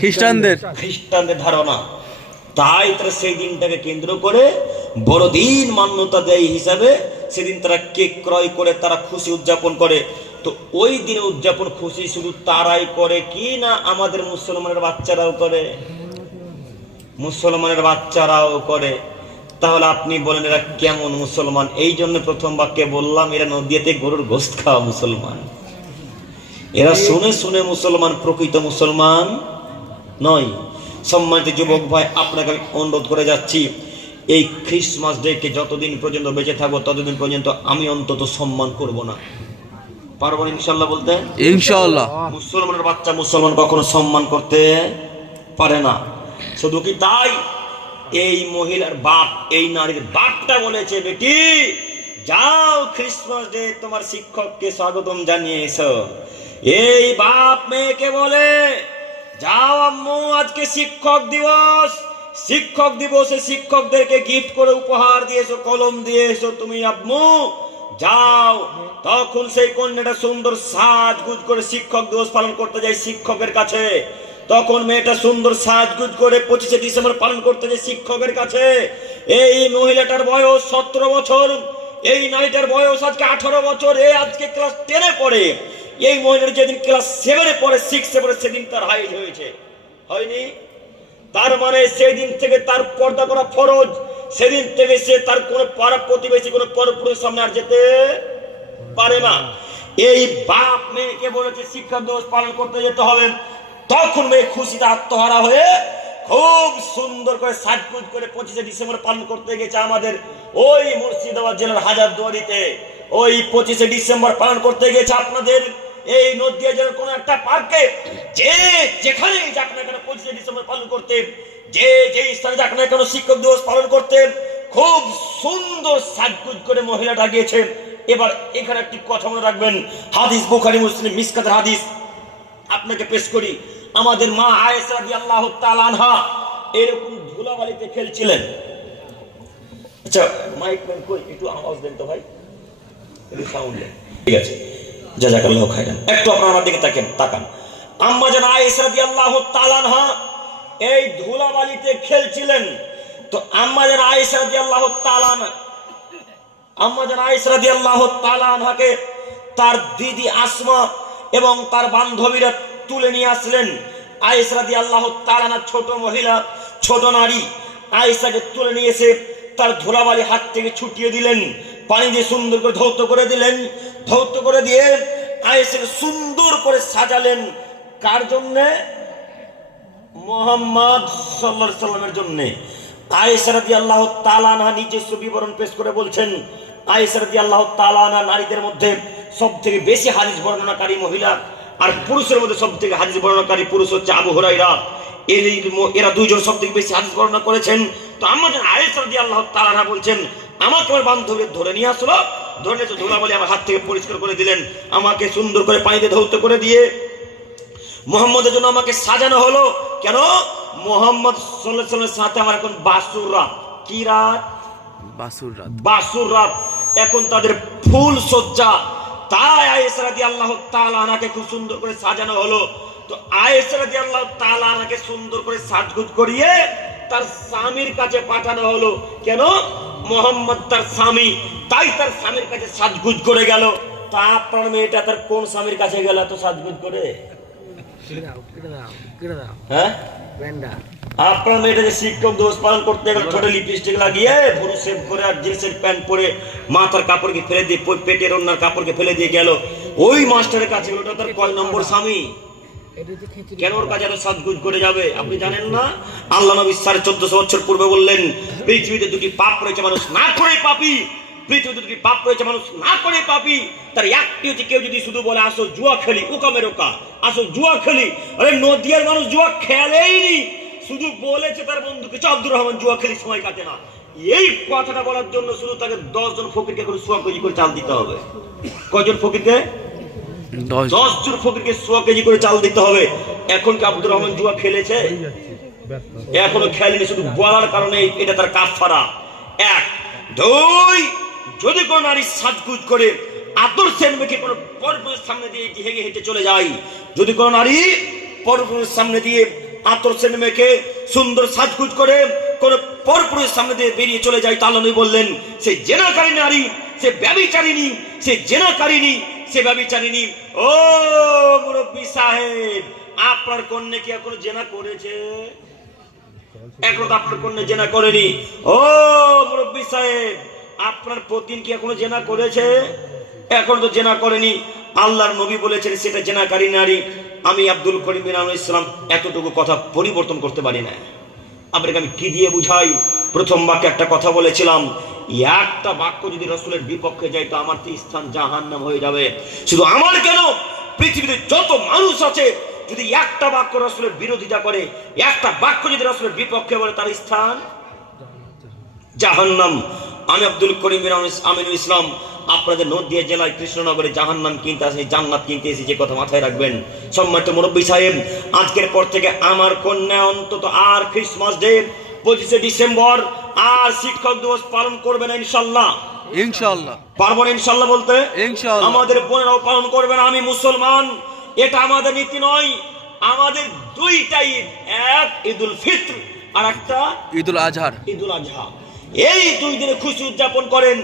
খ্রিস্টানদের। খ্রিস্টানদের ধারণা। তাই তারা সেই দিনটাকে কেন্দ্র করে বড়দিন মান্যতা দেয় হিসাবে সেদিন তারা কেক ক্রয় করে তারা খুশি উদযাপন করে। তো ওই দিনে উদযাপন খুশি শুধু তারাই করে কি না আমাদের মুসলমানের বাচ্চারাও করে? মুসলমানের বাচ্চারাও করে। তাহলে আপনি বলেন এরা কেমন মুসলমান? এই জন্য প্রথম বাক্যে বললাম এরা নদিয়াতে গরুর গোশত খাওয়া মুসলমান। এরা শুনে শুনে মুসলমান, প্রকৃত মুসলমান নয়। সম্মানিত যুবক ভাই, আপনাকে আমি অনুরোধ করে যাচ্ছি, এই ক্রিসমাস ডেকে যতদিন পর্যন্ত বেঁচে থাকবো ততদিন পর্যন্ত আমি অন্তত সম্মান করব না। পারবো না ইনশাল্লাহ বলতে? ইনশাআল্লাহ। মুসলমানের বাচ্চা মুসলমান কখনো সম্মান করতে পারে না। শুধু কি তাই, এই মহিলার বাপ, এই নারীর বাপটা বলেছে, বেটি যাও ক্রিসমাস ডে তোমার শিক্ষককে স্বাগতম জানিয়ে এসো। এই বাপ মেয়েকে বলে, যাও আম্মু আজকে শিক্ষক দিবস, শিক্ষক দিবসে শিক্ষকদেরকে গিফট করে উপহার দিয়েছো, কলম দিয়ে এসো তুমি আম্মু, যাও। তখন সেই কন্যাটা সুন্দর সাজগুজ করে শিক্ষক দিবস পালন করতে যায় শিক্ষকের কাছে। তখন মেয়েটা সুন্দর সাজগুজ করে 25শে ডিসেম্বর পালন করতে যায় শিক্ষকের কাছে। এই মহিলাটার বয়স 17 বছর, এই নারীটার বয়স আজকে 18 বছর। এ আজকে ক্লাস 10-এ পড়ে। এই মহিলার যেদিন ক্লাস 7-এ পড়ে, 6-এ পড়ে, সেদিন তার হাইজ হয়েছে, হয়নি? তার মানে সেই দিন থেকে তার পর্দা করা ফরজ। সেদিন থেকে সে তার কোনো পাড়া প্রতিবেশী, কোনো পরপুরুষের সামনে আর যেতে পারে না। এই বাপ মেয়েকে বলেছে শিক্ষা দিবস পালন করতে যেতে হবে। তখন মেয়ে খুশিতে আত্মহারা হয়ে খুব সুন্দর করে সাজগুজ করে 25শে ডিসেম্বর পালন করতে গেছে আমাদের ওই মুর্শিদাবাদ জেলার হাজারদুয়ারিতে। ওই 25শে ডিসেম্বর পালন করতে গেছে আপনাদের এই নদিয়া জেলার কোন একটা পার্কে। যে যেখানে যাক না কেন 25শে ডিসেম্বর পালন করতে, যে স্থানে যাক না কেন শিক্ষক দিবস পালন করতে, খুব সুন্দর সাজগুজ করে মহিলাটা গিয়েছে। এবার এখানে একটি কথা মনে রাখবেন, হাদিস বুখারী মুসলিম মিশকাতের হাদিস আপনাকে পেশ করি। আমাদের মা আয়েশা রাদিয়াল্লাহু তাআলা আনহা এরকম ধুলাবালিতে খেলছিলেন। আচ্ছা মাইক ম্যান কই, একটু আওয়াজ দেন তো ভাই, একটু সাউন্ড দেন। ঠিক আছে, জাযাকাল্লাহু খাইরান। একটু আপনারা আমার দিকে তাকান। আম্মা জান আয়েশা রাদিয়াল্লাহু তাআলা আনহা এই ধুলাবালিতে খেলছিলেন। তো আম্মা জান আয়েশা রাদিয়াল্লাহু তাআলা আনহাকে তার দিদি আসমা এবং তার বান্ধবীরা তুলে নিয়ে আসলেন। আয়েশা রাদিয়াল্লাহু তাআলা আনহা ছোট মহিলা, ছোট নারী, আয়েশাকে তুলে নিয়ে এসে তার ধুলাবালি হাত থেকে ছুটিয়ে দিলেন, পানি দিয়ে সুন্দর করে ধৌত করে দিলেন। ধৌত করে দিয়ে আয়েশাকে সুন্দর করে সাজালেন। কার জন্য? মুহাম্মদ সাল্লাল্লাহু আলাইহি সাল্লামের জন্য। আয়েশা রাদিয়াল্লাহু তাআলা আনহা নিজস্ব বিবরণ পেশ করে বলছেন, আয়েশা রাদিয়াল্লাহু তাআলা আনহা নারীদের মধ্যে সবথেকে বেশি হাদিস বর্ণনাকারী মহিলা, আর পুরুষের মধ্যে সবথেকে হাদিস বর্ণনাকারী পুরুষ হচ্ছে আবু হুরায়রা। এরা দুইজন সবথেকে বেশি হাদিস বর্ণনা করেছেন। তো আমাদের আয়েশা রাদিয়াল্লাহু তাআলা আনহা বলছেন, আমাকে আমার বান্ধবী ধরে নিয়ে আসলো, ধরে নিয়ে ধুলাবালি আমার হাত থেকে পরিষ্কার করে দিলেন, আমাকে সুন্দর করে পানিতে ধৌত করে দিয়ে মুহাম্মদের জন্য আমাকে সাজানো হলো। কেন? মোহাম্মদ সাল্লাল্লাহু আলাইহি ওয়াসাল্লামের সাথে আমার এখন বাসুর রাত। কি রাত? বাসুর রাত। বাসুর রাত। এখন তাদের ফুল সজ্জা। তাই আয়েশা রাদিয়াল্লাহু তাআলা আনহাকে খুব সুন্দর করে সাজানো হলো। তো আয়েশা রাদিয়াল্লাহু তাআলা আনহাকে সুন্দর করে সাজগুজ করিয়ে তার স্বামীর কাছে পাঠানো হলো। কেন? মোহাম্মদ তার স্বামী, তাই তার স্বামীর কাছে সাজগুজ করে গেল। তা আপনার মেয়েটা তার কোন স্বামীর কাছে গেল তো সাজগুজ করে? হ্যাঁ, আপনার মেয়েটা যে শিক্ষক দিবস পালন করতে গেল ঠোঁটে লিপস্টিক লাগিয়ে পুরো সেভ করে আর জিন্সের প্যান্ট পরে মাথার কাপড়কে ফেলে দিয়ে পেটের ওনার কাপড়কে ফেলে দিয়ে গেল, ওই মাস্টারের কাছে ওটা তার কয় নম্বর স্বামী? কেন ওর কাছে এত সাজগুজ করে যাবে? আপনি জানেন না আল্লাহ নবী 1450 বছর পূর্বে বললেন পৃথিবীতে দুটি পাপ রয়েছে মানুষ না করে পাপী। পৃথিবীতে দুটি পাপ রয়েছে মানুষ না করে পাপী। তার একটি হচ্ছে কেউ যদি শুধু বলে আসো জুয়া খেলি, ওকামের ওকা, আসো জুয়া খেলি। আরে নদিয়ার মানুষ জুয়া খেলেই নি, শুধু বলেছে তার বন্ধুকে আব্দুর রহমান জুয়া খেলি সময় কাটে না। এই কথাটা বলার জন্য শুধু তাকে 10 জন ফকিরকে করে সোয়া কেজি করে চাল দিতে হবে। কয়জন ফকিরকে? 10 জন ফকিরকে সোয়া কেজি করে চাল দিতে হবে। এখন কি আব্দুর রহমান জুয়া খেলেছে? এখনো খেলেনি, শুধু বলার কারণে এটা তার কাফারা। 1 2 যদি কোন নারী সাজগুজ করে আদর্শের মেখে কোন পরপুরুষের সামনে দিয়ে হেগে হেঁটে চলে যায়, যদি কোন নারী পরপুরুষের সামনে দিয়ে আদর্শের মেখে সুন্দর সাজগুজ করে কোন পরপুরুষের সামনে দিয়ে বেরিয়ে চলে যায়, তাহলে উনি বললেন সে জেনাকারী নারী, সে ব্যভিচারিণী, সে জেনাকারিণী, সে ব্যভিচারিণী। ও মুরব্বী সাহেব, আপনার কন্যা কি এখনো জেনা করেছে? এখনো তো আপনার কন্যা জেনা করেনি। ও মুরব্বী সাহেব, আপনার পতিন কি এখনো জেনা করেছে? এখন তো জেনা করেনি। আল্লাহর নবী বলেছেন সেটা জেনাকারী নারী। আমি আব্দুল করিম বিন আনোয়ার ইসলাম এতটুকু কথা পরিবর্তন করতে পারি না। আপনাকে আমি কি দিয়ে বুঝাই? প্রথম বাক্যে একটা কথা বলেছিলাম, একটা বাক্য যদি রাসূলের বিপক্ষে যায় তো আমার তো স্থান জাহান্নাম হয়ে যাবে। শুধু আমার কেন, পৃথিবীতে যত মানুষ আছে যদি একটা বাক্য রাসূলের বিরোধিতা করে, একটা বাক্য যদি রাসূলের বিপক্ষে বলে, তার স্থান জাহান্নাম। আমি আব্দুল করিম বিন আমিনুল ইসলাম আপনাদের নদিয়া জেলায় কৃষ্ণনগরে জাহান্নাম কিনতে আসি, জান্নাত কিনতে এসেছি, যে কথা মাথায় রাখবেন। সম্মানিত মুরব্বী সাহেব, আজকের পর থেকে আমার কন্যা অন্তত আর ক্রিসমাস ডে 25শে ডিসেম্বর আর শিক্ষক দিবস পালন করবে না ইনশাআল্লাহ। ইনশাআল্লাহ পারবো না ইনশাআল্লাহ বলতে? ইনশাআল্লাহ। আমাদের আমাদের বোনেরাও পালন করবে না। আমি মুসলমান, এটা আমাদের নীতি নয়। আমাদের দুইটা ঈদ, এক ঈদুল ফিত্র আর একটা ঈদুল আজহার। ঈদুল আজহা, এই দুই দিনে খুশি উদযাপন করেন।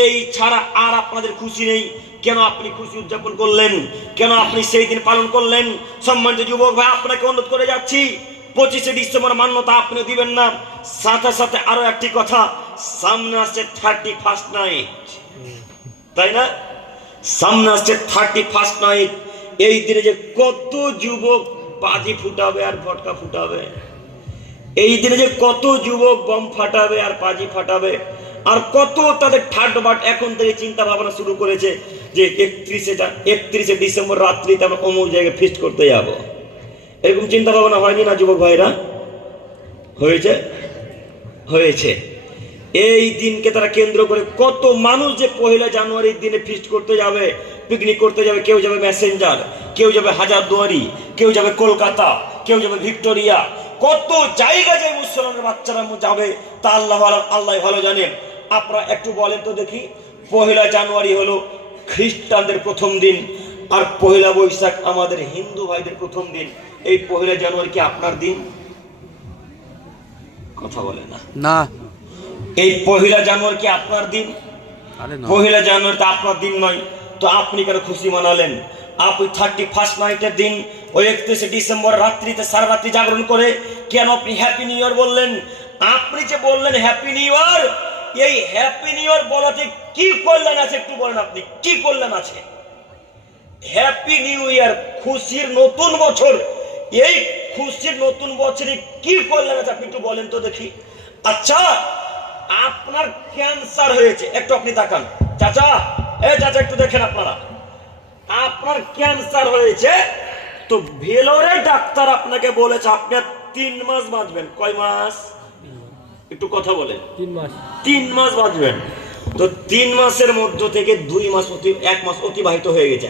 এই ছাড়া আর আপনাদের খুশি নেই। কেন আপনি খুশি উদযাপন করলেন? কেন আপনি সেই দিন পালন করলেন? সম্মানিত যুবক ভাই, আপনাকে অনুরোধ করে যাচ্ছি, 25শে ডিসেম্বর মান্যতা আপনি দিবেন না। সাথে সাথে আরো একটি কথা, সামনে আসছে 31st নাইট, তাই না? সামনে আসছে 31st নাইট। এই দিনে যে কত যুবক বাজি ফুটাবে আর ফটকা ফুটাবে, এই দিনে যে কত যুবক বম ফাটাবে আর বাজি ফাটাবে, আর কত তাদের ঠাটবাট এখন থেকে চিন্তা ভাবনা শুরু করেছে যে 31শে ডিসেম্বর রাত্রিতে আমরা অমুক জায়গায় ফিস্ট করতে যাব। এরকম চিন্তা ভাবনা হয়নি না যুবক ভাইরা? হয়েছে, হয়েছে। এই দিনকে তারা কেন্দ্র করে কত মানুষ যে 1 জানুয়ারির দিনে ফিস্ট করতে যাবে, পিকনিক করতে যাবে। কেউ যাবে ম্যাসেঞ্জার, কেউ যাবে হাজারদুয়ারি, কেউ যাবে কলকাতা, কেউ যাবে ভিক্টোরিয়া, কত জায়গায় যে মুসলমানের বাচ্চারা যাবে তা আল্লাহ ভালো জানেন। আপনারা একটু বলেন তো দেখি, 1 জানুয়ারি হলো খ্রিস্টানদের প্রথম দিন, আর 1 বৈশাখ আমাদের হিন্দু ভাইদের প্রথম দিন। এই 1 জানুয়ারি কি আপনার দিন? কথা বলে না না। এই 1 জানুয়ারি কি আপনার দিন? আরে না, 1 জানুয়ারি তো আপনার দিন নয়, তো আপনি কেন খুশি মানালেন? আপনি 31st নাইটের দিন ওই 31শে ডিসেম্বর রাত্রিতে সারা রাত্রি জাগরণ করে কেন আপনি হ্যাপি নিউ ইয়ার বললেন? আপনি যে বললেন হ্যাপি নিউ ইয়ার, এই হ্যাপি নিউ ইয়ার বলাতে কি কল্যাণ আছে একটু বলেন, আপনি কি কল্যাণ আছে? হ্যাপি নিউ ইয়ার, খুশির নতুন বছর, এই খুশির নতুন বছরে কি কল্যাণ আছে আপনি একটু বলেন তো দেখি। আচ্ছা, আপনার ক্যান্সার হয়েছে, একটু আপনি তাকান। চাচা, চাচা একটু দেখেন, আপনারা, আপনার ক্যান্সার হয়েছে, তো ভেলোরে ডাক্তার আপনাকে বলেছে আপনি 3 মাস বাঁচবেন। কয় মাস? একটু কথা বলেন। 3 মাস বাঁচবেন। তো 3 মাসের মধ্য থেকে 1 মাস অতিবাহিত হয়ে গেছে।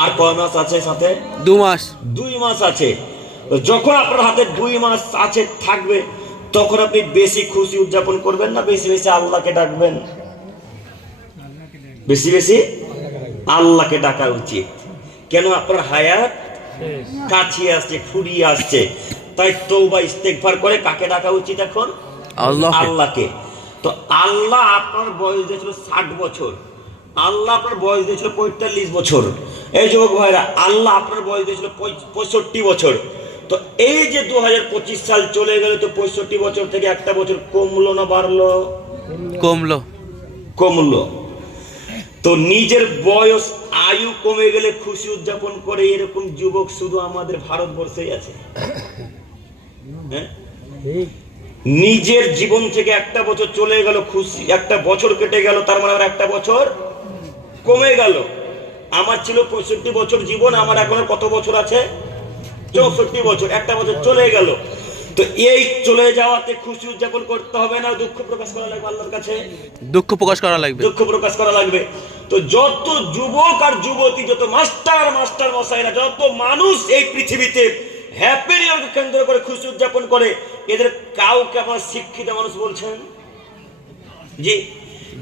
আর কয় মাস আছে সাথে? 2 মাস। 2 মাস আছে। তো যখন আপনার হাতে 2 মাস আছে থাকবে, তখন আপনি বেশি খুশি উদযাপন করবেন না বেশি বেশি আল্লাহকে ডাকবেন? বেশি বেশি আল্লাহকে ডাকা উচিত। কেন? আপনার হায়াত কাছে আসছে, ফুরিয়ে আসছে। তাই তওবা ইস্তেগফার করে কাকে ডাকা উচিত এখন? আল্লাহকে। তো আল্লাহ আপনার বয়স দিয়েছিল 60 বছর, আল্লাহ আপনার বয়স দিয়েছিল 45 বছর। এই যুবক ভাইরা, আল্লাহ আপনার বয়স দিয়েছিল 65 বছর। তো এই যে 2025 সাল চলে গেল, তো 65 বছর থেকে একটা বছর কমলো না বাড়লো? কমলো। তো নিজের বয়স আয়ু কমে গেলে খুশি উদযাপন করে এরকম যুবক শুধু আমাদের ভারতবর্ষেই আছে। নিজের জীবন থেকে একটা বছর চলে গেল, খুশি একটা বছর কেটে গেল, তার মানে একটা বছর কমে গেল। আমার ছিল 65 বছর জীবন, আমার এখন কত বছর আছে? 64 বছর। একটা বছর চলে গেল। তো এই চলে যাওয়াতে খুশি উদযাপন করতে হবে না দুঃখ প্রকাশ করা লাগবে আল্লাহর কাছে? দুঃখ প্রকাশ করা লাগবে। তো যত যুবক আর যুবতী, যত মাস্টার মশাইরা, যত মানুষ এই পৃথিবীতে হ্যাপি নিউ ইয়ারকে কেন্দ্র করে খুশি উদযাপন করে, এদের কাউকে আপনারা শিক্ষিত মানুষ বলছেন? জি,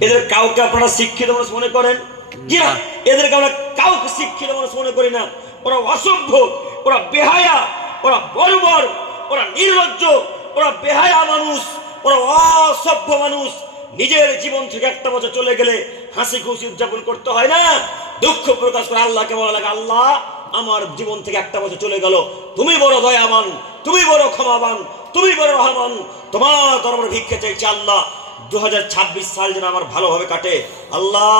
এদের কাউকে আপনারা শিক্ষিত মানুষ মনে করেন? জি না, এদেরকে আমরা কাউকে শিক্ষিত মানুষ মনে করি না। ওরা অসভ্য, ওরা বেহায়া, ওরা বর্বর, ওরা নির্লজ্জ, ওরা বেহায়া মানুষ, ওরা অসভ্য মানুষ। নিজের জীবন থেকে একটা বছর চলে গেলে হাসি খুশি উদযাপন করতে হয় না, দুঃখ প্রকাশ করে আল্লাহকে বলা লাগে, আল্লাহ আমার জীবন থেকে একটা বছর চলে গেল, তুমি বড় দয়াবান, তুমি বড় ক্ষমাবান, তুমি বড় রহমান, তোমার দরবারে ভিক্ষা চাইছি আল্লাহ 2026 সাল যেন আমার ভালোভাবে কাটে। আল্লাহ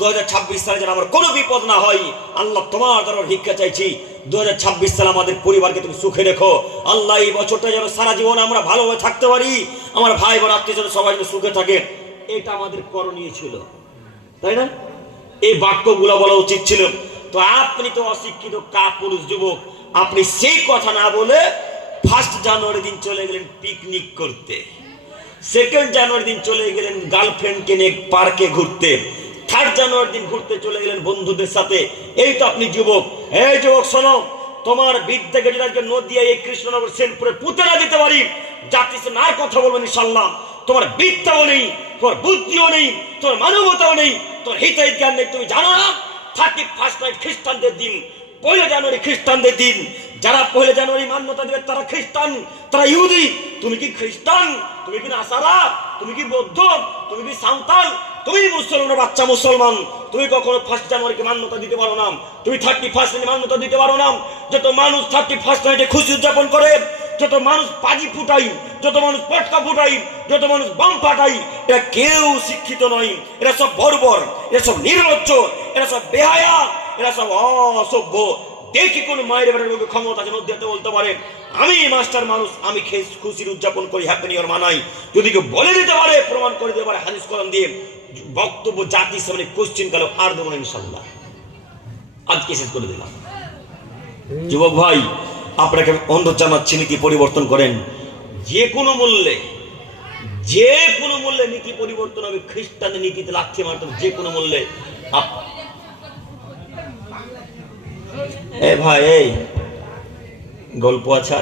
2026 সালে যেন আমার কোনো বিপদ না হয়। আল্লাহ তোমার দরবারে ভিক্ষা চাইছি 2026 সালে আমাদের পরিবারকে তুমি সুখে রেখো। আল্লাহ এই বছরটা যেন সারা জীবন আমরা ভালোভাবে থাকতে পারি, আমার ভাই বোন আত্মীয় যেন সবাই যেন সুখে থাকে। এটা আমাদের করণীয় ছিল, তাই না? এই বাক্যগুলো বলা উচিত ছিল। তো আপনি তো অশিক্ষিত কাপুরুষ যুবক, আপনি সেই কথা না বলে 1 জানুয়ারি দিন চলে গেলেন পিকনিক করতে, 2 জানুয়ারি দিন চলে গেলেন গার্লফ্রেন্ডকে নিয়ে পার্কে ঘুরতে, 3 জানুয়ারি দিন ঘুরতে চলে গেলেন বন্ধুদের সাথে। এই তো আপনি যুবক। এই যুবক শোনো, তোমার বিদ্যাকে যদি আজকে নদিয়া এই কৃষ্ণনগর সেনপুরে পুঁতে না দিতে পারি, জাতি সে আর কথা বলবেন ইনশাআল্লাহ। তোমার বিদ্যাও নেই, তোমার বুদ্ধিও নেই, তোমার মানবতাও নেই, তোমার হিতাহিত জ্ঞান নেই। তুমি জানো না 31 নাইট খ্রিস্টানদের দিন, 1 জানুয়ারি খ্রিস্টানদের দিন। যারা 1 জানুয়ারি মান্যতা দেবে তারা খ্রিস্টান, তারা ইহুদি। তুমি কি খ্রিস্টান? তুমি কি নাসারা? তুমি কি বৌদ্ধ? তুমি কি সাঁওতাল? তুমি মুসলমানের বাচ্চা মুসলমান। তুমি কখনো 1 জানুয়ারিকে মান্যতা দিতে পারো না, তুমি 31 নাইটে মান্যতা দিতে পারো না। যত মানুষ 31 নাইটে খুশি উদযাপন করে, যত মানুষ বাজি ফুটাই, যত মানুষ পটকা ফুটাই, যত মানুষ বম ফাটাই, এরা কেউ শিক্ষিত নয়। এরা সব বর্বর, এরা সব নির্লজ্জ, এরা সব বেহায়া, এরা সব অসভ্য। দেখি কোন মায়ের বেড়ার লোকের ক্ষমতা আছে নদীতে বলতে পারে আমি মাস্টার মানুষ, আমি খুশির উদযাপন করি, হ্যাপি নিউ ইয়ার মানাই। যদি কেউ বলে দিতে পারে, প্রমাণ করে দিতে পারে হাদিস কোরআন দিয়ে, বক্তব্য জাতির সামনে কোশ্চেন কালো আর দেবো না ইনশাল্লাহ। আজকে শেষ করে দিলাম। যুবক ভাই, আপনাকে অনুরোধ জানাচ্ছি, নীতি পরিবর্তন করেন। যে কোনো মূল্যে নীতি পরিবর্তন হবে। খ্রিস্টানের নীতিতে লাথি মারতে হবে যে কোনো মূল্যে। এ ভাই, এই গল্প আছে?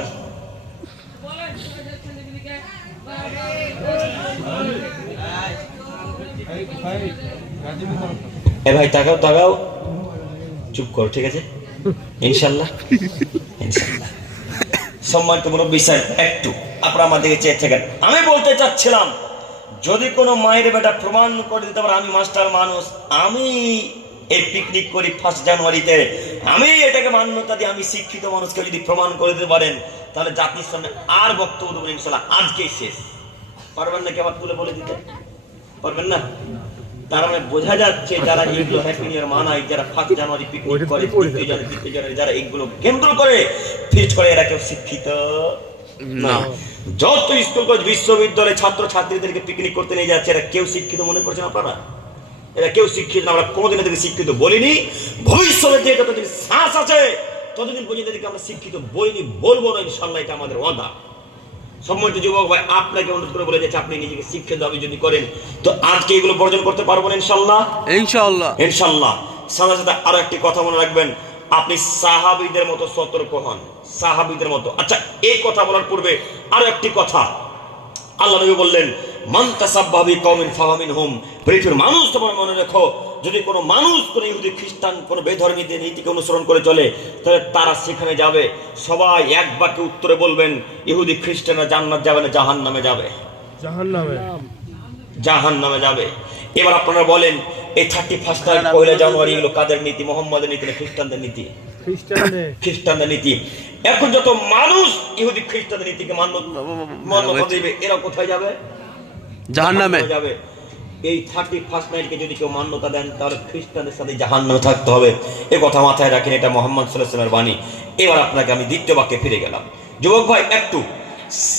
এ ভাই তাকাও, চুপ করো, ঠিক আছে? ইনশাল্লাহ। সম্মানিত মুরব্বী স্যার, একটু আপনারা আমাদেরকে চেয়ে থাকেন। আমি বলতে চাচ্ছিলাম, যদি কোনো মায়ের বেটা প্রমাণ করে দিতে পারে আমি মাস্টার মানুষ, আমি এই পিকনিক করি 1 জানুয়ারিতে, আমি এটাকে মান্যতা দিই, আমি শিক্ষিত মানুষকে যদি প্রমাণ করে দিতে পারেন, তাহলে জাতির সামনে আর বক্তব্য দেবেন ইনশাল্লাহ। আজকেই শেষ। পারবেন না? কি আবার তুলে বলে দিতে পারবেন না? তার মানে বোঝা যাচ্ছে যারা এইগুলো হ্যাপি নিউ ইয়ার মানায়, যারা 1 জানুয়ারি পিকনিক করে, 2 জানুয়ারি যারা এইগুলো কেন্দ্র করে ফিস্ট করে, এরা কেউ শিক্ষিত না। যত স্কুল কলেজ বিশ্ববিদ্যালয়ে ছাত্র ছাত্রীদেরকে পিকনিক করতে নিয়ে যাচ্ছে, এরা কেউ শিক্ষিত মনে করছেন আপনারা? এরা কেউ শিক্ষিত না। আমরা কোনোদিন এদেরকে শিক্ষিত বলিনি। ভবিষ্যতে যে যতদিন শ্বাস আছে ততদিন পর্যন্ত এদেরকে আমরা শিক্ষিত বলিনি, বলবো না ইনশাল্লাহ। এটা আমাদের ওয়াদা। সম্মানিত যুবক ভাই, আপনাকে অনুরোধ করে বলে যাচ্ছে, আপনি নিজেকে শিক্ষিত দাবি যদি করেন, তো আজকে এগুলো বর্জন করতে পারবো না ইনশাল্লাহ। ইনশাল্লাহ। সাথে সাথে আরো একটি কথা মনে রাখবেন, আপনি সাহাবীদের মতো সতর্ক হন, সাহাবীদের মতো। আচ্ছা, এই কথা বলার পূর্বে আরো একটি কথা আল্লাহ নবী বললেন, মান তাসাব্বাহা বিকওমিন ফাহুয়া মিনহুম। পৃথিবীর মানুষ, তোমার মনে রেখো, যদি কোনো মানুষ কোনো ইহুদি খ্রিস্টান কোনো বেধর্মীদের নীতিকে অনুসরণ করে চলে, তাহলে তারা সেখানে যাবে। সবাই এক বাক্যে উত্তরে বলবেন, ইহুদি খ্রিস্টানরা জান্নাত যাবে না, জাহান্নামে যাবে, জাহান্নামে যাবে। এবার আপনারা বলেন, এই 31 তারিখ 1 জানুয়ারি এগুলো কাদের নীতি? মুহাম্মাদের নীতি না খ্রিস্টানদের নীতি? খ্রিস্টানদের নীতি। এখন যত মানুষ ইহুদি খ্রিস্টানদের নীতিকে মান্যতা দিবে, এরা কোথায় যাবে? জাহান্নামে যাবে। এই 31 নাইটকে যদি কেউ মান্যতা দেন, তাহলে খ্রিস্টানদের সাথে জাহান্নামে থাকতে হবে। এই কথা মাথায় রাখেন, এটা মুহাম্মদ সাল্লাল্লাহু আলাইহি ওয়াসাল্লামের বাণী। এবার আপনাকে আমি দ্বিতীয় বাক্যে ফিরে গেলাম। যুবক ভাই, একটু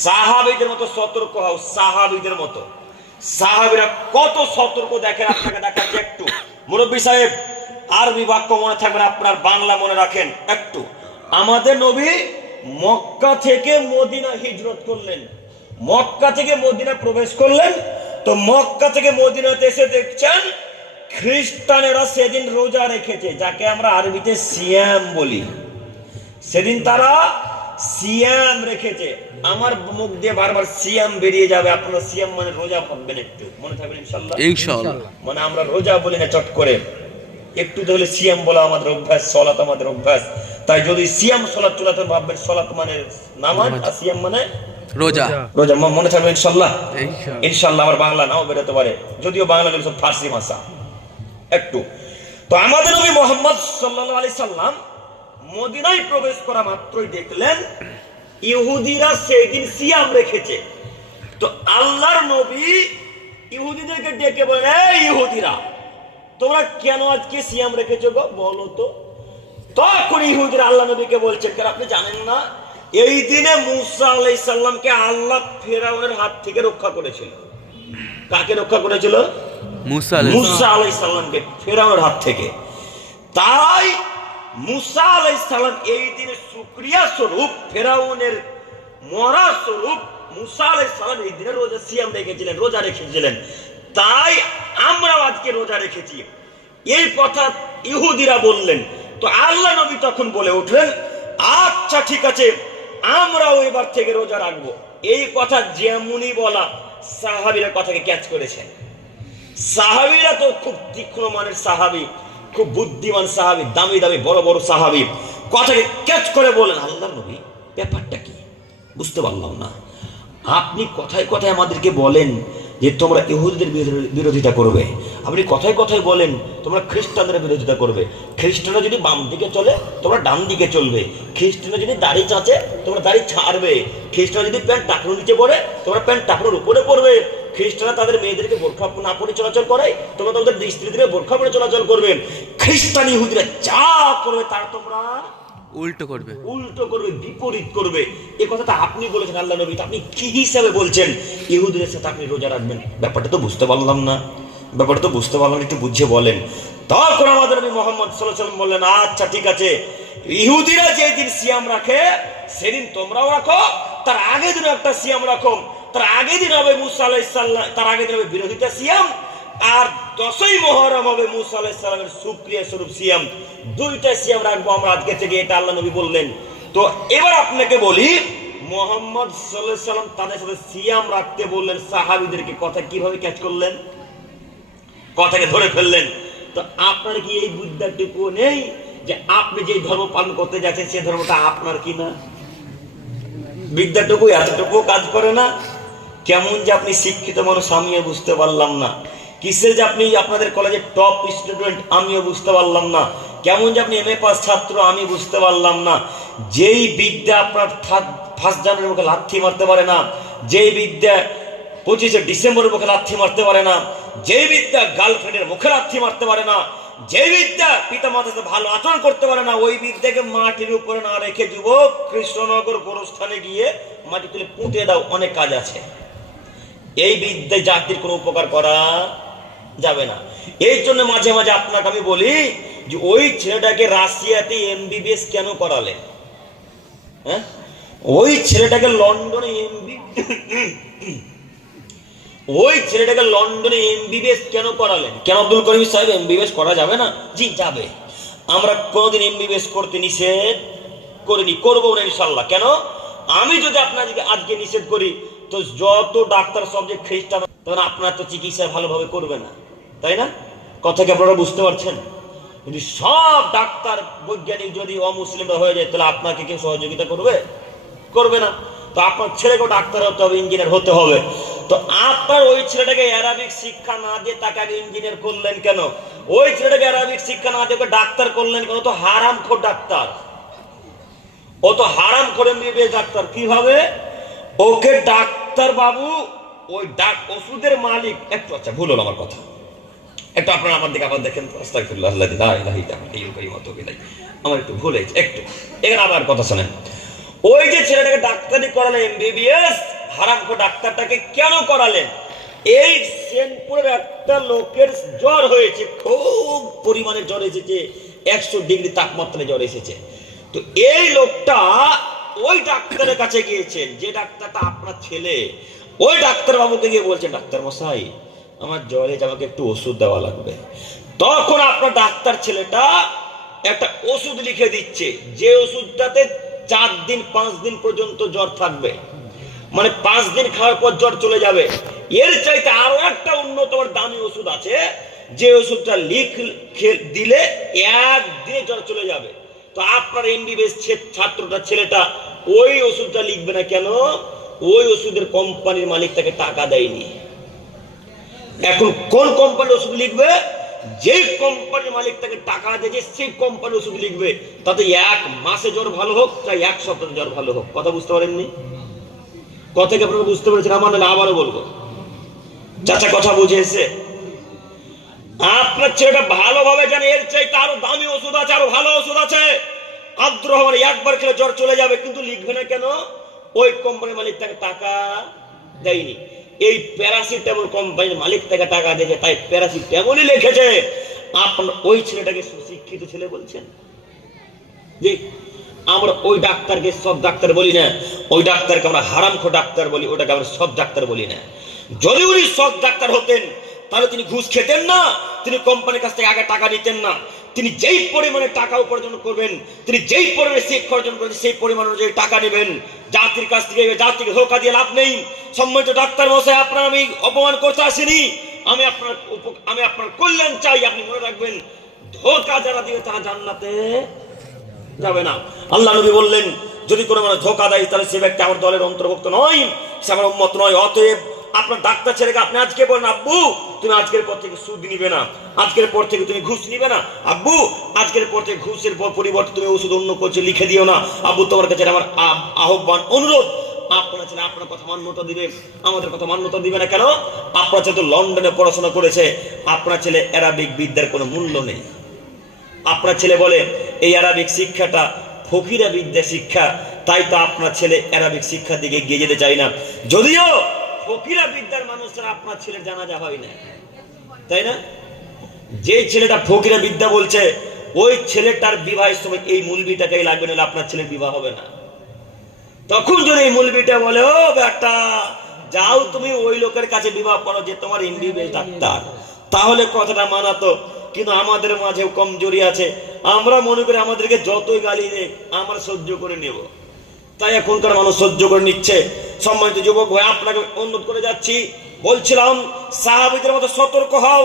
সাহাবীদের মতো সতর্ক হও, সাহাবীদের মতো। সাহাবীরা কত সতর্ক দেখেন, আপনাকে দেখাচ্ছি একটু। মুরব্বী সাহেব, আরবি বাক্য মনে থাকবে না, আপনার বাংলা মনে রাখেন একটু। আমাদের নবী মক্কা থেকে মদিনা হিজরত করলেন, মক্কা থেকে মদিনা প্রবেশ করলেন। তো মক্কা থেকে মদিনাতে এসে দেখছেন খ্রিস্টানেরা সেদিন রোজা রেখেছে, যাকে আমরা আরবিতে সিয়াম বলি। সেদিন তারা সিয়াম রেখেছে। আমার মুখ দিয়ে বারবার সিয়াম বেরিয়ে যাবে, আপনারা সিয়াম মানে রোজা ভাববেন, একটু মনে থাকবেন ইনশাআল্লাহ। ইনশাআল্লাহ। মানে আমরা রোজা বলি না চট করে, একটু তাহলে সিয়াম বলা আমাদের অভ্যাস, সালাত আমাদের অভ্যাস। তাই যদি সিয়াম সালাত চলাতে ভাববেন, সালাত মানে নামাজ আর সিয়াম মানে রোজা। রোজা মনে থাকবে ইনশাআল্লাহ। ইনশাআল্লাহ। আমার বাংলা নাও বেরোতে পারে, যদিও বাংলা সব ফার্সি ভাষা একটু। তো আমাদের নবী মুহাম্মদ সাল্লাল্লাহু আলাইহি সাল্লাম মদিনায় প্রবেশ করা মাত্রই দেখলেন ইহুদিরা সেদিন সিয়াম রেখেছে। তো আল্লাহর নবী ইহুদিদেরকে ডেকে বলেন, এই ইহুদিরা, তোমরা কেন আজকে সিয়াম রেখেছো গো, বলো তো। তখন ইহুদিরা আল্লাহ নবীকে বলছেন, কারণ আপনি জানেন না, এই দিনে মুসা আলাইহিস সালামকে আল্লাহ ফেরাউনের হাত থেকে রক্ষা করেছিল। কাকে রক্ষা করেছিল? মুসা আলাইহিস সালামকে ফেরাউনের হাত থেকে। তাই মুসা আলাইহিস সালাম এই দিনে শুকরিয়া স্বরূপ, ফেরাউনের মরা স্বরূপ মুসা আলাইহিস সালাম এই দিনে রোজা সিয়াম রেখেছিলেন, রোজা রেখেছিলেন। তাই আমরাও আজকে রোজা রেখেছি, এই কথা ইহুদিরা বললেন। তো আল্লাহ নবী তখন বলে উঠলেন, আচ্ছা ঠিক আছে, আমরাও এবার থেকে রোজা রাখবো। এই কথা যেমনই বলা, সাহাবীরা কথাকে ক্যাচ করেছেন। সাহাবীরা তো খুব তীক্ষ্ণ মানের সাহাবী, খুব বুদ্ধিমান সাহাবী, দামি দামি বড় বড় সাহাবী, কথাকে ক্যাচ করে বলেন, আল্লাহ নবী ব্যাপারটা কি বুঝতে পারলাম না। আপনি কথায় কথায় আমাদেরকে বলেন যে তোমরা ইহুদিদের বিরোধিতা করবে, আপনি কথায় কথায় বলেন তোমরা খ্রিস্টানদের বিরোধিতা করবে। খ্রিস্টানরা যদি বাম দিকে চলে, তোমরা ডান দিকে চলবে। খ্রিস্টানরা যদি দাড়ি চাচে, তোমরা দাড়ি ছাড়বে। খ্রিস্টানরা যদি প্যান্ট টাকনুর নিচে পড়ে, তোমরা প্যান্ট টাকনুর উপরে পড়বে। খ্রিস্টানরা তাদের মেয়েদেরকে বোরখা না পরে চলাচল করে, তোমরা তোমাদের স্ত্রীদেরকে বোরখা পরে চলাচল করবে। খ্রিস্টান ইহুদিরা যা করবে তার তোমরা উল্টো করবে, উল্টো করবে, বিপরীত করবে। এই কথাটা আপনি বলেছেন আল্লাহ নবী, আপনি কি হিসাবে বলছেন ইহুদিদের সাথে আপনি রোজা রাখবেন? ব্যাপারটা তো বুঝতে পারলাম না, ব্যাপারটা তো বুঝতে পারলাম, একটু বুঝিয়ে বলেন। তখন আমাদের নবী মুহাম্মদ সাল্লাল্লাহু আলাইহি ওয়াসাল্লাম বললেন, আচ্ছা ঠিক আছে, ইহুদিরা যেদিন সিয়াম রাখে সেদিন তোমরাও রাখো, তার আগের দিন একটা সিয়াম রাখো। তার আগের দিন হবে মুসা আলাইহিস সালাম, তার আগের দিন হবে বিরোধিতা সিয়াম, আর 10ই মুহররম হবে মুসা আলাইহিস সালামের শুকরিয়া স্বরূপ সিয়াম। দুইটা সিয়াম রাখবো আমরা আজকে থেকে, এটা আল্লাহ নবী বললেন। তো এবার আপনাকে বলি, মুহাম্মদ সাল্লাল্লাহু আলাইহি সাল্লাম তাদের সাথে সিয়াম রাখতে বললেন, সাহাবীদেরকে কথা কিভাবে ক্যাচ করলেন, কথাকে ধরে ফেললেন। তো আপনার কি এই বুদ্ধিটুকু নেই যে আপনি যে ধর্ম পালন করতে যাচ্ছেন সেই ধর্মটা আপনার কি না? বিদ্যাটুকু এতটুকু কাজ করে না? কেমন যে আপনি শিক্ষিত মানুষ আমিও বুঝতে পারলাম না। কিসের যে আপনি আপনাদের কলেজে টপ স্টুডেন্ট আমিও বুঝতে পারলাম না। কেমন যে আপনি এমএ পাস ছাত্র আমি বুঝতে পারলাম না। যেই বিদ্যা আপনার 1 জানুয়ারির মুখে লাথি মারতে পারে না, যেই বিদ্যা 25শে ডিসেম্বরের মুখে লাথি মারতে পারে না, যেই বিদ্যা গার্লফ্রেন্ডের মুখে লাথি মারতে পারে না, যে বিদ্যা পিতা মাতার সাথে ভালো আচরণ করতে পারে না, ওই বিদ্যাকে মাটির উপরে না রেখে যুবক কৃষ্ণনগর গোরস্থানে গিয়ে মাটি তুলে পুঁতে দাও, অনেক কাজ আছে। এই বিদ্যায় জাতির কোনো উপকার করা যাবে না। এই জন্য মাঝে মাঝে আপনাকে আমি বলি যে ওই ছেলেটাকে রাশিয়াতে এমবিবিএস কেন করালেন? হ্যাঁ, ওই ছেলেটাকে লন্ডনে এমবিবিএস কেন করালেন? কেন আব্দুল করিম সাহেব এমবিবিএস করা যাবে না? জি যাবে। আমরা কোনোদিন এমবিবিএস করতে নিষেধ করিনি, করবো না ইনশাল্লাহ। কেন? আমি যদি আপনাদেরকে আজকে নিষেধ করি তো যত ডাক্তার সব যে খ্রিস্টান, তখন আপনার তো চিকিৎসা ভালোভাবে করবে না, তাই না? কথা কি আপনারা বুঝতে পারছেন? যদি সব ডাক্তার বৈজ্ঞানিক যদি অমুসলিমরা হয়ে যায় তাহলে আপনাকে কেউ সহযোগিতা করবে? করবে না। তো আপনার ছেলেকেও ডাক্তার হতে হবে, ইঞ্জিনিয়ার হতে হবে। তো আপনার ওই ছেলেটাকে অ্যারাবিক শিক্ষা না দিয়ে তাকে আগে ইঞ্জিনিয়ার করলেন কেন? ওই ছেলেটাকে অ্যারাবিক শিক্ষা না দিয়ে ওকে ডাক্তার করলেন কেন? তো হারামখোর ডাক্তার, ও তো হারামখোর এমবিবিএস ডাক্তার। কিভাবে? ওকে ডাক্তার বাবু ওই ওষুধের মালিক একটু, আচ্ছা ভুল হলো আমার কথা, একটু আপনারা আমার দিকে আবার দেখেন তো। আস্তাগফিরুল্লাহ লা ইলাহা ইল্লাল্লাহ, আমার একটু ভুল হয়েছে একটু। এখানে আবার কথা শোনেন। ওই যে ছেলেটাকে ডাক্তারি করালেন এমবিবিএস, হারামখোর ডাক্তারটাকে কেন করালেন? এই সেনপুরের একটা লোকের জ্বর হয়েছে, খুব পরিমাণে জ্বর এসেছে, 100 ডিগ্রি তাপমাত্রায় জ্বর এসেছে। তো এই লোকটা ওই ডাক্তারের কাছে গিয়েছেন, যে ডাক্তারটা আপনার ছেলে, ওই ডাক্তার বাবুকে গিয়ে বলছেন, ডাক্তার মশাই আমার জ্বর হয়েছে, আমাকে একটু ওষুধ দেওয়া লাগবে। তখন আপনার ডাক্তার ছেলেটা একটা ওষুধ লিখে দিচ্ছে, যে ওষুধটাতে 4 দিন 5 দিন পর্যন্ত জ্বর থাকবে, মানে 5 দিন খাওয়ার পর জ্বর চলে যাবে। এর চাইতে আরো একটা উন্নত দামি ওষুধ আছে, যে ওষুধটা দিলে 1 দিনে জ্বর চলে যাবে। তো আপনার এমবিবিএস ছাত্রটা ছেলেটা ওই ওষুধটা লিখবে না কেন? ওই ওষুধের কোম্পানির মালিক তাকে টাকা দেয়নি। এখন কোন কোম্পানির ওষুধ লিখবে? যে কোম্পানির মালিক তাকে টাকা দিয়েছে সেই কোম্পানির ওষুধ লিখবে। তাতে 1 মাসে জ্বর ভালো হোক, চাই 1 সপ্তাহে জ্বর ভালো হোক। কথা বুঝতে পারেননি? কথা কি আপনারা বুঝতে পেরেছেন? আমার নাহলে আবারও বলবো। চাচা কথা বুঝে এসে আপনার ছেলেটা ভালোভাবে জানে এর চাইতে আরো দামি ওষুধ আছে, আরো ভালো ওষুধ আছে। আব্দুর রহমান একবার খেলে জ্বর চলে যাবে, কিন্তু লিখবে না কেন? ওই কোম্পানির মালিক তাকে টাকা দেয়নি। এই প্যারাসিটামল কোম্পানির মালিক তাকে টাকা দিয়েছে, তাই প্যারাসিটামলই লিখেছে। আপনার ওই ছেলেটাকে সুশিক্ষিত ছেলে বলছেন? যে আমরা ওই ডাক্তারকে সব ডাক্তার বলি না, ওই ডাক্তারকে আমরা হারামখোর ডাক্তার বলি, ওটাকে আমরা সব ডাক্তার বলি না। যদি উনি সব ডাক্তার হতেন তাহলে তিনি ঘুষ খেতেন না, তিনি কোম্পানির কাছ থেকে আগে টাকা নিতেন না। তিনি যেই পরিমাণে টাকা উপার্জন করবেন, তিনি যেই পরিমাণে শিক্ষা অর্জন করবেন, সেই পরিমাণ অনুযায়ী টাকা নেবেন। জাতির কাছ থেকে জাতিকে ধোঁকা দিয়ে লাভ নেই। সম্মানিত ডাক্তার মশাই, আপনার আমি অপমান করতে আসিনি, আমি আপনার কল্যাণ চাই। আপনি মনে রাখবেন, ধোঁকা যারা দিবে তারা জান্নাতে যাবে না। আল্লাহ নবী বললেন, যদি কোনো মানুষ ধোঁকা দেয় তাহলে সে ব্যক্তি আমার দলের অন্তর্ভুক্ত নয়, সে আমার উম্মত নয়। অতএব আপনার ডাক্তার ছেলেকে আপনি আজকে বলেন, আব্বু তুমি আজকের পর থেকে সুদ নিবে না, আজকের পর থেকে তুমি ঘুষ নিবে না। আব্বু আজকের পর থেকে ঘুষের পরিবর্তে তুমি ওষুধ অন্য কিছু লিখে দিও না। আব্বু তোমার কাছে আমার আহ্বান, অনুরোধ, আপনার ছেলে আপনার কথা মান্যতা দিবে, আমাদের কথা মান্যতা দিবে না। কেন? আপনার ছেলে তো লন্ডনে পড়াশোনা করেছে, আপনার ছেলে অ্যারাবিক বিদ্যার কোনো মূল্য নেই। আপনার ছেলে বলে এই অ্যারাবিক শিক্ষাটা ফকিরা বিদ্যা শিক্ষা, তাই তো আপনার ছেলে অ্যারাবিক শিক্ষার দিকে এগিয়ে যেতে চাই না। যদিও ফকিরা বিদ্যার মানুষরা আপনার ছেলের জানাজা হয় না, তাই না? যে ছেলেটা ফকিরা বিদ্যা বলছে, ওই ছেলেটার বিবাহের সময় এই মূলবিটাকেই লাগবে, না আপনার ছেলের বিবাহ হবে না। তখন যদি এই মূলবিটা বলে, ও বেটা যাও তুমি ওই লোকের কাছে বিবাহ করো যে তোমার এমবিবিএস ডাক্তার, তাহলে কথাটা মানাতো। কিন্তু আমাদের মাঝেও কমজোরি আছে, আমরা মনে করি আমাদেরকে যতই গালি দেয় আমরা সহ্য করে নেব, তাই এখনকার মানুষ সহ্য করে নিচ্ছে। সম্মানিত যুবক ভাই, আপনাকে অনুরোধ করে যাচ্ছি, বলছিলাম সাহাবীদের মতো সতর্ক হও,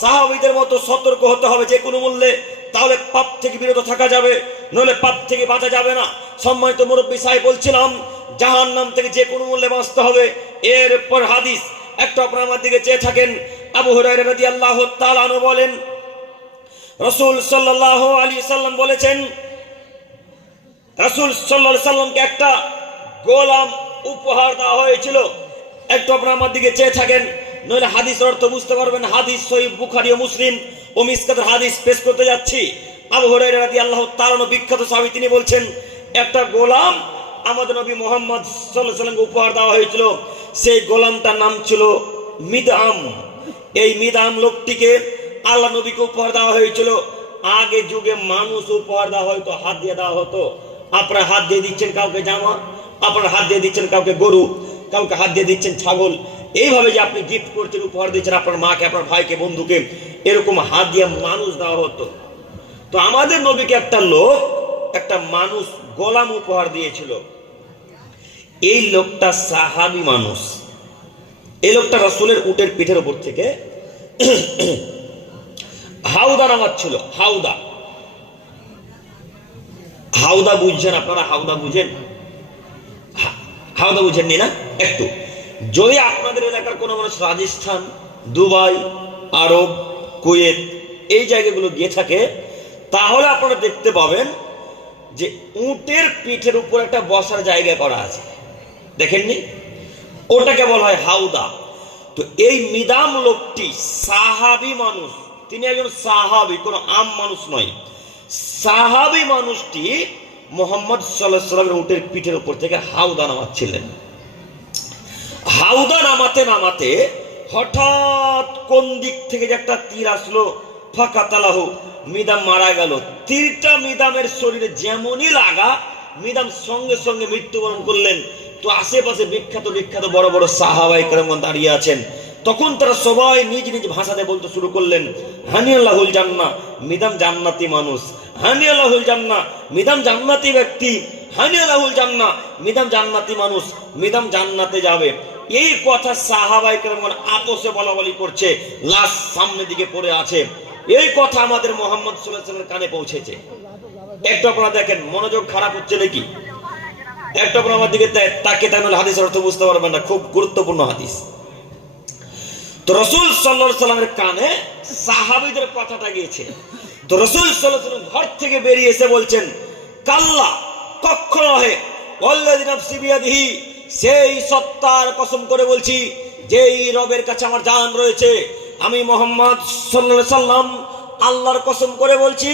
সাহাবীদের মতো সতর্ক হতে হবে যে কোনো মূল্যে, তাহলে পাপ থেকে বিরত থাকা যাবে, নইলে পাপ থেকে বাঁচা যাবে না। সম্মানিত মুরব্বী সাহেব, বলছিলাম জাহান্নাম থেকে যে কোনো মূল্যে বাঁচতে হবে। এরপর হাদিস একটা আপনার আমার দিকে চেয়ে থাকেন। আবু হুরায়রা রাদিয়াল্লাহু তাআলা আনহু বলেন, রাসূল সাল্লাল্লাহু আলাইহি সাল্লাম বলেছেন, রাসূল সাল্লাল্লাহু আলাইহি সাল্লামকে একটা গোলাম উপহার দেওয়া হয়েছিল। একটু আপনারা আমার দিকে চেয়ে থাকেন, নইলে হাদিসের অর্থ বুঝতে পারবেন। হাদিস সহিহ বুখারী ও মুসলিম ও মিসকাতের হাদিস পেশ করতে যাচ্ছি। আবু হুরায়রা রাদিয়াল্লাহু তাআলা আনহু বিখ্যাত সাহাবী, তিনি বলছেন একটা গোলাম আমাদের নবী মুহাম্মদ সাল্লাল্লাহু আলাইহি ওয়াসাল্লামকে উপহার দেওয়া হয়েছিল। সেই গোলামটার নাম ছিল মিদআম। এই মিদআম লোকটিকে আল্লাহ নবীকে উপহার দেওয়া হয়েছিল। আগে যুগে মানুষ উপহার দেওয়া হয়তো হাত দিয়ে দেওয়া হতো। আপনারা হাত দিয়ে দিচ্ছেন কাউকে জামা, আপনারা হাত দিয়ে দিচ্ছেন কাউকে গরু, কাউকে হাত দিয়ে দিচ্ছেন ছাগল। এইভাবে যে আপনি গিফট করছেন, উপহার দিচ্ছেন আপনার মাকে, আপনার ভাইকে, বন্ধুকে, এরকম হাত দিয়ে মানুষ দেওয়া হতো। তো আমাদের নবীকে একটা লোক, একটা মানুষ গোলাম উপহার দিয়েছিল। এই লোকটা সাহাবী মানুষ। এই লোকটা রাসূলের উটের পিঠের উপর থেকে হাউদা নামাচ্ছিল। হাউদা, হাউদা বুঝছেন আপনারা? হাউদা বুঝেন? হাউদা বুঝেননি না? একটু যদি আপনাদের এলাকার কোনো মানুষ রাজস্থান, দুবাই, আরব, কুয়েত এই জায়গাগুলো গিয়ে থাকে, তাহলে আপনারা দেখতে পাবেন যে উটের পিঠের উপর একটা বসার জায়গা করা আছে, দেখেননি? ওটাকে বলা হয় হাউদা। তো এই মিদাম লোকটি সাহাবী মানুষ, তিনি একজন সাহাবী, কোনো আম মানুষ নয়। সাহাবী মানুষটি মুহাম্মদ সাল্লাল্লাহু আলাইহি ওয়াসাল্লামের উটের পিঠের উপর থেকে হাউদা নামাচ্ছিলেন। হাউদা নামাতে নামাতে হঠাৎ কোন দিক থেকে যে একটা তীর আসলো, ফাকাতালাহু, মিদাম মারা গেল। তীরটা মিদামের শরীরে যেমনই লাগা, মিদাম সঙ্গে সঙ্গে মৃত্যুবরণ করলেন। তো আশেপাশে বিখ্যাত বিখ্যাত বড় বড় সাহাবায়ে কেরাম দাঁড়িয়ে আছেন। তখন তারা সবাই নিজ নিজ ভাষাতে বলতে শুরু করলেন, হানিয়াল্লাহুল জান্নাহ, মিদাম জান্নাতি মানুষ। হানিয়াল্লাহুল জান্নাহ, মিদাম জান্নাতি ব্যক্তি। হানিয়াল্লাহুল জান্নাহ, মিদাম জান্নাতি মানুষ, মিদাম জান্নাতে যাবে। এই কথা সাহাবায়ে কেরাম আপোষে বলা বলি করছে, লাশ সামনের দিকে পড়ে আছে। এই কথা আমাদের মুহাম্মদ সাল্লাল্লাহু আলাইহি ওয়াসাল্লামের কানে পৌঁছেছে। একটু আপনারা দেখেন, মনোযোগ খারাপ হচ্ছে নাকি? একটু আপনারা আমার দিকে তাকে তাহলে হাদিসের অর্থ বুঝতে পারবেন না, খুব গুরুত্বপূর্ণ হাদিস। তো রাসূল সাল্লাল্লাহু আলাইহি ওয়াসাল্লামের কানে সাহাবীদের কথাটা গিয়েছে। তো রাসূল সাল্লাল্লাহু আলাইহি ওয়াসাল্লাম ঘর থেকে বেরিয়ে এসে বলছেন, কাল্লা, কখনো নহে, ওয়াল্লাযী নাফসি বিয়াদিহি, সেই সত্তার কসম করে বলছি যেই রবের কাছে আমার জান রয়েছে, আমি মুহাম্মদ সাল্লাল্লাহু আলাইহি ওয়াসাল্লাম আল্লাহর কসম করে বলছি,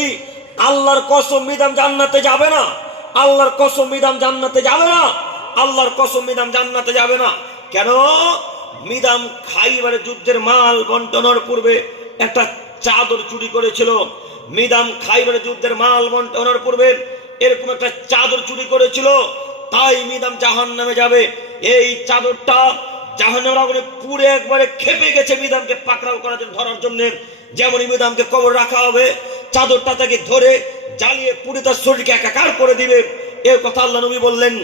আল্লাহর কসম, মিদাম জান্নাতে যাবে না। আল্লাহর কসম, মিদাম জান্নাতে যাবে না। আল্লাহর কসম, মিদাম জান্নাতে যাবে না। কেন? মিদাম খাইবারের যুদ্ধের মাল বন্টনের পূর্বে একটা চাদর চুরি করেছিল। মিদাম খাইবারের যুদ্ধের মাল বন্টনের পূর্বে এরকম একটা চাদর চুরি করেছিল, তাই মিদাম জাহান্নামে যাবে। এই চাদরটা জাহান্নামের আগুনে পুড়ে একবারে খেপে গেছে মিদামকে পাকড়াও করার জন্য, ধরার জন্য। যেমনই মিদামকে কবর রাখা হবে, চাদরটা তাকে ধরে জ্বালিয়ে পুড়ে তার শরীরকে একাকার করে দিবে। এই কথা আল্লাহ নবী বললেন।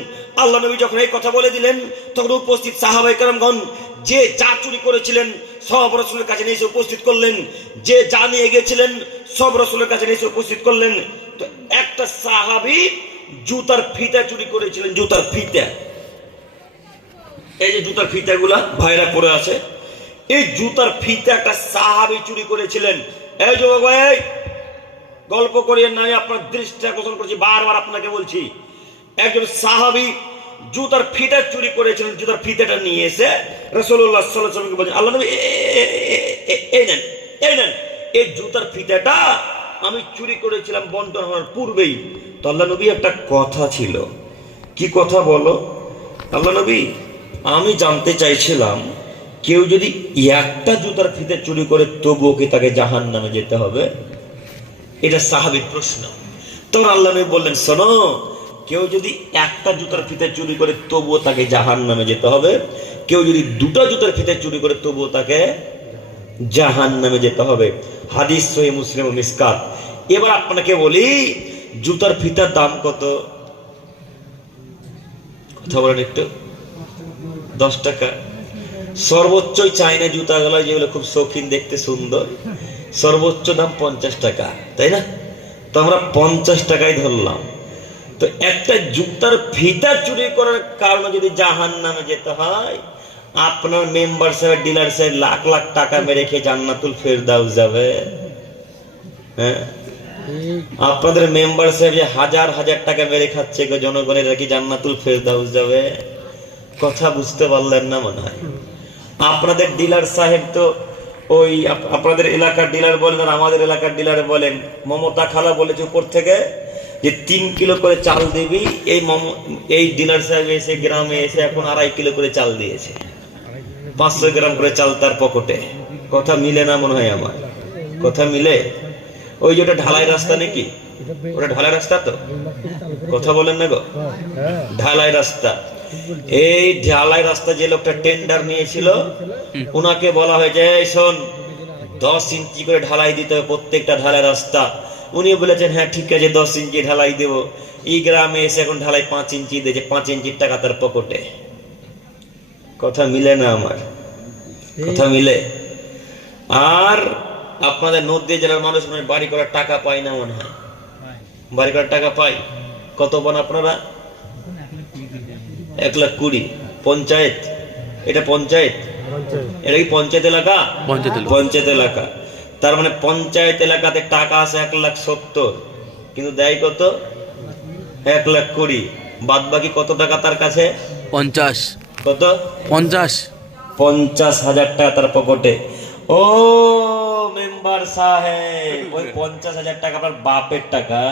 আল্লাহ নবী যখন এই কথা বলে দিলেন, তখন উপস্থিত সাহাবায়ে কেরামগণ যে যা চুরি করেছিলেন সব রাসূলের কাছে নিয়ে এসে উপস্থিত করলেন। যে যা নিয়ে গেছিলেন সব রাসূলের কাছে নিয়ে এসে উপস্থিত করলেন। তো একটা সাহাবী জুতার ফিতা চুরি করেছিলেন, জুতার ফিতা। এই যে জুতার ফিতাগুলা ভাইরা পরে আছে, এই জুতার ফিতা একটা সাহাবী চুরি করেছিলেন। এই যুবক ভাই, গল্প করিয়েন না, আমি আপনার দৃষ্টি আকর্ষণ করছি, বারবার আপনাকে বলছি। একজন সাহাবী জুতার ফিতা চুরি করেছিলেন। জুতার ফিতাটা নিয়ে এসে রাসূলুল্লাহ সাল্লাল্লাহু আলাইহি ওয়াসাল্লামকে বলেন, আল্লাহ নবী, এই নেন, এই নেন, এই জুতার ফিতাটা আমি চুরি করেছিলাম বন্টন হওয়ার পূর্বেই। তো আল্লাহ নবী, একটা কথা ছিল। কি কথা বলো? আল্লাহ নবী, আমি জানতে চাইছিলাম, কেউ যদি একটা জুতার ফিতা চুরি করে তবুও কি তাকে জাহান্নামে যেতে হবে? এটা সাহাবীর প্রশ্ন। তখন আল্লাহ নবী বললেন, শোনো, কেউ যদি একটা জুতার ফিতা চুরি করে তবুও তাকে জাহান্নামে যেতে হবে। কেউ যদি দুটো জুতার ফিতা চুরি করে তবুও তাকে জাহান্নামে যেতে হবে। হাদিস সহিহ মুসলিম ও মিসকাত। এবার আপনাকে বলি, জুতার ফিতার দাম কত? কথা বলেন একটু। 10 টাকা। সর্বোচ্চ চাইনা জুতাগুলো যেগুলো খুব শৌখিন, দেখতে সুন্দর, সর্বোচ্চ দাম 50 টাকা, তাই না? তো আমরা 50 টাকায় ধরলাম। তো একটা জুতার ফিতা চুরি করার কারণে যদি জাহান্নামে যেতে হয়, আপনার মেম্বার সাহেব, ডিলার সাহেব লাখ লাখ টাকা মেরে খেয়ে জান্নাতুল ফেরদাউস যাবে? হ্যাঁ, আপনাদের মেম্বার সাহেব যে হাজার হাজার টাকা মেরে খাচ্ছে জনগণের, কি জান্নাতুল ফেরদাউস যাবে? কথা বুঝতে পারলেন না মনে হয়। আপনাদের ডিলার সাহেব তো ওই আপনাদের এলাকার ডিলার বলেন আর আমাদের এলাকার ডিলার বলেন, মমতা খালা বলেছে উপর থেকে যে 3 কিলো করে চাল দিবি। এই ডিলার সাহেব এসে গ্রামে এসে এখন 2.5 কিলো করে চাল দিয়েছে, 500 গ্রাম করে চাল তার পকেটে। কথা মিলে না মনে হয় আমার? কথা মিলে? ওই যে ওটা ঢালাই রাস্তা নাকি? ওটা ঢালাই রাস্তা তো? কথা বলেন না গো? ঢালাই রাস্তা। এই ঢালাই রাস্তা যে লোকটা টেন্ডার নিয়েছিল, ওনাকে বলা হয়েছে, এই শোন, 10 ইঞ্চি করে ঢালাই দিতে হবে প্রত্যেকটা ঢালাই রাস্তা। উনি বলেছেন হ্যাঁ ঠিক আছে 10 ইঞ্চি ঢালাই দেবো। এই গ্রামে এসে এখন ঢালাই 5 ইঞ্চি দিয়েছে, 5 ইঞ্চির টাকা তার পকেটে। কথা মিলে না আমার, কথা মিলে? আর আপনাদের নদী জেলার মানুষ মনে হয় বাড়ি করার টাকা পায় না, মনে হয় বাড়ি করার টাকা পায়। কত পান আপনারা? 1,20,000। পঞ্চায়েত, এটা পঞ্চায়েত, এটা কি পঞ্চায়েত এলাকা? পঞ্চায়েত এলাকা। তার মানে পঞ্চায়েত এলাকাতে টাকা আছে 1,70,000, কিন্তু দেয় কত? 1,20,000। বাদ বাকি কত টাকা তার কাছে? 50। কত? 50 টাকা তার পকেটে। ও মেম্বার সাহেব, ওই 50,000 টাকা আপনার বাপের টাকা?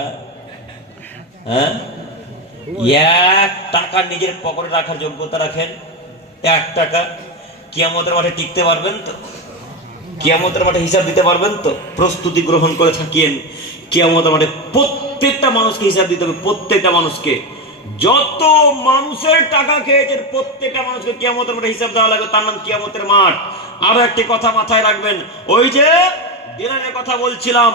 হ্যাঁ, 1 টাকা নিজের পকেটে রাখার যোগ্যতা রাখেন? 1 টাকা কিয়ামতের মাঠে টিকতে পারবেন তো? কিয়ামতের মাঠে হিসাব দিতে পারবেন তো? প্রস্তুতি গ্রহণ করে থাকিয়েন। কিয়ামতের মাঠে প্রত্যেকটা মানুষকে হিসাব দিতে হবে, প্রত্যেকটা মানুষকে। যত মানুষের টাকা খেয়েছেন প্রত্যেকটা মানুষকে কিয়ামতের মাঠে হিসাব দেওয়া লাগবে, তার নাম কিয়ামতের মাঠ। আরো একটি কথা মাথায় রাখবেন, ওই যে ডিলারের কথা বলছিলাম,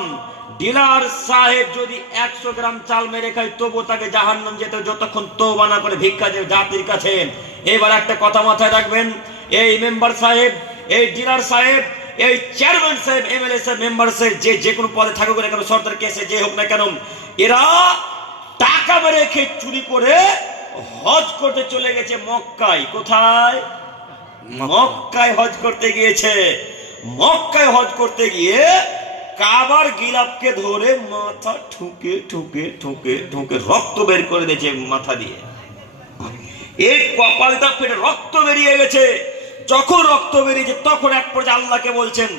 ডিলার সাহেব যদি 100 গ্রাম চাল মেরে খায় তবু তাকে জাহান্নাম যেতে, যতক্ষণ তওবা না করে ভিক্ষা দেবে জাতির কাছে। এবার একটা কথা মাথায় রাখবেন, এই মেম্বার সাহেব, এই ডিলার সাহেব, এই চেয়ারম্যান সাহেব, এমএলএ সাহেব, মেম্বার সাহেব, যে কোনো পদে থাকুক না কেন, সরকার কেসে যে হোক না কেন, এরা টাকা মেরে খেয়ে চুরি করে হজ করতে চলে গেছে মক্কায়। কোথায়? মক্কায় হজ করতে গিয়েছে। মক্কায় হজ করতে গিয়ে কাবার গিলাফকে ধরে মাথা ঠুকে ঠুকে ঠুকে ঠুকে রক্ত বের করে দিয়েছে মাথা দিয়ে। এই কপালটা ফেটে রক্ত বেরিয়ে গেছে। যখন রক্ত বেরিয়েছে তখন এক পর্যায়ে আল্লাহকে বলছেন,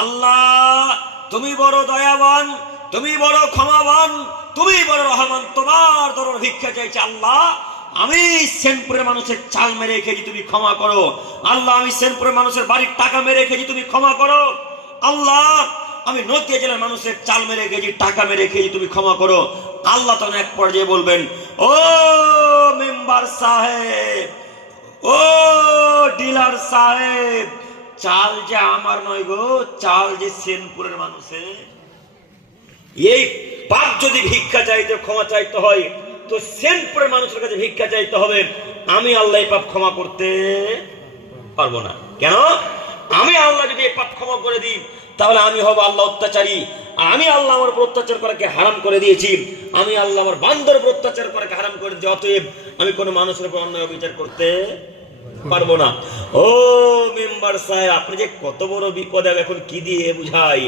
আল্লাহ তুমি বড় দয়াবান, তুমি বড় ক্ষমাবান, তুমি বড় রহমান, তোমার দরবারে ভিক্ষা চাইছি। আল্লাহ আমি সেনপুরের মানুষের চাল মেরে খেয়েছি, তুমি ক্ষমা করো। আল্লাহ আমি সেনপুরের মানুষের বাড়ির টাকা মেরে খেয়েছি, তুমি ক্ষমা করো। আল্লাহ আমি নদিয়া জেলার মানুষের চাল মেরে খেয়েছি, টাকা মেরে খেয়েছি, তুমি ক্ষমা করো। আল্লাহ তখন এক পর্যায়ে বলবেন, ও মেম্বার সাহেব, ও ডিলার সাহেব, চাল যে আমার নয় গো, চাল যে সেনপুরের মানুষের। এই পাপ যদি ভিক্ষা চাইতে, ক্ষমা চাইতে হয়, তো সেনপুরের মানুষের কাছে ভিক্ষা চাইতে হবে। আমি আল্লাহ এই পাপ ক্ষমা করতে পারবো না। কেন? আমি আল্লাহ যদি এই পাপ ক্ষমা করে দিই তাহলে আমি হব আল্লাহ অত্যাচারী। আমি আল্লাহ আমার উপর অত্যাচার করাকে হারাম করে দিয়েছি। আমি আল্লাহ আমার বান্দার উপর অত্যাচার করাকে হারাম করে দিয়েছি। অতএব আমি কোনো মানুষের উপর অন্যায় বিচার করতে পারবো না। ও মেম্বার সাহেব, আপনি যে কত বড় বিপদে এখন কি দিয়ে বুঝাই।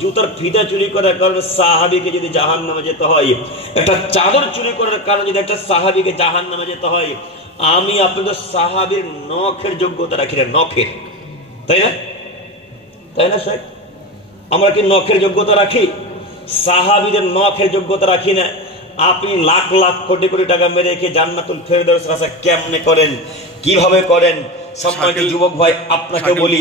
জুতার ফিতা চুরি করার কারণে সাহাবীকে যদি জাহান্নামে যেতে হয়, একটা চাদর চুরি করার কারণে যদি একটা সাহাবীকে জাহান্নামে যেতে হয়, আমি আপনাদের সাহাবীর নখের যোগ্যতা রাখি না, নখের, তাই না? তাই না স্যার? আমরা কি নখের যোগ্যতা রাখি? সাহাবীদের নখের যোগ্যতা রাখি না। আপনি লাখ লাখ কোটি কোটি টাকা মেরে রেখে জান্নাতুল ফেরদাউস রাস্তা কেমনে করেন, কিভাবে করেন? সম্মানিত যুবক ভাই, আপনাকে বলি,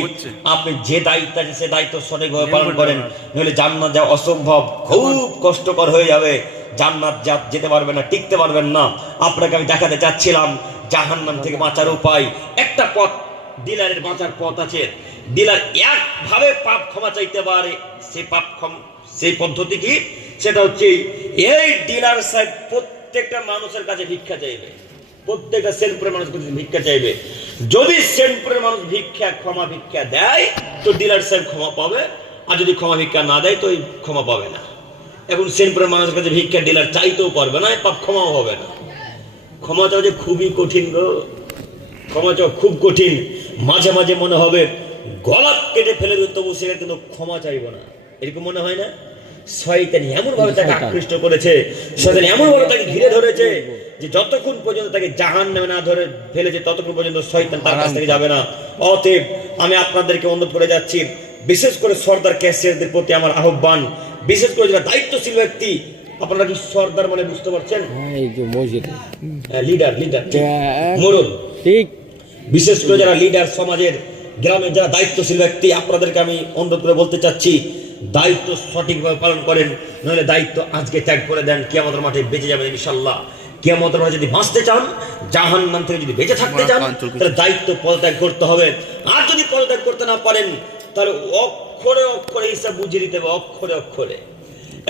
আপনি যে দায়িত্ব আছে সে দায়িত্ব সঠিকভাবে পালন করেন, নইলে জান্নাত যাওয়া অসম্ভব, খুব কষ্টকর হয়ে যাবে। জান্নাত যেতে পারবেন না, টিকতে পারবেন না। আপনাকে আমি দেখাতে চাচ্ছিলাম জাহান্নাম থেকে বাঁচার উপায়। একটা পথ, ডিলারের বাঁচার পথ আছে। ডিলার একভাবে পাপ ক্ষমা চাইতে পারে, সেই পদ্ধতি কি? সেটা হচ্ছে এই ডিলার সাহেব প্রত্যেকটা মানুষের কাছে ভিক্ষা চাইবে, প্রত্যেকটা সেনপুরের মানুষ কাছে ভিক্ষা চাইবে। যদি সেনপুরের মানুষ ক্ষমা ভিক্ষা দেয় তো ডিলার সাহেব ক্ষমা পাবে, আর যদি ক্ষমা ভিক্ষা না দেয় তো ক্ষমা পাবে না। এখন সেনপুরের মানুষের কাছে ভিক্ষা ডিলার চাইতেও পারবে না, পাপ ক্ষমাও হবে না। ক্ষমা চাও যে খুবই কঠিন গো, ক্ষমা চাও খুব কঠিন। মাঝে মাঝে মনে হবে গলা কেটে ফেলে দিত, তবু সে কিন্তু ক্ষমা চাইবো না, এরকম মনে হয় না? শয়তানি এমন ভাবে তাকে আকৃষ্ট করেছে, শয়তানি এমন ভাবে তাকে ঘিরে ধরেছে যে যতক্ষণ পর্যন্ত তাকে জাহান্নামে না ধরে ফেলেছে ততক্ষণ পর্যন্ত শয়তান তার কাছ থেকে যাবে না। অতএব আমি আপনাদেরকে অনুরোধ করে যাচ্ছি, বিশেষ করে সর্দার ক্যাশিয়ারদের প্রতি আমার আহ্বান, বিশেষ করে যারা দায়িত্বশীল ব্যক্তি। আপনারা কি সর্দার মানে বুঝতে পারছেন? লিডার, মোড়ল, ঠিক। বিশেষ করে যারা লিডার, সমাজের, গ্রামের যারা দায়িত্বশীল ব্যক্তি, আপনাদেরকে আমি অনুরোধ করে বলতে চাচ্ছি, দায়িত্ব সঠিকভাবে পালন করেন, নইলে দায়িত্ব আজকে ত্যাগ করে দেন, কিয়ামতের মাঠে বেঁচে যাবেন ইনশাআল্লাহ। কিয়ামতের মাঠে যদি বাঁচতে চান, জাহান্নাম থেকে যদি বেঁচে থাকতে চান, তাহলে দায়িত্ব পদত্যাগ করতে হবে। আর যদি পদত্যাগ করতে না পারেন তাহলে অক্ষরে অক্ষরে হিসাব বুঝিয়ে দিতে হবে, অক্ষরে অক্ষরে।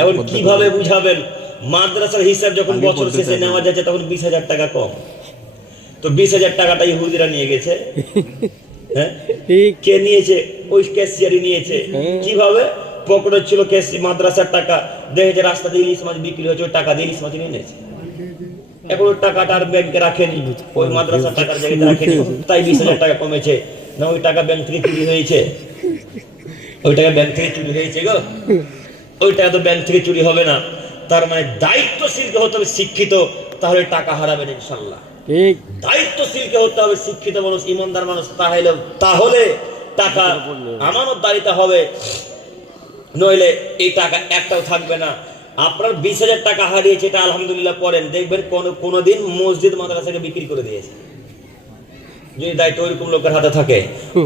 এখন কিভাবে বুঝাবেন? মাদ্রাসার হিসাব যখন বছর শেষে নেওয়া যাচ্ছে তখন 20,000 টাকা কম, তো 20,000 টাকাটা ইহুদিরা নিয়ে গেছে। হ্যাঁ, কে নিয়েছে? ওই ক্যাশিয়ারই নিয়েছে। কিভাবে? পকেটে ছিল মাদ্রাসার টাকা, দেখে যে রাস্তাতে ইলিশ মাছ বিক্রি হয়েছে, ওই টাকা দিয়ে ইলিশ মাছ নিয়ে নিয়েছে। এখন ওই টাকাটা আর ব্যাংকে রাখেনি, ওই মাদ্রাসার টাকার জায়গায় রাখেনি, তাই 20,000 টাকা কমেছে। না ওই টাকা ব্যাংক থেকে চুরি হয়েছে, ওই টাকা ব্যাংক থেকে চুরি হয়েছে গো, ওই টাকা তো ব্যাংক থেকে চুরি হবে না। তার মানে দায়িত্বশীলকে হতে হবে শিক্ষিত, তাহলে টাকা হারাবেন ইনশাল্লাহ। দায়িত্বশীলকে হতে হবে শিক্ষিত মানুষ, ইমানদার মানুষ, তাহলে টাকা আমানতদারিতা হবে, নইলে এই টাকা একটাও থাকবে না। আপনার 20,000 টাকা হারিয়েছে, এটা আলহামদুলিল্লাহ পড়েন, দেখবেন কোনোদিন মসজিদ মাদ্রাসাকে বিক্রি করে দিয়েছে, যদি দায়িত্ব ওইরকম লোকের হাতে থাকে।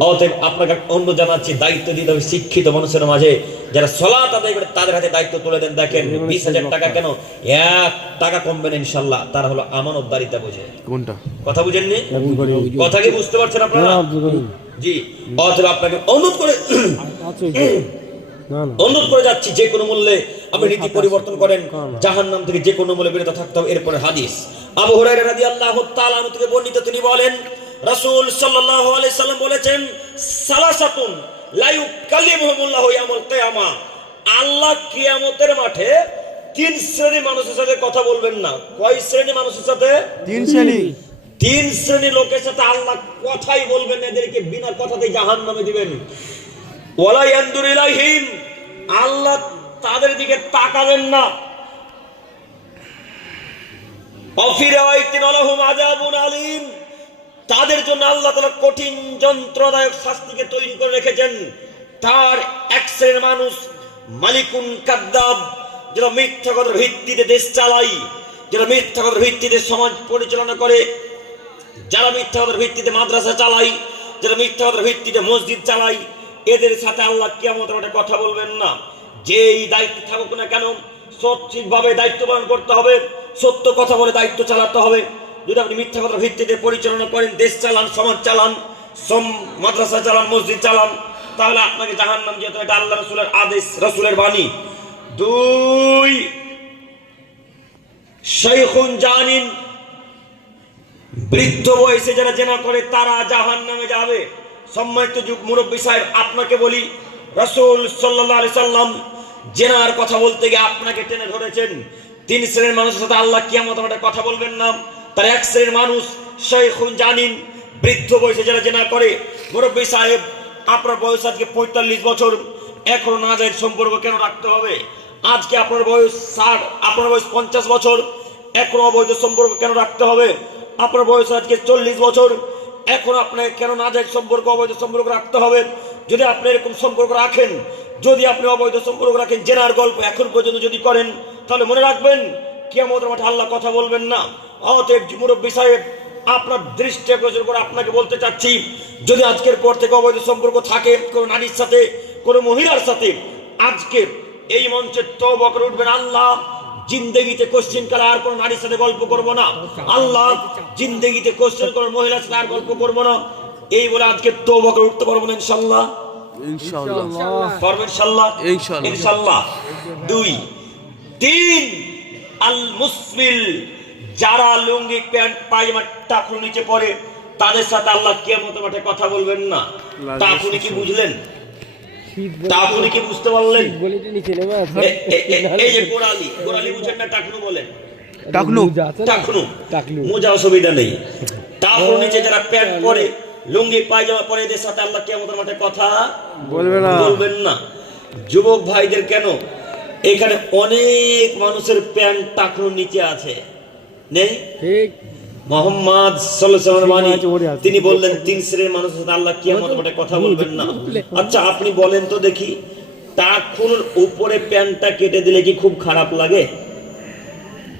অতএব আপনাকে অন্য জানাচ্ছি, দায়িত্ব দিতে হবে শিক্ষিত মানুষের মাঝে, যারা সালাত আদায় করে তাদের হাতে দায়িত্ব তুলে দেন। দেখেন 20,000 টাকা কেন, 1 টাকা কমবে না ইনশাল্লাহ, তারা হলো আমানতদারিতা বোঝে। কোনটা কথা বুঝেননি? কথা কি বুঝতে পারছেন আপনারা? জি। অতএব আপনাকে অনুরোধ করে যাচ্ছি, যে কোনো মূল্যে আপনি নীতি পরিবর্তন করেন, জাহান্নাম থেকে যে কোনো মূল্যে বিরত থাকতে হবে। এরপরে হাদিস আবু হুরায়রা রাদিয়াল্লাহু তাআলা আনহু থেকে বর্ণিত, তিনি বলেন রাসূল সাল্লাল্লাহু আলাইহি সাল্লাম বলেছেন, সালাসাতুন লা ইউকাল্লিমুহুমুল্লাহু ইয়াউমাল কিয়ামা, আল্লাহ কিয়ামতের মাঠে 3 শ্রেণী মানুষের সাথে কথা বলবেন না। কয় শ্রেণী মানুষের সাথে? 3 শ্রেণী। 3 শ্রেণী লোকের সাথে আল্লাহ কথাই বলবেন না, এদেরকে বিনা কথাতে জাহান্নামে দিবেন। ওয়ালা ইয়ানদুরু ইলাইহিম, আল্লাহ তাদের দিকে তাকাবেন না। অফিরাইতিন লাহুম আযাবুন আলীম, তাদের জন্য আল্লাহ তাআলা কঠিন যন্ত্রণাদায়ক শাস্তিকে তৈরি করে রেখেছেন। তার এক শ্রেণীর মানুষ মালিকুন কাদ্দাব, যারা মিথ্যা কথার ভিত্তিতে দেশ চালায়, যারা মিথ্যা কথার ভিত্তিতে সমাজ পরিচালনা করে, যারা মিথ্যা কথার ভিত্তিতে মাদ্রাসা চালায়, যারা মিথ্যা কথার ভিত্তিতে মসজিদ চালায়, এদের সাথে আল্লাহ কিয়ামতের মাঠে কথা বলবেন না। যেই দায়িত্ব থাকুক না কেন, সঠিকভাবে দায়িত্ব পালন করতে হবে, সত্য কথা বলে দায়িত্ব চালাতে হবে। যদি আপনি মিথ্যা কথার ভিত্তিতে পরিচালনা করেন, দেশ চালান, সমাজ চালান, মাদ্রাসা চালান, মসজিদ চালান, তাহলে আপনাকে জাহান্নাম যেতে হবে। এটা আল্লাহ রাসূলের আদেশ, রাসূলের বাণী। 2, শাইখুন জানিন, বৃদ্ধ বয়সে যারা জেনা করে তারা জাহান্নামে যাবে। সম্মানিত যুগ মুরব্বী সাহেব, আপনাকে বলি, রাসূল সাল্লাল্লাহু আলাইহি সাল্লাম জেনার কথা বলতে গিয়ে আপনাকে টেনে ধরেছেন। 3 শ্রেণীর মানুষের সাথে আল্লাহ কিয়ামতের মাঠে কথা বলবেন না। তার এক শ্রেণীর মানুষ শাইখুন জানিন, বৃদ্ধ বয়সে যারা জেনা করে। মুরব্বী সাহেব, আপনার বয়স আজকে 45 বছর, এখনো নাজায়েজ সম্পর্ক কেন রাখতে হবে? আজকে আপনার বয়স 60, আপনার বয়স 50 বছর, এখনো অবৈধ সম্পর্ক কেন রাখতে হবে? আপনার বয়স আজকে 40 বছর, এখন আপনাকে কেন নাজায়েজ সম্পর্ক, অবৈধ সম্পর্ক রাখতে হবে? যদি আপনি এরকম সম্পর্ক রাখেন, যদি আপনি অবৈধ সম্পর্ক রাখেন, জেনার গল্প এখন পর্যন্ত যদি করেন, তাহলে মনে রাখবেন কিয়ামতের মাঠে আল্লাহ কথা বলবেন না। অতএব মুরব্বী সাহেব, আপনার দৃষ্টি আকর্ষণ করে আপনাকে বলতে চাচ্ছি, যদি আজকের পর থেকে অবৈধ সম্পর্ক থাকে কোনো নারীর সাথে, কোনো মহিলার সাথে, আজকে এই মঞ্চে তওবা করে উঠবেন, আল্লাহ জিন্দেগিতে কোশ্চেন কালে আর কোন নারীর সাথে গল্প করব না, আল্লাহ জিন্দেগিতে কোশ্চেন কোন মহিলার সাথে আর গল্প করব না, এই বলে আজকে তওবা করে উঠতে পারবো না ইনশাআল্লাহ। ইনশাআল্লাহ পারবেন ইনশাআল্লাহ, ইনশাআল্লাহ। 2, 3 আল মুসবিল, যারা লুঙ্গি প্যান্ট পায়জামা টাকুর নিচে পরে, তাদের সাথে আল্লাহ কিয়ামতের মাঠে কথা বলবেন না। টাকুনি কি বুঝলেন? টাকুনি কি বুঝতে পারলেন? এই যে গোড়ালি বুঝেন না? টাকনু বলেন, টাকনু মোজা, অসুবিধা নেই। টাকুর নিচে যারা প্যান্ট পরে, লুঙ্গি পায়জামা পরে, এদের সাথে আল্লাহ কিয়ামতের মাঠে কথা বলবেন না। যুবক ভাইদের কেন, এখানে অনেক মানুষের প্যান্ট টাকুর নিচে আছে, নেই? মুহাম্মদ সাল্লাল্লাহু আলাইহি ওয়াসাল্লাম তিনি বললেন 3 শ্রেণীর মানুষের সাথে আল্লাহ কিয়ামতের মাঠে কথা বলবেন না। আচ্ছা আপনি বলেন তো দেখি, টাকুর উপরে প্যান্টটা কেটে দিলে কি খুব খারাপ লাগে?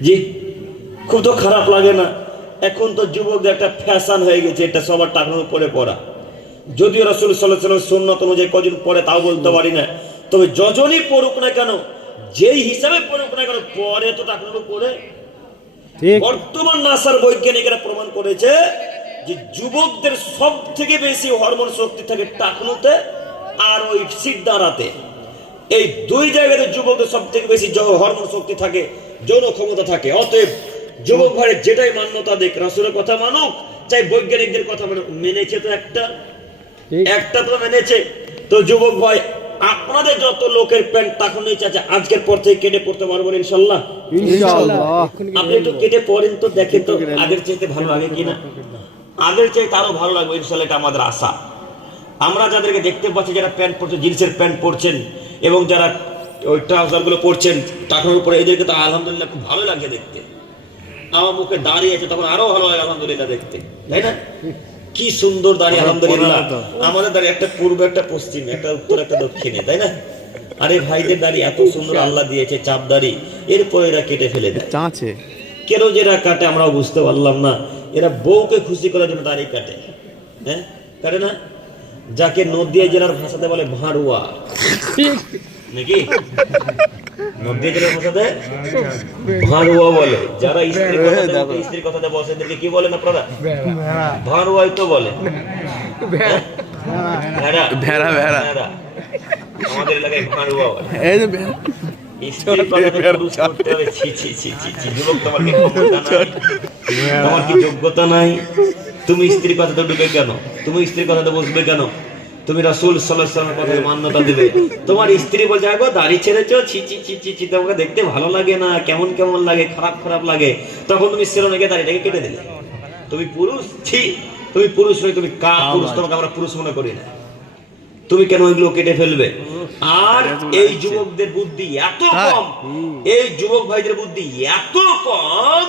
জি, খুব তো খারাপ লাগে না। এখন তো যুবকদের একটা ফ্যাশন হয়ে গেছে এটা সবার টাকুর উপরে পরা। যদিও রাসূল সাল্লাল্লাহু আলাইহি ওয়াসাল্লাম সুন্নাত অনুযায়ী কজন পরে তাও বলতে পারি না, তবে যজনই পড়ুক না কেন, যেই হিসাবে পড়ুক না কেন, পরে তো টাকুর উপরে। বর্তমান নাসার বৈজ্ঞানিকরা প্রমাণ করেছে যে যুবকদের সব থেকে বেশি হরমোন শক্তি থাকে টাকনুতে আর ওই সিদ্ধারাতে। এই দুই জায়গাতে যুবকদের সব থেকে বেশি হরমোন শক্তি থাকে, যৌন ক্ষমতা থাকে। অতএব যুবক ভাইয়ের যেটাই মান্যতা দেখ, রাসূলের কথা মানুক, চাই বৈজ্ঞানিকদের কথা মানুক, মেনেছে তো একটা তো মেনেছে। তো যুবক ভাই, আপনাদের যত লোকের প্যান্ট টাকানোই চাচা আজকের পর থেকে কেটে পড়তে পারবেন ইনশাল্লাহ। আপনি একটু কেটে পড়েন তো, দেখেন তো আগের চাইতে ভালো লাগে কিনা। আগের চাইতে আরো ভালো লাগবে ইনশাল্লাহ, এটা আমাদের আশা। আমরা যাদেরকে দেখতে পাচ্ছি যারা প্যান্ট পরছে, জিন্সের প্যান্ট পরছেন এবং যারা ওই ট্রাউজার গুলো পরছেন টাকানোর উপরে, এদেরকে তো আলহামদুলিল্লাহ খুব ভালো লাগে দেখতে। আমার মুখে দাঁড়িয়ে আছে তখন আরো ভালো লাগে আলহামদুলিল্লাহ দেখতে, তাই না? কি সুন্দর দাঁড়িয়ে আলহামদুলিল্লাহ। আমাদের দাঁড়িয়ে একটা পূর্ব, একটা পশ্চিম, একটা উত্তর, একটা দক্ষিণে, তাই না? আরে ভাইদের দাঁড়িয়ে এত সুন্দর আল্লাহ দিয়েছে, চাপ দাড়ি, এরপর এরা কেটে ফেলে দেয়। কেন যেরা কাটে আমরাও বুঝতে পারলাম না। এরা বউকে খুশি করার জন্য দাড়ি কাটে, হ্যাঁ কাটে না? যাকে নদিয়া জেলার ভাষাতে বলে ভাঁড়ুয়া, নাকি? নদিয়া জেলার ভাষাতে ভাঁড়ুয়া বলে। যারা স্ত্রীর কথাতে বসে এদেরকে কি বলেন আপনারা? ভাঁড়ুয়াই তো বলে। ভেড়া ভেড়া আমাদের এলাকায় ভাঁড়ুয়া বলে। স্ত্রীর কথাতে পুরুষ করতে হবে। ছি ছি ছি ছি ছি, যুবক তোমার কি ক্ষমতা নাই? তোমার কি যোগ্যতা নাই? তুমি স্ত্রীর কথাতে ঢুকে কেন? তুমি স্ত্রীর কথাতে বসবে কেন? তুমি রাসূল সাল্লাল্লাহু আলাইহি ওয়াসাল্লামের কথাকে মান্যতা দিবে। তোমার স্ত্রী বলছে গো দাড়ি ছেড়েছো, ছি ছি ছি ছি ছি, তোমাকে দেখতে ভালো লাগে না, কেমন কেমন লাগে, খারাপ খারাপ লাগে। তখন তুমি সেরোনে গিয়ে দাড়িটাকে কেটে দিলে। তুমি পুরুষ? ছি, তুমি পুরুষ নয়, তুমি পুরুষ, তোমাকে আমরা পুরুষ মনে করি না। তুমি কেন ওইগুলো কেটে ফেলবে? আর এই যুবকদের বুদ্ধি এত কম, এই যুবক ভাইদের বুদ্ধি এত কম,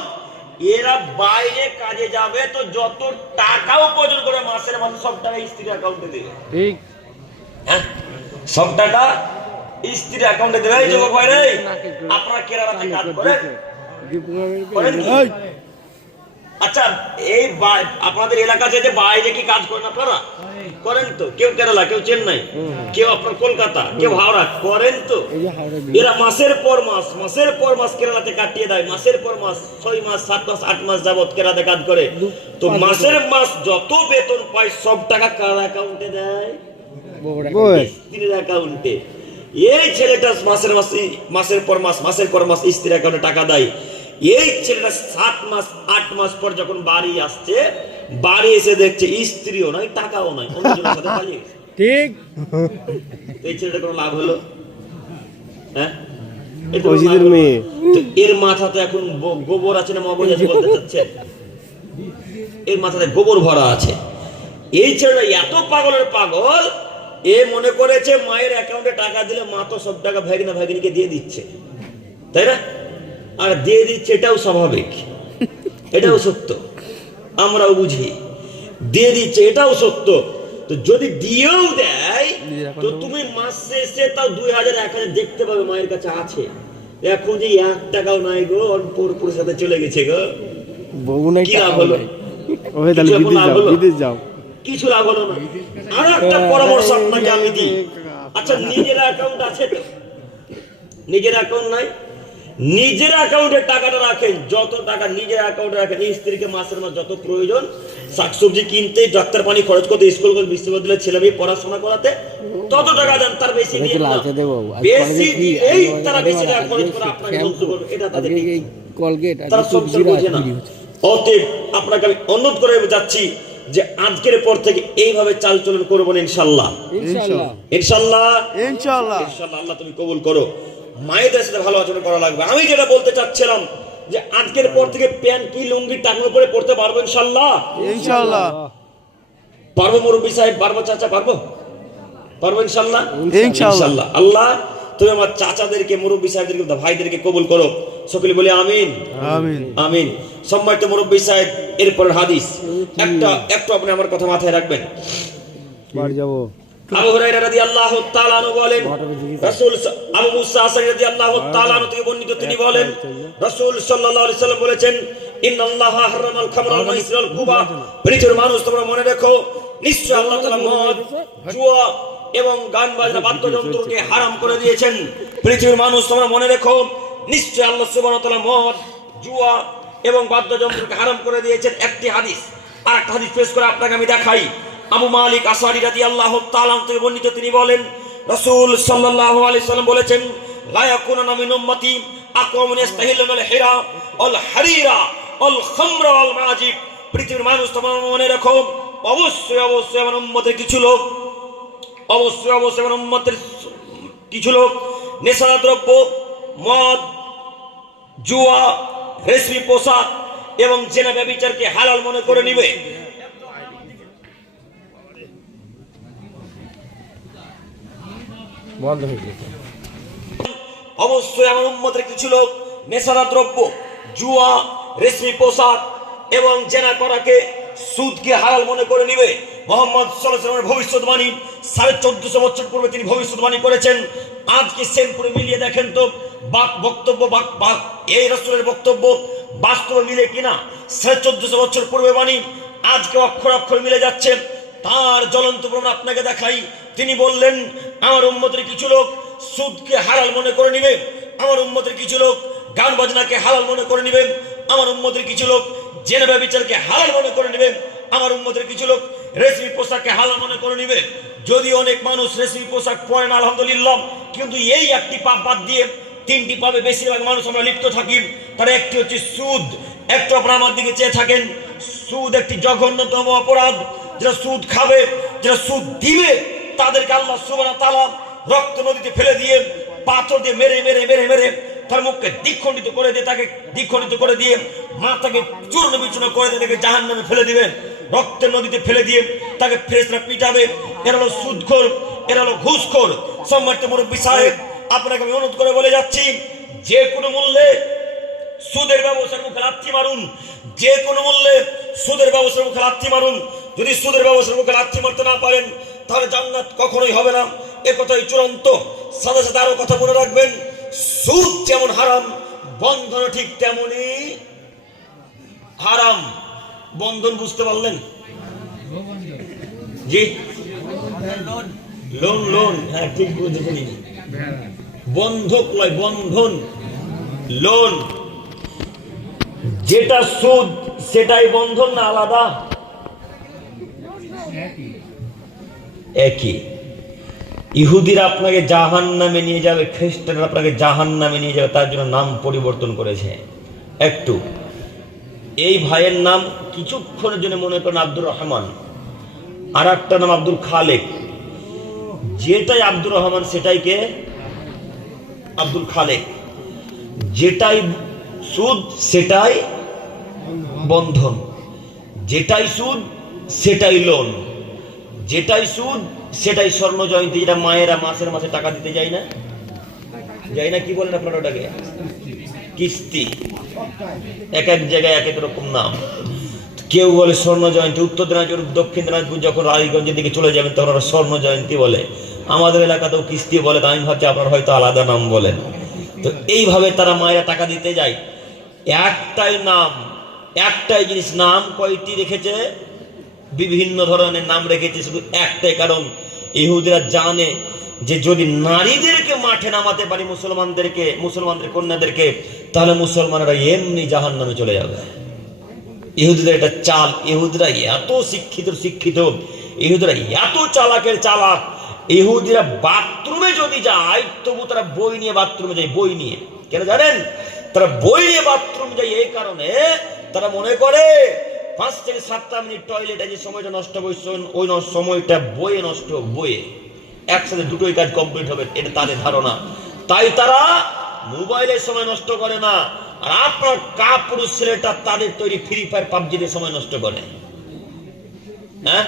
এরা বাইরে কাজে যাবে তো যত টাকা উপার্জন করে মাসের মাসে সব টাকা স্ত্রীর অ্যাকাউন্টে দেবে। ঠিক, হ্যাঁ, সব টাকা স্ত্রীর অ্যাকাউন্টে দেবে। এই যুবক ভাই রে, আপনারা কেরালাতে কাজ করেন? আচ্ছা, এই আপনাদের এলাকা যেতে বাইরে কি কাজ করেন আপনারা? করেন তো। কেউ কেরালা, কেউ চেন্নাই, কেউ আপনার কলকাতা, কেউ হাওড়া, করেন তো। এরা মাসের পর মাস কেরালাতে কাটিয়ে দেয়, মাসের পর মাস, 6 মাস 7 মাস 8 মাস যাবত কেরালাতে কাজ করে। তো মাসের মাস যত বেতন পায় সব টাকা কার অ্যাকাউন্টে দেয়? স্ত্রীর অ্যাকাউন্টে। এই ছেলেটা মাসের পর মাস স্ত্রীর অ্যাকাউন্টে টাকা দেয়। এই ছেলেটা 7 মাস 8 মাস পর যখন বাড়ি আসছে, বাড়ি এসে দেখছে স্ত্রীও নয়, টাকাও নয়, অন্যজনের সাথে পালিয়ে গেছে। ঠিক, এই ছেলেটা কোনো লাভ হলো? হ্যাঁ, এর মাথাতে এখন গোবর আছে না মগজ আছে বলতে চাচ্ছেন? এর মাথাতে গোবর ভরা আছে। এই ছেলেটা এত পাগলের পাগল, এ মনে করেছে মায়ের অ্যাকাউন্টে টাকা দিলে মা তো সব টাকা ভাগিনা ভাগিনীকে দিয়ে দিচ্ছে, তাই না? আর দিয়ে দিচ্ছে, এটাও স্বাভাবিক, এটাও সত্য, আমরাও বুঝি। দিয়ে দিচ্ছে, এটাও সত্য। তো যদি দিয়েও দেয় তো তুমি মাস শেষে তাও 2000 1000 দেখতে পাবে মায়ের কাছে আছে। এখন যে 1 টাকাও নাই গো, অল্পর সাথে চলে গেছে গো, কি লাভ হলো? কিছু লাভ হলো না। আর একটা পরামর্শ আপনাকে আমি দিই। আচ্ছা, নিজের অ্যাকাউন্ট আছে তো? নিজের অ্যাকাউন্ট নাই? নিজের অ্যাকাউন্টে টাকাটা রাখেন, যত টাকা নিজের অ্যাকাউন্টে রাখেন। স্ত্রীকে মাসের মাস যত প্রয়োজন, শাকসবজি কিনতে, ডাক্তার পানি খরচ করতে, স্কুল বিশ্ববিদ্যালয়ের ছেলে মেয়ে পড়াশোনা করাতে তত টাকা দেন। তার বেশি দিয়ে বেশি দিয়েই তারা বেশি টাকা খরচ করে আপনাকে ধ্বংস করবে। এটা তাদের তারা সব বোঝে না। অতএব আপনাকে আমি অনুরোধ করে যাচ্ছি যে আজকের পর থেকে এইভাবে চাল চলন করবো ইনশাল্লাহ। ইনশাল্লাহ আল্লাহ তুমি কবুল করো। মায়েদের সাথে ভালো আচরণ করা লাগবে। আমি যেটা বলতে চাচ্ছিলাম যে আজকের পর থেকে প্যান্ট কি লুঙ্গি টাকার উপরে পড়তে পারবো ইনশাল্লাহ। পারবো মুরব্বী সাহেব, পারবো চাচা, পারবো ইনশাল্লাহ। আল্লাহ তুমি আমার চাচাদেরকে, মুরব্বী সাহেবদেরকে, ভাইদেরকে কবুল করো। সকলে বলি আমিন আমিন। সম্মানিত মুরব্বী সাহেব, এরপরের হাদিস একটু আপনি আমার কথা মাথায় রাখবেন। আবু হুরায়রা রাদিয়াল্লাহু তাআলা আনহু বলেন, রাসূল আবু মুসা আশআরী রাদিয়াল্লাহু তাআলা আনহু থেকে বর্ণিত, তিনি বলেন রাসূল সাল্লাল্লাহু আলাইহি সাল্লাম বলেছেন, ইন্নাল্লাহা হারামাল খামরা ওয়াল মাইসির ওয়াল কুবা। পৃথিবীর মানুষ, তোমরা মনে রেখো, নিশ্চয় আল্লাহ তাআলা মদ, জুয়া এবং গান বাজনা বাদ্যযন্ত্রকে হারাম করে দিয়েছেন। পৃথিবীর মানুষ, তোমরা মনে রেখো, নিশ্চয় আল্লাহ সুবহানাহু ওয়া তাআলা মদ, জুয়া এবং বাদ্যযন্ত্রকে হারাম করে দিয়েছেন। একটি হাদিস, আরেকটা হাদিস পেশ করে আপনাকে আমি দেখাই। আবু মালিক আশআরী রাদিয়াল্লাহু তাআলা থেকে বর্ণিত, তিনি বলেন রাসূল সাল্লাল্লাহু আলাইহি সাল্লাম বলেছেন, লা ইয়াকুনা মিন উম্মতি আকওয়ামুন ইস্তাহিল্লুল হিরা ওয়াল হারিরা ওয়াল খামরা ওয়াল মাজিব। পৃথিবীর মানুষ তোমরা মনে রাখো, অবশ্যই অবশ্যই আমার উম্মতের কিছু লোক, অবশ্যই অবশ্যই আমার উম্মতের কিছু লোক নেশাদ্রব্য, মদ, জুয়া, রেশমি পোশাক এবং জেনা ব্যভিচারকে হালাল মনে করে নিবে। অবশ্যই আমার উম্মতের কিছু লোক নেশাদ্রব্য, জুয়া, রেশমি পোশাক এবং জেনা করাকে, সুদকে হালাল মনে করে নিবে। মুহাম্মদ সাল্লাল্লাহু আলাইহি ওয়াসাল্লামের ভবিষ্যৎবাণী 1450 বছর পূর্বে তিনি ভবিষ্যৎবাণী করেছেন। আজকে সেমপুরে মিলিয়ে দেখেন তো বক্তব্য এই রাসূলের বক্তব্য বাস্তবে মিলে কিনা। 1450 বছর পূর্বে বাণী আজকে অক্ষর অক্ষর মিলে যাচ্ছে। তার জ্বলন্ত প্রমাণ আপনাকে দেখাই। তিনি বললেন, আমার উম্মতের কিছু লোক সুদকে হালাল মনে করে নিবে, আমার উম্মতের কিছু লোক গান বাজনাকে হালাল মনে করে নিবে, আমার উম্মতের কিছু লোক জেনা ব্যভিচারকে হালাল মনে করে নিবে, আমার উম্মতের কিছু লোক রেশমি পোশাককে হালাল মনে করে নিবে। যদি অনেক মানুষ রেশমি পোশাক পরে না আলহামদুলিল্লাহ, কিন্তু এই একটি পাপ বাদ দিয়ে 3টি পাপে বেশিরভাগ মানুষ আমরা লিপ্ত থাকি। তার একটি হচ্ছে সুদ। একটু আপনারা আমার দিকে চেয়ে থাকেন, সুদ একটি জঘন্যতম অপরাধ। যারা সুদ খাবে, যারা সুদ দিবে, তাদেরকে আল্লাহ সুবহানাহু ওয়া তাআলা রক্ত নদীতে ফেলে দিয়ে, পাথর দিয়ে মেরে মেরে মেরে মেরে তার মুখকে দ্বিখণ্ডিত করে দিয়ে, তাকে দ্বিখণ্ডিত করে দিয়ে মাথাকে চূর্ণ বিচূর্ণ করে দিয়ে তাকে জাহান্নামে ফেলে দিবেন। রক্তের নদীতে ফেলে দিয়ে তাকে ফেরেশতারা পিটাবে। এরা হলো সুদখোর, এরা হলো ঘুষখোর। সম্মানিত মুরব্বী সাহেব, আপনাকে আমি অনুরোধ করে বলে যাচ্ছি, যে কোনো মূল্যে সুদের ব্যবসার মুখে লাথি মারুন, যে কোনো মূল্যে সুদের ব্যবসার মুখে লাথি মারুন। যদি সুদের ব্যবসার মুখে লাথি মারতে না পারেন, তাহলে জান্নাত কখনোই হবে না। এ কথাই চূড়ান্ত। সাথে সাথে আরো কথা মনে রাখবেন, সুদ যেমন হারাম, বন্ধন ঠিক তেমনই হারাম। বন্ধন বুঝতে পারলেন? জি, লোন লোন, হ্যাঁ ঠিক বুঝেছেন। বন্ধক লয়, বন্ধন, লোন। যেটা সুদ সেটাই বন্ধন না আলাদা? একই। ইহুদিরা আপনাকে জাহান্নামে নিয়ে যাবে, খ্রিস্টানরা আপনাকে জাহান্নামে নিয়ে যাবে, তার জন্য নাম পরিবর্তন করেছে একটু। এই ভাইয়ের নাম কিছুক্ষণের জন্য মনে করেন আব্দুর রহমান, আর একটা নাম আব্দুল খালেক। যেটাই আব্দুর রহমান সেটাই কে? আব্দুল খালেক। যেটাই সুদ সেটাই বন্ধন, যেটাই সুদ সেটাই লোন, যেটাই সুদ সেটাই স্বর্ণ জয়ন্তী, যেটা মায়েরা মাসের মাসে টাকা দিতে যায় না, যায় না, কি বলেন আপনারা ওটাকে? কিস্তি। এক এক জায়গায় এক এক রকম নাম। কেউ বলে স্বর্ণ জয়ন্তী, উত্তর দিনাজপুর, দক্ষিণ দিনাজপুর যখন রায়গঞ্জের দিকে চলে যাবেন তখন ওরা স্বর্ণ জয়ন্তী বলে। আমাদের এলাকাতেও কিস্তি বলে, আমি ভাবছি আপনারা হয়তো আলাদা নাম বলেন। তো এইভাবে তারা মায়েরা টাকা দিতে যায়। একটাই নাম, একটাই জিনিস। নাম কয়টি রেখেছে? বিভিন্ন ধরনের নাম রেখেছে, শুধু একটাই কারণ ইহুদিরা জানে যে যদি নারীদেরকে মাঠে নামাতে পারি, মুসলমানদের কন্যাদেরকে, তাহলে মুসলমানরা এমনি জাহান্নামে চলে যাবে। ইহুদিদের এটা চাল। ইহুদিরা এত শিক্ষিত, ইহুদিরা এত চালাকের চালাক। ইহুদিরা বাথরুমে যদি যায় তবু তারা বই নিয়ে বাথরুমে যায়। বই নিয়ে কেন জানেন? তারা বই নিয়ে বাথরুম যায় এই কারণে, তারা মনে করে 5 থেকে 7টা মিনিট টয়লেটে যে সময়টা নষ্ট হয়েছে, ওই সময়টা বইয়ে নষ্ট, বইয়ে একসাথে দুটোই কাজ কমপ্লিট হবে, এটা তাদের ধারণা। তাই তারা মোবাইলের সময় নষ্ট করে না। আর আপনার কাপুরুষ ছেলেটা তাদের তৈরি ফ্রি ফায়ার পাবজিতে সময় নষ্ট করে, হ্যাঁ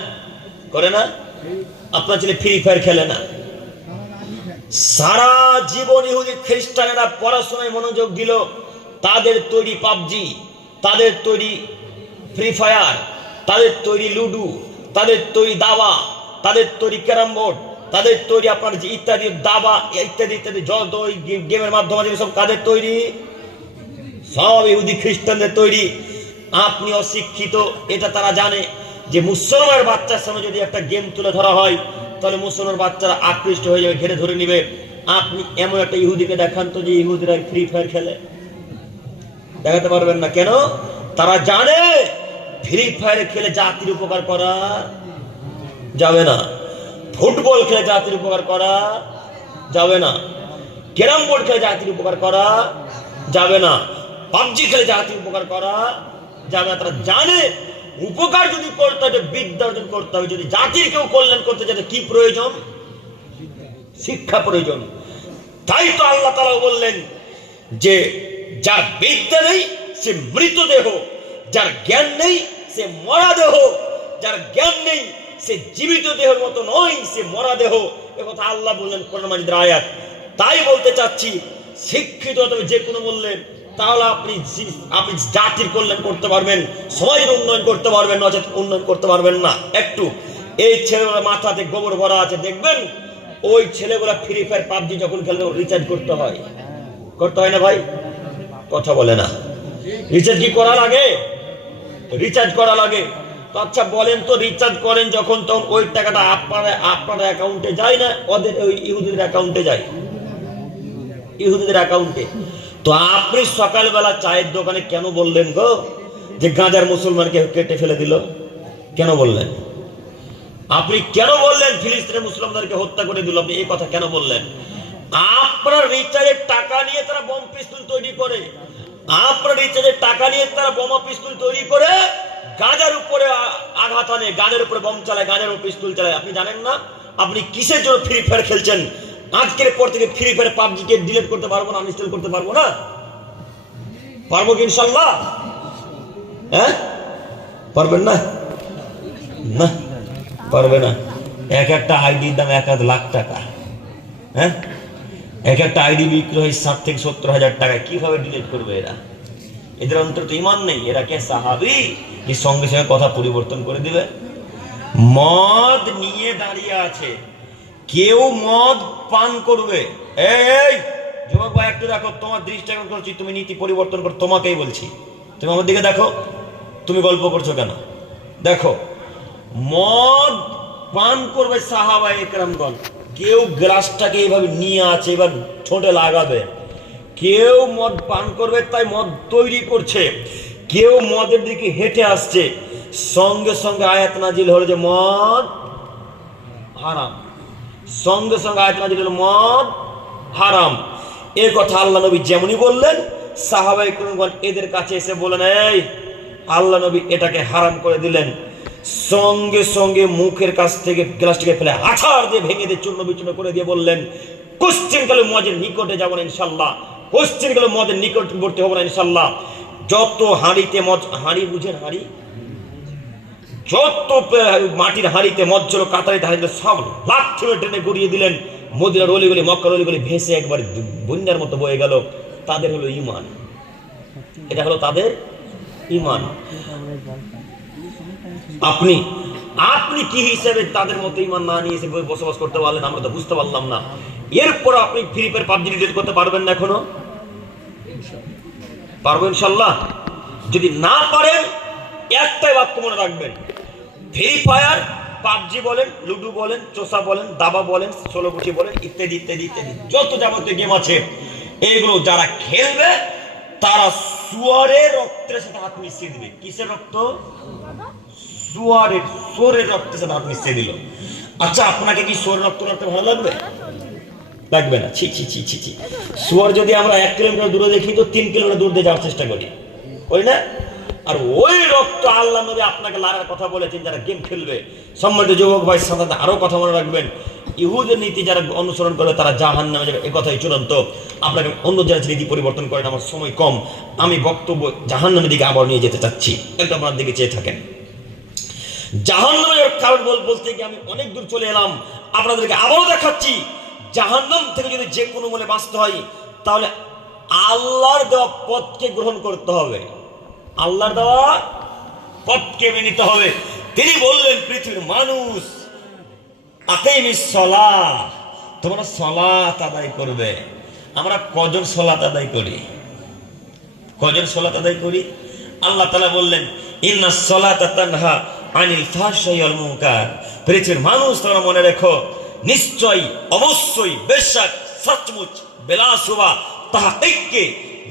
করে না? আপনার ছেলে ফ্রি ফায়ার খেলে না। সারা জীবন ইহুদি খ্রিস্টানেরা পড়াশোনায় মনোযোগ দিল, তাদের তৈরি পাবজি, তাদের তৈরি ফ্রি ফায়ার, তাদের তৈরি লুডু, তাদের তৈরি দাবা, তাদের তৈরি ক্যারাম বোর্ড, তাদের তৈরি আপনার যে ইত্যাদি দাবা ইত্যাদি ইত্যাদি যত গেমের মাধ্যমে সব কাদের তৈরি? সব ইহুদি খ্রিস্টানদের তৈরি। আপনি অশিক্ষিত, এটা তারা জানে যে মুসলমানের বাচ্চার সামনে যদি একটা গেম তুলে ধরা হয় তাহলে মুসলমান বাচ্চারা আকৃষ্ট হয়ে যাবে, ঘেরে ধরে নিবে। আপনি এমন একটা ইহুদিকে দেখান তো যে ইহুদিরা ফ্রি ফায়ার খেলে, দেখাতে পারবেন না। কেন? তারা জানে ফ্রি ফায়ার খেলে জাতির উপকার করা যাবে না। ফুটবল খেলে জাতির উপকার করা যাবে না, ক্যারাম বোর্ড খেলে জাতির উপকার করা যাবে না, পাবজি খেলে জাতির উপকার করা যাবে না। তারা জানে উপকার যদি করতে হবে বিদ্যা অর্জন করতে হবে, যদি জাতির কেউ কল্যাণ করতে চায় কি প্রয়োজন? শিক্ষা প্রয়োজন। তাই তো আল্লাহ তাআলা বললেন যে যার বিদ্যা নেই সে মৃতদেহ, যার জ্ঞান নেই সে মরা দেহ, যার জ্ঞান নেই সে জীবিত দেহের মতো নয়, সে মরা দেহ। একথা আল্লাহ বললেন কোরআন মাজিদের আয়াত। তাই বলতে চাচ্ছি শিক্ষিত হতে হবে যে কোনো বললেন, তাহলে আপনি জাতির কল্যাণ করতে পারবেন, সমাজের উন্নয়ন করতে পারবেন, নচেত উন্নয়ন করতে পারবেন না। একটু এই ছেলেগুলো মাথাতে গোবর ভরা আছে, দেখবেন ওই ছেলেগুলা ফ্রি ফায়ার পাবজি যখন খেলে রিচার্জ করতে হয় না ভাই? কথা বলে না। রিচার্জ কি করা লাগে? রিচার্জ করা লাগে। তো আচ্ছা বলেন তো, রিচার্জ করেন যখন তখন ওই টাকাটা আপনার অ্যাকাউন্টে যায় না ওদের ওই ইহুদিদের অ্যাকাউন্টে যায়? ইহুদিদের অ্যাকাউন্টে। তো আপনি সকালবেলা চায়ের দোকানে কেন বললেন গো যে গাঁজার মুসলমানকে কেটে ফেলে দিল? কেন বললেন? আপনি কেন বললেন ফিলিস্তিনের মুসলমানদেরকে হত্যা করে দিল? আপনি এই কথা কেন বললেন? আপনার রিচার্জের টাকা নিয়ে তারা বম পিস্তল তৈরি করে, আপনার রিচার্জের টাকা নিয়ে তারা বোমা পিস্তল তৈরি করে গাজার উপরে আঘাত আনে, গাজার উপরে বম চালায়, গাজার উপরে পিস্তল চালায়। আপনি জানেন না আপনি কিসের জন্য ফ্রি ফায়ার খেলছেন? আজকের পর থেকে ফ্রি ফায়ার পাবজিকে ডিলিট করতে পারবো না, আনইনস্টল করতে পারবো না? পারবো কি ইনশাআল্লাহ? হ্যাঁ পারবেন না? না পারবে না। এক একটা আইডির দাম 1 লাখ টাকা। হ্যাঁ, এক একটা আইডি বিক্রি হয় 60 থেকে 70 হাজার টাকা। কিভাবে ডিলিট করবে এরা? এদের অন্তত ঈমান নেই। এরা কে সাহাবী যে সঙ্গে সঙ্গে কথা পরিবর্তন করে দিবে? মদ নিয়ে দাঁড়িয়ে আছে, কেউ মদ পান করবে। এই যুবক ভাই একটু দেখো, তোমার দৃষ্টি আকর্ষণ করছি, তুমি নীতি পরিবর্তন করো। তোমাকেই বলছি, তুমি আমার দিকে দেখো। তুমি গল্প করছো কেন? দেখো, মদ পান করবে সাহাবায়ে কেরামগণ। কেউ গ্লাসটাকে এইভাবে নিয়ে আছে, এবার ঠোঁটে লাগাবে। কেউ মদ পান করবে তাই মদ তৈরি করছে, কেউ মদের দিকে হেঁটে আসছে। সঙ্গে সঙ্গে আয়াত নাজিল হলো যে মদ হারাম। সঙ্গে সঙ্গে আয়াত নাজিল হলো মদ হারাম। এর কথা আল্লাহ নবী যেমনই বললেন, সাহাবায়ে কেরামগণ এদের কাছে এসে বলেন, এই আল্লাহ নবী এটাকে হারাম করে দিলেন। সঙ্গে সঙ্গে মুখের কাছ থেকে গ্লাসটিকে ফেলে আছাড় দিয়ে ভেঙে দিয়ে চূর্ণ বিচূর্ণ করে দিয়ে বললেন, কোশ্চেন কালে মদের নিকটে যাবো না ইনশাল্লাহ, কোশ্চেন কালে মদের নিকটবর্তী হবো না ইনশাল্লাহ। যত হাঁড়িতে মদ, হাঁড়ি বুঝেন হাঁড়ি, যত মাটির হাঁড়িতে মদ ছিল, কাতারিতে হাঁড়িতে সব লাথি টেনে গড়িয়ে দিলেন। মদিনার অলিগলি, মক্কার অলিগলি ভেসে একবার বন্যার মতো বয়ে গেল। তাদের হলো ঈমান, এটা হলো তাদের ঈমান। আপনি আপনি কি হিসাবে তাদের মতো ঈমান না নিয়ে এসে বসবাস করতে পারলেন? আমরা তো বুঝতে পারলাম না। এরপর আপনি ফ্রি ফায়ার পাবজি ডিলিট করতে পারবেন না? এখনো পারবো ইনশাল্লাহ। যদি না পারেন একটাই বাক্য মনে রাখবেন, ফ্রি ফায়ার পাবজি বলেন, লুডু বলেন, চোষা বলেন, দাবা বলেন, ষোলকুচি বলেন, ইত্যাদি ইত্যাদি ইত্যাদি যত যাবতীয় গেম আছে, এইগুলো যারা খেলবে তারা সুয়ারের রক্তের সাথে হাত মিশিয়ে দিবে। কিসের রক্ত? সোরের রক্তের সাথে হাত মিশিয়ে দিল। আচ্ছা আপনাকে কি সোরের রক্ত রাখতে ভালো লাগবে? লাগবে না। ছি ছি ছি ছি ছি। সোয়ার যদি আমরা 1 কিলোমিটার দূরে দেখি তো 3 কিলোমিটার দূর দিয়ে যাওয়ার চেষ্টা করি, ওই না? আর ওই রক্ত আল্লাহ নবী আপনাকে লাগার কথা বলেছেন যারা গেম খেলবে। সম্মানিত যুবক ভাই সাথে আরো কথা মনে রাখবেন, ইহুদের নীতি যারা অনুসরণ করবে তারা জাহান্নামে যাবে, এই কথাই চূড়ান্ত। আপনাকে অন্য যারা নীতি পরিবর্তন করেন, আমার সময় কম, আমি বক্তব্য জাহান্নামের দিকে আবার নিয়ে যেতে চাচ্ছি। একটু আপনার দিকে চেয়ে থাকেন। জাহান্নামের কারণ বলতে গিয়ে আমি অনেক দূর চলে এলাম। আপনাদেরকে আবারও দেখাচ্ছি, জাহান্নাম থেকে যদি যে কোনো মূল্যে বাঁচতে হয় তাহলে আল্লাহর দেওয়া পথকে গ্রহণ করতে হবে, আল্লাহর দেওয়া পথকে মেনে নিতে হবে। তিনি বললেন, পৃথিবীর মানুষ আকিমিস সালাহ, তোমরা সালাত আদায় করবে। আমরা কজন সালাত আদায় করি? কজন সালাত আদায় করি? আল্লাহ তাআলা বললেন, ইন্নাস সালাতা তানহা আনিল ফাহশাই ওয়াল মুনকার। পৃথিবীর মানুষ তোমরা মনে রেখো, নিশ্চয়ই অবশ্যই বেশক সচমুচ বেলাসুবা তাহকিকে,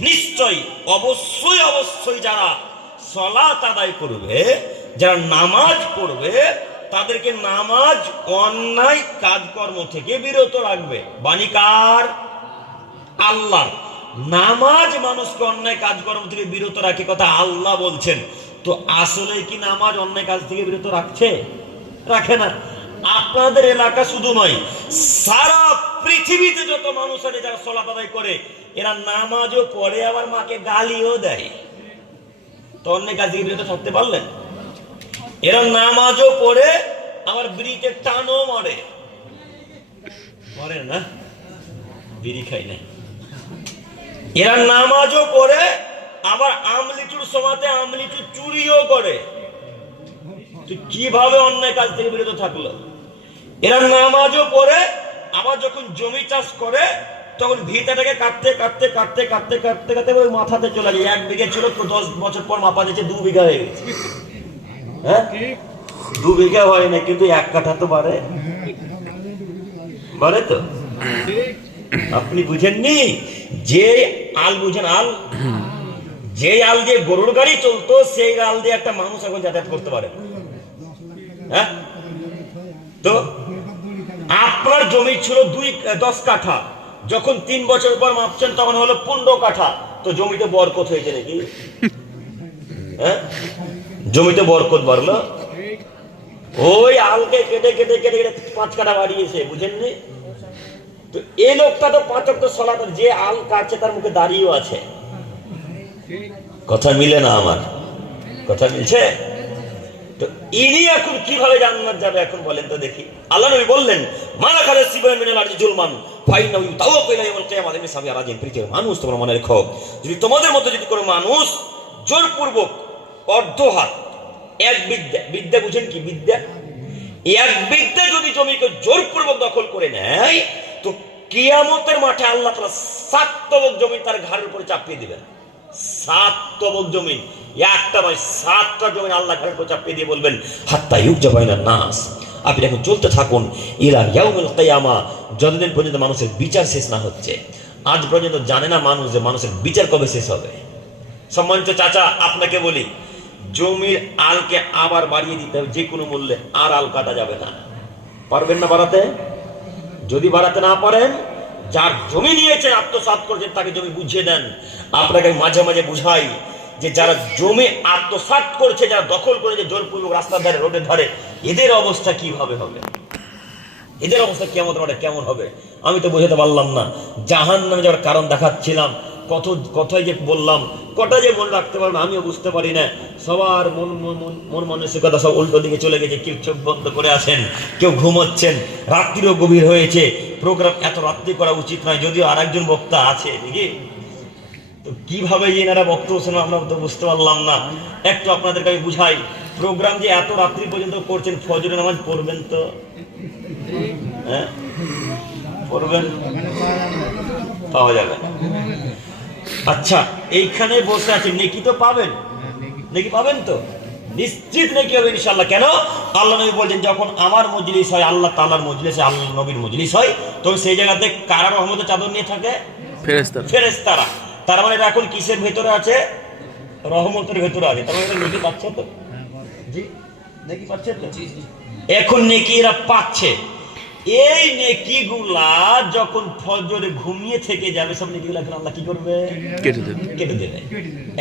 নিশ্চয়ই অবশ্যই অবশ্যই যারা সালাত আদায় করবে, যারা নামাজ পড়বে, তাদেরকে নামাজ অন্যায় কাজকর্ম থেকে বিরত রাখবে। বাণী কার? আল্লাহ। নামাজ মানুষকে অন্যায় কাজকর্ম থেকে বিরত রাখে, কথা আল্লাহ বলছেন। তো আসলে কি নামাজ অন্যায় কাজ থেকে বিরত রাখছে? রাখে না। আপনাদের এলাকা শুধু নয়, সারা পৃথিবীতে যত মানুষ আছে যারা সালাত আদায় করে, এরা নামাজও পড়ে আবার মাকে গালিও দেয়। তো অন্যায় কাজ থেকে বিরত থাকতে পারলেন? এরা নামাজও পড়ে আবার বিড়িতে টানও মারে। মরে না, বিড়ি খাই না। এরা নামাজও পড়ে আবার আমলিচুর সমাতে আমলিচু চুরিও করে। তো কিভাবে অন্যায় কাজ থেকে বিরত থাকলো? এরা নামাজও পড়ে আবার যখন জমি চাষ করে তখন ভিটাটাকে কাটতে কাটতে কাটতে কাটতে কাটতে কাটতে ওই মাথাতে চলে যায়। 1 বিঘা ছিল, 10 বছর পর মাপা দিচ্ছে 2 বিঘা হয়ে গেছে। হ্যাঁ, 2 বিঘা হয় না, কিন্তু 1 কাঠা তো বাড়ে, বাড়ে তো। আপনি বুঝেননি? যে আল বুঝেন, আল, যে আল দিয়ে গরুর গাড়ি চলতো সেই আল দিয়ে একটা মানুষ এখন যাতায়াত করতে পারে। হ্যাঁ, তো আপনার জমি ছিল 10 কাঠা, যখন 3 বছর পর মাপছেন তখন হলো 15 কাঠা। তো জমিতে বরকত হয়েছে নাকি? হ্যাঁ, জমিতে বরকত বাড়লো। ওই আলকে কেটে কেটে কেটে কেটে 5 কাঠা বাড়িয়েছে, বুঝেননি? তো এই লোকটা তো 5 ওয়াক্ত সালাত, যে আল কাটছে তার মুখে দাঁড়িয়েও আছে। কথা মিলে না আমার? কথা মিলছে? তো ইনি এখন কিভাবে জান্নাত যাবে এখন বলেন তো দেখি। আল্লাহ নবী বললেন, মানা খালে সিবান মিনাল আরজি জুলমান ফাইনা ইউতাওয়াক্কালু ইয়াউমাল কিয়ামাতি মিসাবি আরাজিন। পৃথিবীর মানুষ, তোমরা মনে রেখো, যদি তোমাদের মধ্যে যদি কোনো মানুষ জোরপূর্বক অর্ধ হাত, 1 বিদ্যা, বিদ্যা বুঝেন কি বিদ্যা? 1 বিদ্যা যদি জমিকে জোরপূর্বক দখল করে নেয়, তো কিয়ামতের মাঠে আল্লাহ তাআলা 7 তবক জমি তার ঘাড়ের উপরে চাপিয়ে দিবেন। 7 তবক জমি, একটা নয়, 7টা জমি আল্লাহ ঘাড়ের উপর চাপিয়ে দিয়ে বলবেন, হাত্তা ইউকজা বাইনান নাস, আপনি এখন চলতে থাকুন ইলা ইয়াউমিল কিয়ামা, যতদিন পর্যন্ত মানুষের বিচার শেষ না হচ্ছে। আজ পর্যন্ত জানে না মানুষ যে মানুষের বিচার কবে শেষ হবে। সম্মানিত চাচা, আপনাকে বলি, জমির আলকে আবার বাড়িয়ে দিতে হবে যে কোনো মূল্যে, আর আল কাটা যাবে না। পারবেন না বাড়াতে? যদি বাড়াতে না পারেন, যার জমি নিয়েছেন, আত্মসাৎ করছেন, তাকে জমি বুঝিয়ে দেন। আপনাকে মাঝে মাঝে বুঝাই যে যারা জমি আত্মসাৎ করছে, যারা দখল করেছে জোরপূর্বক রাস্তার ধারে, রোডের ধারে, এদের অবস্থা কিভাবে হবে? এদের অবস্থা কেমন হবে, কেমন হবে আমি তো বুঝাতে পারলাম না। জাহান্নামে যাওয়ার কারণ দেখাচ্ছিলাম, কথাই যে বললাম, কটা যে মনে রাখতে পারবো আমিও বুঝতে পারি না। সবার মন মানসিকতা সব উল্টো দিকে চলে গেছে। কেউ চোখ বন্ধ করে আছেন, কেউ ঘুমোচ্ছেন, রাত্রিও গভীর হয়েছে। প্রোগ্রাম এত রাত্রি করা উচিত নয়, যদিও আরেকজন বক্তা আছে নাকি। তো কিভাবে যে এনারা বক্তব্য শোনো আমরা তো বুঝতে পারলাম না। একটু আপনাদেরকে আমি বুঝাই, প্রোগ্রাম যে এত রাত্রি পর্যন্ত করছেন, ফজরের নামাজ পড়বেন তো? হ্যাঁ, পড়বেন, পাওয়া যাবে। আচ্ছা, এইখানে বসে আছে, নেকি তো পাবেন, নেকি পাবেন তো? নিশ্চিত নেকি হবে ইনশাআল্লাহ। কেন? আল্লাহ নবী বলছেন, যখন আমার মজলিস হয়, আল্লাহ তাআলার মজলিস, আল্লাহ নবীর মজলিস হয়, তখন সেই জায়গাতে কারা রহমতের চাদর নিয়ে থাকে? ফেরেশতারা। ফেরেশতারা। তার মানে এটা এখন কিসের ভেতরে আছে? রহমতের ভেতরে আছে। তার মানে এটা নেকি পাচ্ছে তো? জি, নেকি পাচ্ছে তো? এখন নেকি এরা পাচ্ছে। এই নেকিগুলা যখন ফজরে ঘুমিয়ে থেকে যাবে, সব নেকিগুলা এখন আল্লাহ কি করবে? কেটে দেবে, কেটে দেবে।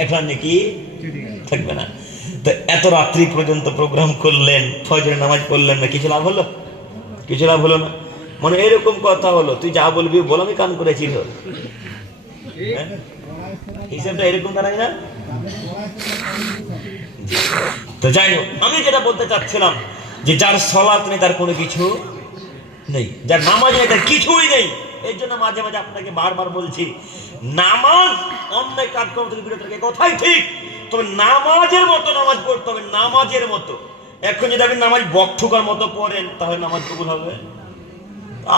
এখন নেকি থাকবে না। তো এত রাত্রি পর্যন্ত প্রোগ্রাম করলেন, ফজরের নামাজ পড়লেন না, কিছু লাভ হলো? কিছু লাভ হলো না। মানে এরকম কথা হলো, তুই যা বলবি বল, আমি কান করেছিল। হিসাবটা এরকম দাঁড়ায় না? তো যাই হোক, আমি যেটা বলতে চাচ্ছিলাম, যে যার সালাত নেই তার কোনো কিছু নেই, যার নামাজ নেই তার কিছুই নেই। এই জন্য মাঝে মাঝে আপনাকে বারবার বলছি, নামাজ অন্যায় কাজকর্ম থেকে বিরত থাকে, কথাই ঠিক। তবে নামাজের মতো নামাজ পড়তে হবে, নামাজের মতো। এখন যদি আপনি নামাজ বকঠুকার মতো পড়েন, তাহলে নামাজ কবুল হবে?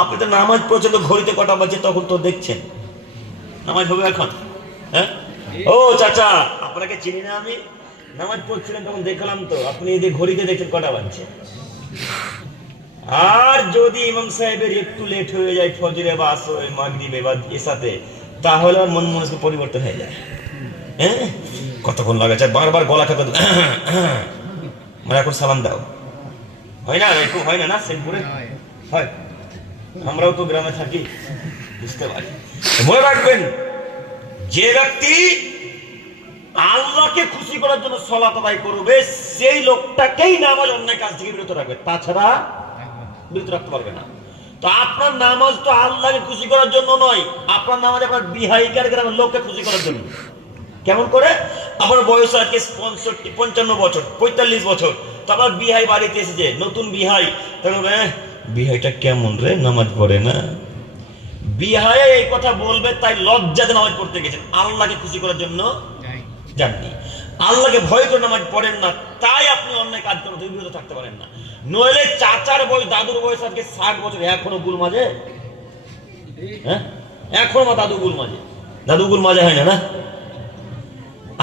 আপনি তো নামাজ পড়ছেন, তো ঘড়িতে কটা বাজে তখন তো দেখছেন, নামাজ হবে এখন? হ্যাঁ, ও চাচা, আপনাকে চিনি না আমি? নামাজ পড়ছিলেন তখন দেখলাম তো, আপনি এদের ঘড়িতে দেখছেন কটা বাজছে। আর যদি ইমাম সাহেবের একটু লেট হয়ে যায় ফজরে বা আসরে, মাগরিবে বা এশাতে, তাহলে আর মন মনস্ক পরিবর্তন হয়ে যায়। হ্যাঁ, কতক্ষণ লাগাচ্ছে, বারবার গলা খাতে, মানে এখন সালাম দাও, হয় না একটু হয় না সেনপুরে হয়, আমরাও তো গ্রামে থাকি, বুঝতে পারি। মনে রাখবেন, যে ব্যক্তি আল্লাহকে খুশি করার জন্য সালাত আদায় করবে সেই লোকটাকেই নামাজ অন্যায় কাজ থেকে বিরত রাখবে, তাছাড়া বিরত রাখতে পারবে না। তো আপনার নামাজ তো আল্লাহকে খুশি করার জন্য নয়, আপনার নামাজ আপনার বিহাইকার গ্রামের লোককে খুশি করার জন্য। কেমন করে? আপনার বয়স আজকে 55 বছর 45 বছর, তো আপনার বিহাই বাড়িতে এসেছে, নতুন বিহাই, তবে বিহাইটা কেমন রে, নামাজ পড়ে না। বিহাই এই কথা বলবে তাই লজ্জাতে নামাজ পড়তে গেছেন, আল্লাহকে খুশি করার জন্য যাননি। আল্লাহকে ভয় করে নামাজ পড়েন না, তাই আপনি অন্যায় কাজ করে বিরত থাকতে পারেন না। নইলে চাচার বয়স, দাদুর বয়স আজকে 60 বছর, এখনো গুল মাঝে, হ্যাঁ এখনো দাদু গুল মাঝে, দাদু গুল মাঝে হয় না না।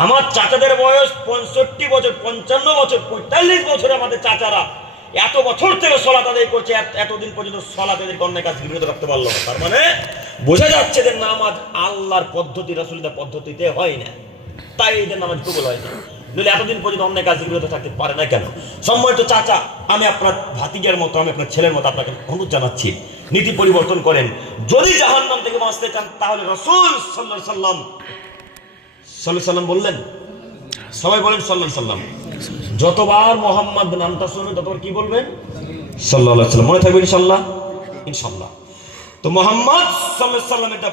আমার চাচাদের বয়স 65 বছর, 55 বছর, 45 বছর, আমাদের চাচারা এত বছর থেকে সালাত আদায় করছে, এতদিন পর্যন্ত সালাত এদের অন্যায় কাজ বিরত রাখতে পারলো না। তার মানে বোঝা যাচ্ছে যে নামাজ আল্লাহর পদ্ধতি, রাসূলের পদ্ধতিতে হয় না, তাই এদের নামাজ কবুল হয় না। নইলে এতদিন পর্যন্ত অন্যায় কাজ বিরত থাকতে পারে না কেন? সম্মানিত চাচা, আমি আপনার ভাতিজার মতো, আমি আপনার ছেলের মতো আপনাকে অনুরোধ জানাচ্ছি, নীতি পরিবর্তন করেন। যদি জাহান্নাম থেকে বাঁচতে চান তাহলে রাসূল সাল্লাল্লাহু আলাইহি সাল্লাম বললেন, সবাই বলেন সাল্লাল্লাহু আলাইহি সাল্লাম। যতবার মোহাম্মদ নামটা শুনবেন ততবার কি বলবেন? সাল্লাল্লাহু আলাইহি সাল্লাম। মনে থাকবে ইনশাআল্লাহ, ইনশাআল্লাহ। তো মোহাম্মদ সাল্লাল্লাহু আলাইহি সাল্লাম এটা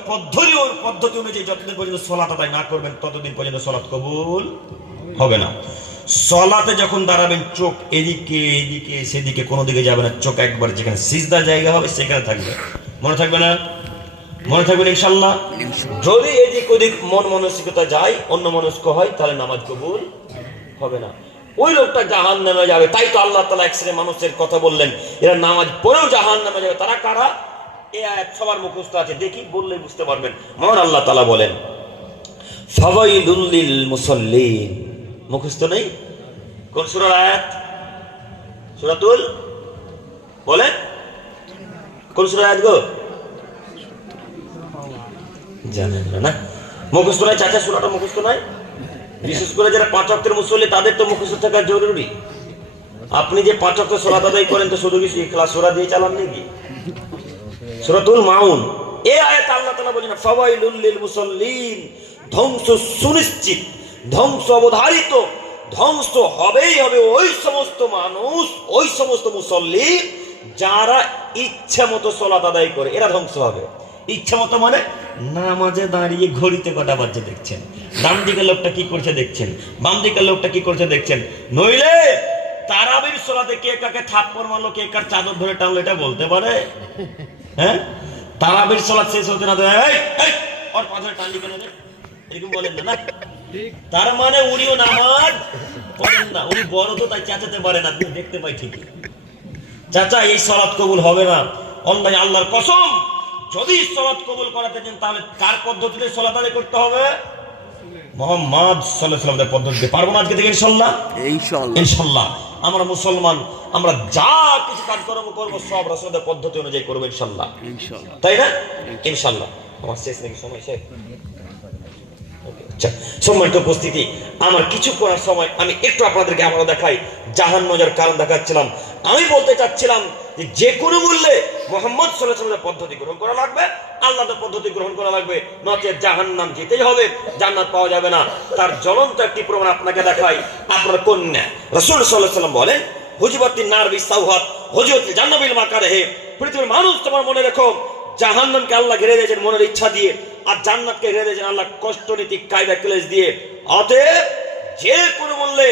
পদ্ধতি অনুযায়ী যতদিন পর্যন্ত সালাত আদায় না করবেন ততদিন পর্যন্ত সালাত কবুল হবে না। সালাতে যখন দাঁড়াবেন চোখ এদিকে এদিকে সেদিকে কোনো দিকে যাবে না, চোখ একবার যেখানে সিজদার জায়গা হবে সেখানে থাকবে। মনে থাকবে না? মনে থাকবেন ইনশাআল্লাহ। যদি এদিক ওদিক মন মানসিকতা যায়, অন্য মনস্ক হয়, তাহলে নামাজ কবুল হবে না, ওই লোকটা জাহান্নামে যাবে। তাই তো আল্লাহ তাআলা এক শ্রেণীর মানুষের কথা বললেন, এরা নামাজ পড়েও জাহান্নামে যাবে। তারা কারা? এই আয়াত সবার মুখস্থ আছে, দেখি বললেই বুঝতে পারবেন। মহান আল্লাহ তাআলা বলেন, ফাওয়াইলুল লিল মুসাল্লিন। মুখস্থ নেই? কোন সূরার আয়াত? সূরাতুল, বলেন কোন সূরার আয়াত গো? জানেন না? মুখস্থ নাই চাচা, সূরাটা মুখস্থ নাই। বিশেষ করে যারা 5 ওয়াক্তের মুসল্লি তাদের তো মুখস্থ থাকা জরুরি। আপনি যে 5 ওয়াক্ত সালাত আদায় করেন তো শুধু কি ইখলাস সূরা দিয়ে চালান নাকি? সূরাতুল মাউন, এই আয়াতে আল্লাহ তাআলা বলেন ফাওয়াইলুল লিল মুসাল্লিন, ধ্বংস সুনিশ্চিত, ধ্বংস অবধারিত, ধ্বংস হবেই হবে ওই সমস্ত মানুষ, ওই সমস্ত মুসল্লি যারা ইচ্ছা মতো সালাত আদায় করে, এরা ধ্বংস হবে। ইচ্ছা মতো মানে নামাজে দাঁড়িয়ে ঘড়িতে কটা বাজছে দেখছেন, ডান দিকের লোকটা কি করছে দেখছেন, বাম দিকের লোকটা কি করছে দেখছেন। নইলে তারাবির সালাতে কে কাকে থাপ্পড় মারলো, কে কার চাদর ধরে টানলো, এটা বলতে পারে? হ্যাঁ, তারাবির সালাত শেষ হতে না ওর পাথরে টানলি কেন রে, এরকম বলেন না? তার মানে উনিও নামাজ পড়েন না, উনি বড় তো তাই চেঁচাতে পারে না, তুমি দেখতে পাই ঠিকই। চাচা, এই সালাত কবুল হবে না অন্যায়, আল্লাহর কসম। যদি সালাত কবুল করাতে চান তাহলে কার পদ্ধতিতে সালাত আদায় করতে হবে? মুহাম্মদ সাল্লাল্লাহু আলাইহি ওয়াসাল্লামের পদ্ধতিতে। পারবো না আজকে থেকে ইনশাআল্লাহ? ইনশাআল্লাহ, ইনশাআল্লাহ। আমরা মুসলমান, আমরা যা কিছু কাজকর্ম করবো সব রাসূলের পদ্ধতি অনুযায়ী করবো ইনশাআল্লাহ, ইনশাআল্লাহ, তাই না? ইনশাআল্লাহ। আমার শেষ নাকি সময় শেষ? সম্মানিত উপস্থিতি, আমার কিছু করার সময় আমি একটু আপনাদেরকে আবারও দেখাই, জাহান্নামের কারণ দেখাচ্ছিলাম। আমি বলতে চাচ্ছিলাম যে কোনো মূল্যে মুহাম্মদ সাল্লাল্লাহু আলাইহি ওয়াসাল্লামের পদ্ধতি গ্রহণ করা লাগবে, আল্লাহর পদ্ধতি গ্রহণ করা লাগবে, নচেত জাহান্নাম যেতেই হবে, জান্নাত পাওয়া যাবে না। তার জ্বলন্ত একটি প্রমাণ আপনাকে দেখাই। আপনার কন্যা রাসূল সাল্লাল্লাহু আলাইহি ওয়াসাল্লাম বলেন, হুজিবাতিন নার বিসাওহাত হুজিবাতিল জান্নাত বিল মাকারিহি। পৃথিবীর মানুষ, তোমার মনে রেখো, জাহান্নামকে আল্লাহ ঘিরে দিয়েছেন মনের ইচ্ছা দিয়ে, আর জান্নাতকে ঘিরে দিয়েছেন আল্লাহ কষ্টনীতি কায়দা ক্লেশ দিয়ে। অতএব যে কোনো মূল্যে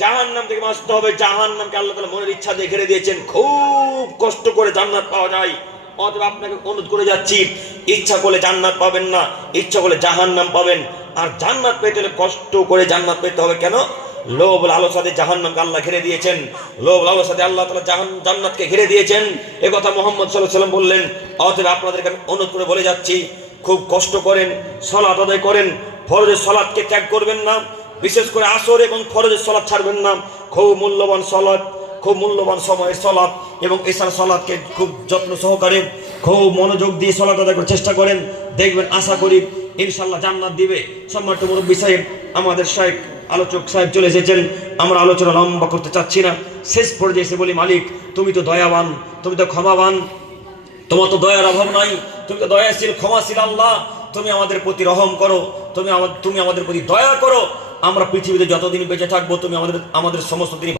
জাহান্নাম থেকে বাঁচতে হবে, জাহান্নামকে আল্লাহ তাআলা মনের ইচ্ছা দিয়ে ঘিরে দিয়েছেন, খুব কষ্ট করে জান্নাত পাওয়া যায়। অতএব আপনাকে অনুরোধ করে যাচ্ছি, ইচ্ছা করলে জান্নাত পাবেন না, ইচ্ছা করলে জাহান্নাম পাবেন। আর জান্নাত পেতে হলে কষ্ট করে জান্নাত পেতে হবে। কেন? লোভ লালসাতে জাহান্নামকে আল্লাহ ঘিরে দিয়েছেন, লোভ লালসাতে আল্লাহ তাআলা জান্নাতকে ঘিরে দিয়েছেন, এ কথা মুহাম্মদ সাল্লাল্লাহু আলাইহি ওয়াসাল্লাম বললেন। অতএব আপনাদেরকে আমি অনুরোধ করে বলে যাচ্ছি, খুব কষ্ট করেন, সালাত আদায় করেন, ফরজের সালাতকে ত্যাগ করবেন না, বিশেষ করে আসর এবং ফরজের সালাত ছাড়বেন না। খুব মূল্যবান সালাত, খুব মূল্যবান সময়ের সালাত এবং এশার সালাতকে খুব যত্ন সহকারে, খুব মনোযোগ দিয়ে সালাত আদায় করার চেষ্টা করেন। দেখবেন, আশা করি ইনশাআল্লাহ জান্নাত দিবে। সম্মানিত মুরব্বী সাহেব, আমাদের শাইখ আলোচক সাহেব চলে এসেছেন, আমরা আলোচনা লম্বা করতে চাচ্ছি না। শেষ পর্যায়ে এসে বলি, মালিক তুমি তো দয়াবান, তুমি তো ক্ষমাবান, তোমার তো দয়ার অভাব নাই, তুমি তো দয়াশীল ক্ষমাশীল আল্লাহ, তুমি আমাদের প্রতি রহম করো, তুমি আমাদের প্রতি দয়া করো। আমরা পৃথিবীতে যতদিন বেঁচে থাকবো তুমি আমাদের সমস্ত দিন